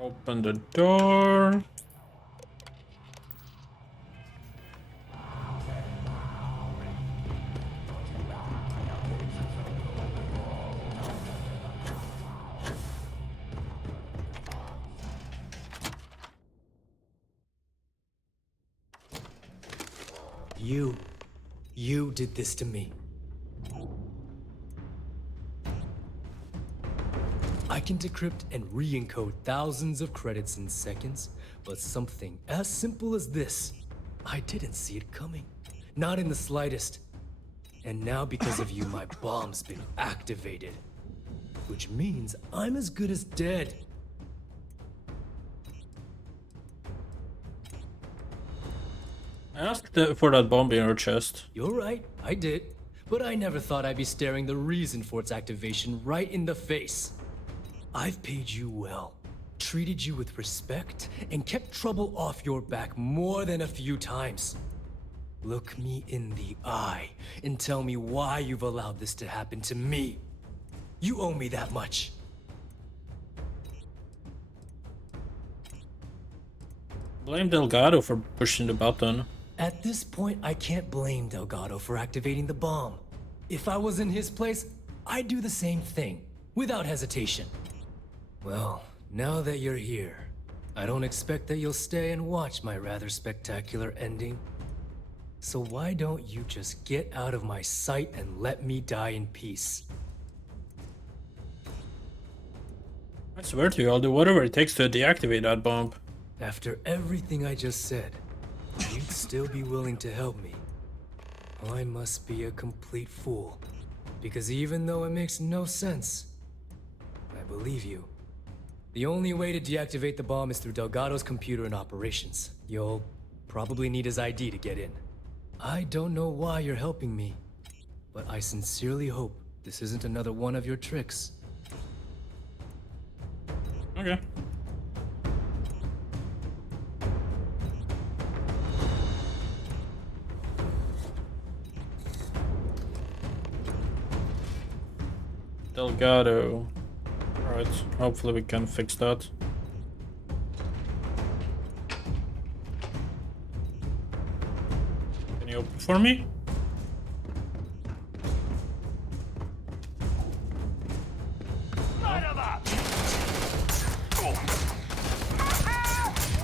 Open the door. You did this to me. I can decrypt and re-encode thousands of credits in seconds, but something as simple as this, I didn't see it coming. Not in the slightest. And now because of you, my bomb's been activated. Which means I'm as good as dead. I asked for that bomb in your chest. You're right, I did. But I never thought I'd be staring the reason for its activation right in the face. I've paid you well, treated you with respect, and kept trouble off your back more than a few times. Look me in the eye and tell me why you've allowed this to happen to me. You owe me that much. Blame Delgado for pushing the button. At this point, I can't blame Delgado for activating the bomb. If I was in his place, I'd do the same thing, without hesitation. Well, now that you're here, I don't expect that you'll stay and watch my rather spectacular ending. So why don't you just get out of my sight and let me die in peace? I swear to you, I'll do whatever it takes to deactivate that bomb. After everything I just said, you'd still be willing to help me. I must be a complete fool. Because even though it makes no sense, I believe you. The only way to deactivate the bomb is through Delgado's computer and operations. You'll probably need his ID to get in. I don't know why you're helping me, but I sincerely hope this isn't another one of your tricks. Okay. Delgado. Alright, hopefully we can fix that. Can you open for me?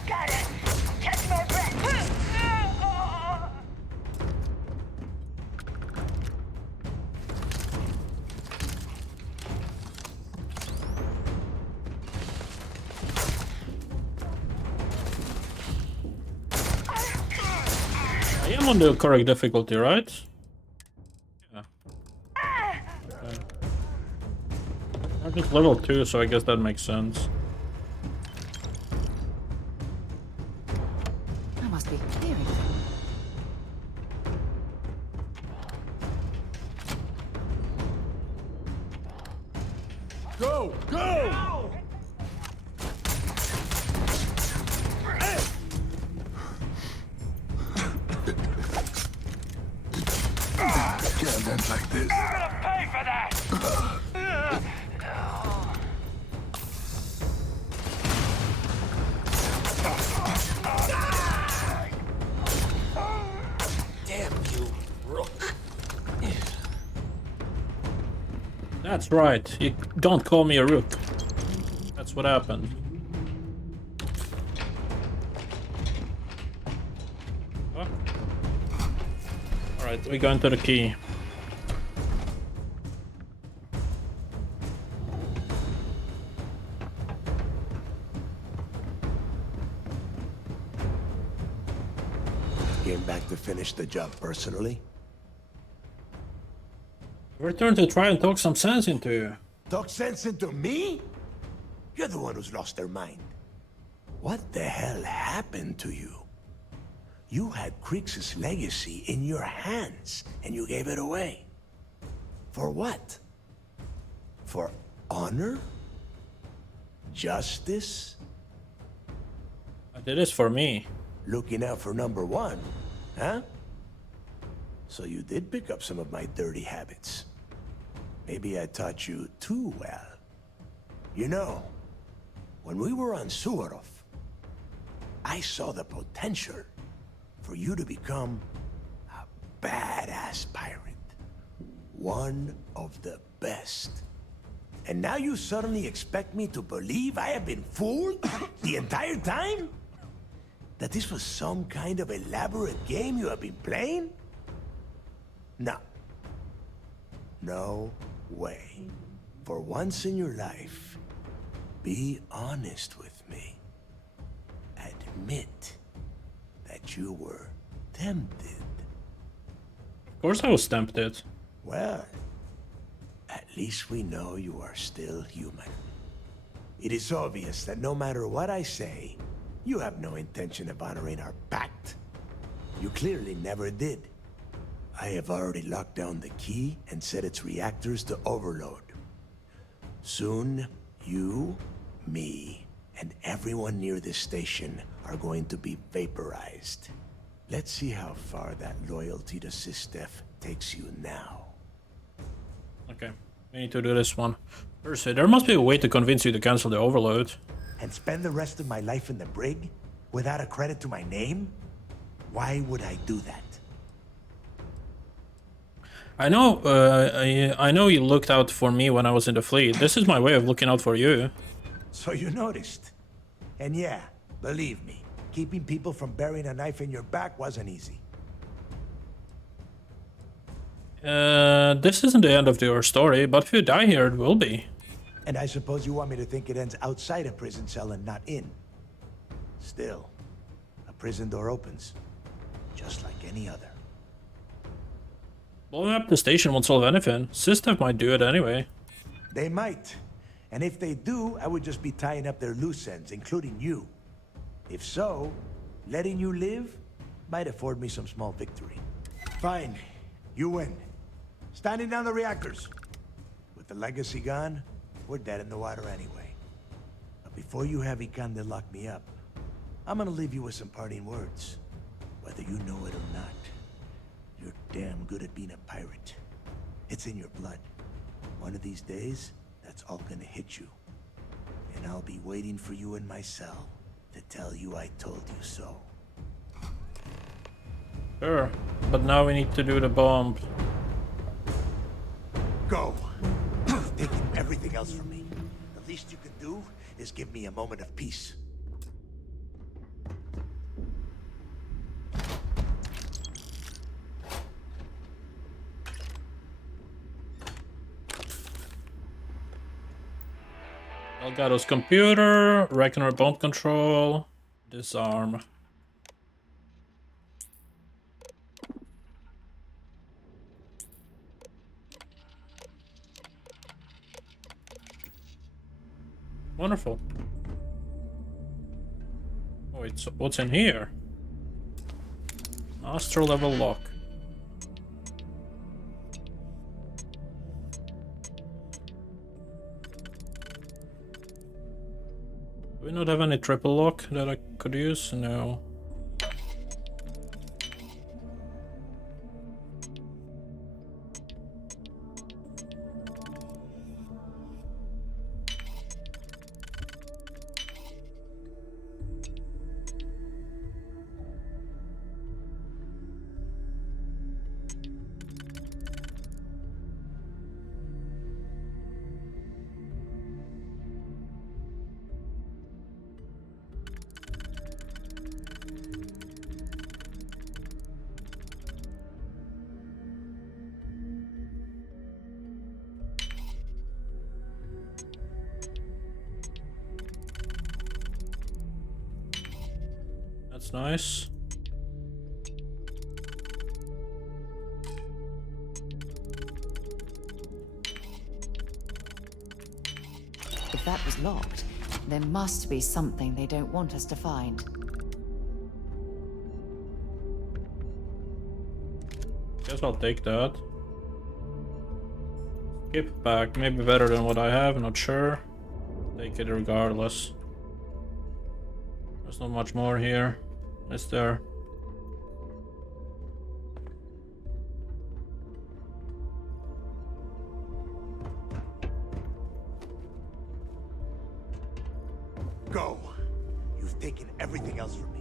Got it! Catch my breath! I am on the correct difficulty, right? Yeah. Okay. I'm just level 2, so I guess that makes sense. I must be hearing them. Go! Go! Can't end like this. You're gonna pay for that! Damn you, Rook. That's right. You don't call me a rook. That's what happened. Oh. Alright, we go into the key. Came back to finish the job personally? Return to try and talk some sense into you. Talk sense into me? You're the one who's lost their mind. What the hell happened to you? You had Kriegs' legacy in your hands, and you gave it away. For what? For honor? Justice? I did this for me. Looking out for number one, huh? So you did pick up some of my dirty habits. Maybe I taught you too well. You know, when we were on Suvorov, I saw the potential for you to become a badass pirate. One of the best. And now you suddenly expect me to believe I have been fooled the entire time? That this was some kind of elaborate game you have been playing? No. No way. For once in your life, be honest with me. Admit that you were tempted. Of course I was tempted. Well, at least we know you are still human. It is obvious that no matter what I say, you have no intention of honoring our pact. You clearly never did. I have already locked down the key and set its reactors to overload. Soon, you, me, and everyone near this station are going to be vaporized. Let's see how far that loyalty to SysDef takes you now. Okay, we need to do this one. First, there must be a way to convince you to cancel the overload. And spend the rest of my life in the brig without a credit to my name? Why would I do that? I know, I know you looked out for me when I was in the fleet. This is my way of looking out for you. So you noticed. And yeah, believe me, keeping people from burying a knife in your back wasn't easy. This isn't the end of your story, but if you die here, it will be. And I suppose you want me to think it ends outside a prison cell and not in. Still, a prison door opens, just like any other. Blowing up the station won't solve anything. SysDef might do it anyway. They might. And if they do, I would just be tying up their loose ends, including you. If so, letting you live might afford me some small victory. Fine. You win. Standing down the reactors. With the legacy gone, we're dead in the water anyway. But before you have Ikande lock me up, I'm gonna leave you with some parting words. Whether you know it or not, you're damn good at being a pirate. It's in your blood. One of these days, that's all gonna hit you. And I'll be waiting for you in my cell to tell you I told you so. Sure, but now we need to do the bomb. Go! Taking everything else from me. The least you can do is give me a moment of peace. Elgato's computer, Reckoner bomb control, disarm. Wonderful. Oh, wait, so what's in here? Astro level lock. Do we not have any triple lock that I could use? No. That's nice. If that was locked, there must be something they don't want us to find. Guess I'll take that. Skip back, maybe better than what I have, not sure. Take it regardless. There's not much more here, is there? Go. You've taken everything else from me.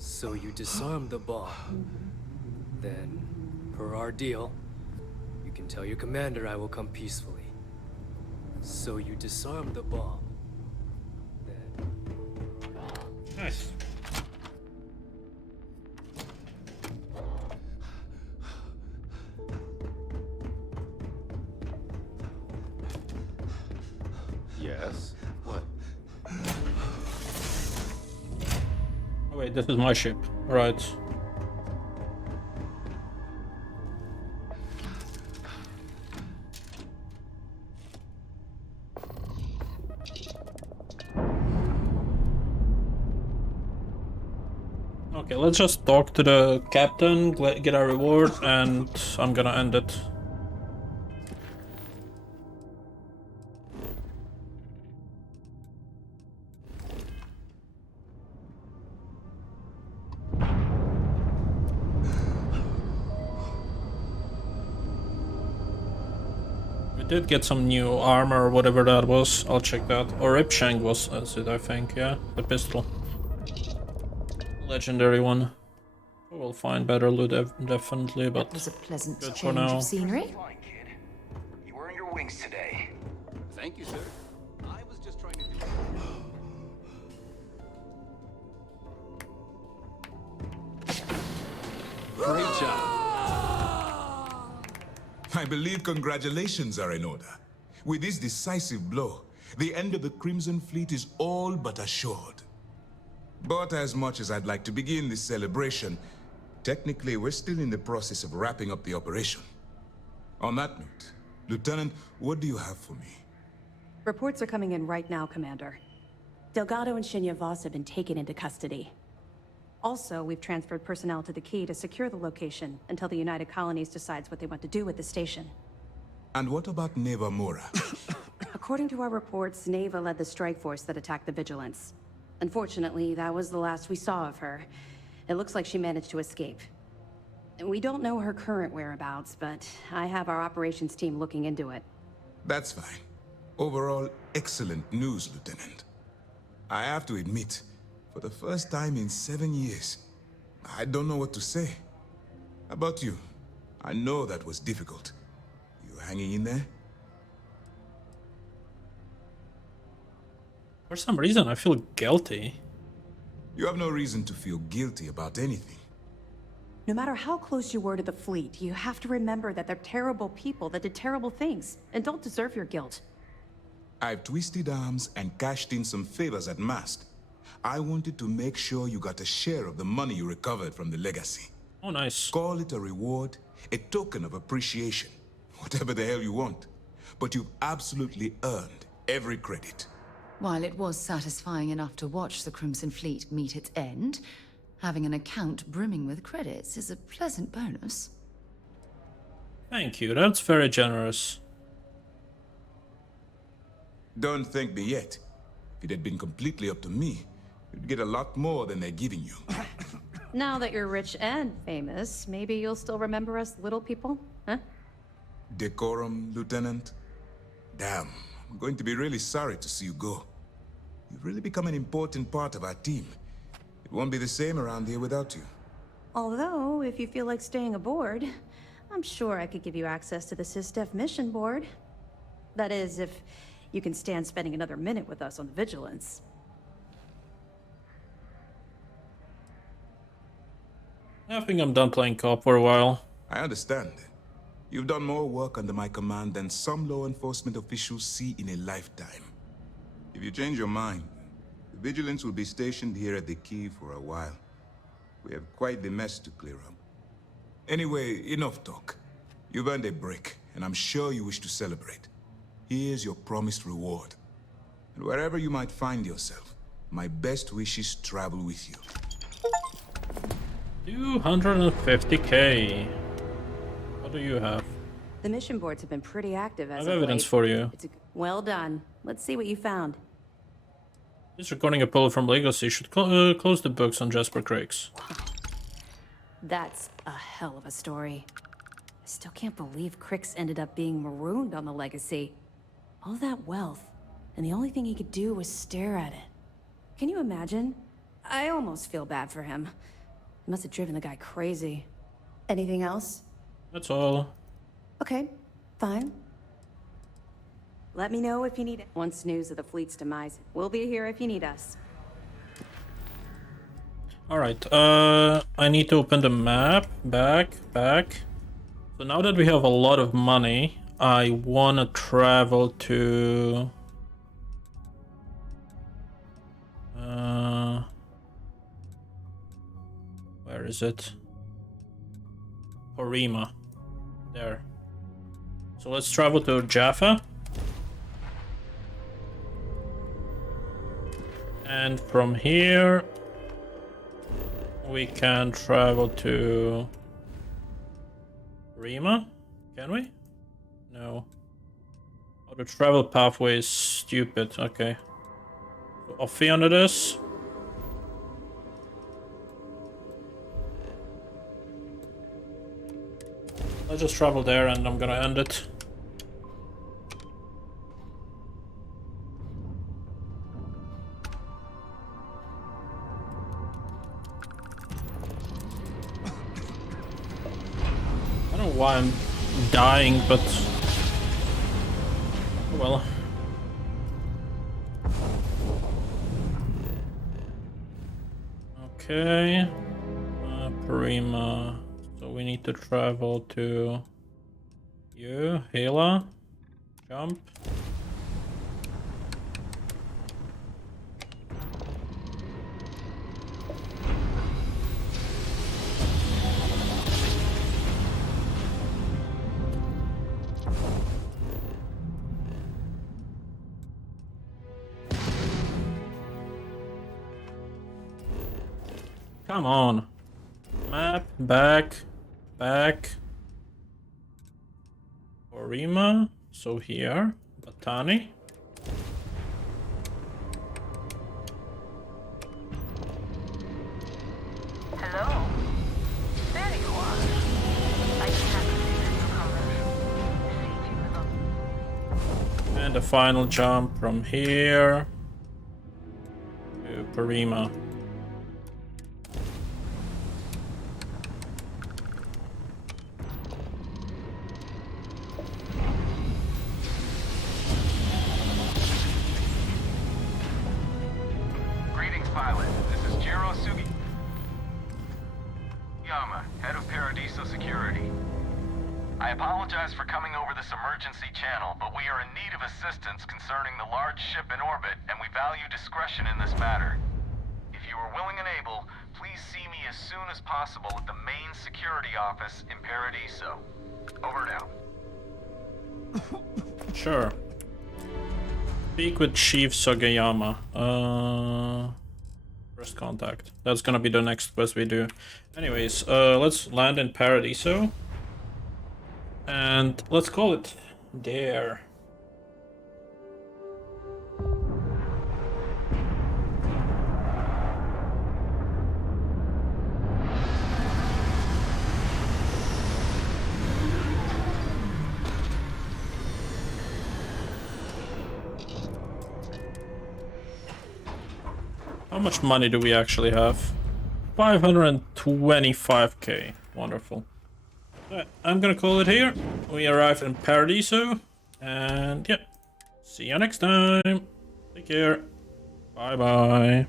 So you disarmed the bomb. Then, per our deal, you can tell your commander I will come peacefully. So you disarmed the bomb. Then... Nice. Yes? What? Oh wait, this is my ship. Right. Okay, let's just talk to the captain, get our reward, and I'm gonna end it. We did get some new armor or whatever that was. I'll check that. Or Ripshank was it, I think, yeah. The pistol. Legendary one. We'll find better loot definitely, but That was a pleasant good for change now. of scenery. You earned your wings today. Thank you, sir. I was just trying to do... Great job. I believe congratulations are in order. With this decisive blow, the end of the Crimson Fleet is all but assured. But as much as I'd like to begin this celebration, technically we're still in the process of wrapping up the operation. On that note, Lieutenant, what do you have for me? Reports are coming in right now, Commander. Delgado and 𝐒𝐸𝐿 have been taken into custody. Also, we've transferred personnel to the Key to secure the location until the United Colonies decides what they want to do with the station. And what about Neva Mora? According to our reports, Neva led the strike force that attacked the Vigilance. Unfortunately, that was the last we saw of her. It looks like she managed to escape. We don't know her current whereabouts, but I have our operations team looking into it. That's fine. Overall, excellent news, Lieutenant. I have to admit, for the first time in 7 years, I don't know what to say. How about you? I know that was difficult. You hanging in there? For some reason, I feel guilty. You have no reason to feel guilty about anything. No matter how close you were to the fleet, you have to remember that they're terrible people that did terrible things and don't deserve your guilt. I've twisted arms and cashed in some favors at Mast. I wanted to make sure you got a share of the money you recovered from the legacy. Oh, nice. Call it a reward, a token of appreciation, whatever the hell you want. But you've absolutely earned every credit. While it was satisfying enough to watch the Crimson Fleet meet its end, Having an account brimming with credits is a pleasant bonus. Thank you, that's very generous. Don't thank me yet. If it had been completely up to me, you'd get a lot more than they're giving you. Now that you're rich and famous, maybe you'll still remember us little people, huh? Decorum, Lieutenant? Damn, I'm going to be really sorry to see you go. You've really become an important part of our team. It won't be the same around here without you. Although, if you feel like staying aboard, I'm sure I could give you access to the SysDef mission board. That is, if you can stand spending another minute with us on Vigilance. I think I'm done playing co-op for a while. I understand. You've done more work under my command than some law enforcement officials see in a lifetime. If you change your mind, the Vigilance will be stationed here at the key for a while. We have quite the mess to clear up. Anyway, enough talk. You've earned a break, and I'm sure you wish to celebrate. Here's your promised reward. And wherever you might find yourself, my best wishes travel with you. 250k. What do you have? The mission boards have been pretty active as I have of evidence late. for you. Well done. Let's see what you found. This recording a pull from Legacy should close the books on Jasper Craig's. That's a hell of a story. I still can't believe Crix ended up being marooned on the Legacy. All that wealth, and the only thing he could do was stare at it. Can you imagine? I almost feel bad for him. It must have driven the guy crazy. Anything else? That's all. Okay, fine. Let me know if you need it. Once news of the fleet's demise, we'll be here if you need us. Alright, I need to open the map. Back. So now that we have a lot of money, I wanna travel to... where is it? Orima. There. So let's travel to Jaffa. And from here, we can travel to Rima. Can we? No. Oh, the travel pathway is stupid. Okay. So Offie under this. Let's just travel there and I'm gonna end it. I don't know why I'm dying, but oh well. Okay, Prima. So we need to travel to 𝐒𝐩𝐞𝐬. Jump. Come on. Map, back. Orima, so here. Batani. Hello? There you are. I just have to see the newcomer. And the final jump from here to Parima. I apologize for coming over this emergency channel, but we are in need of assistance concerning the large ship in orbit, and we value discretion in this matter. If you are willing and able, please see me as soon as possible at the main security office in Paradiso. Over now. Sure. Speak with Chief Sugiyama. First contact. That's gonna be the next quest we do. Anyways, let's land in Paradiso. And let's call it there. How much money do we actually have? 525k. Wonderful. Alright, I'm gonna call it here. We arrived in Paradiso. And yeah, see you next time. Take care. Bye bye.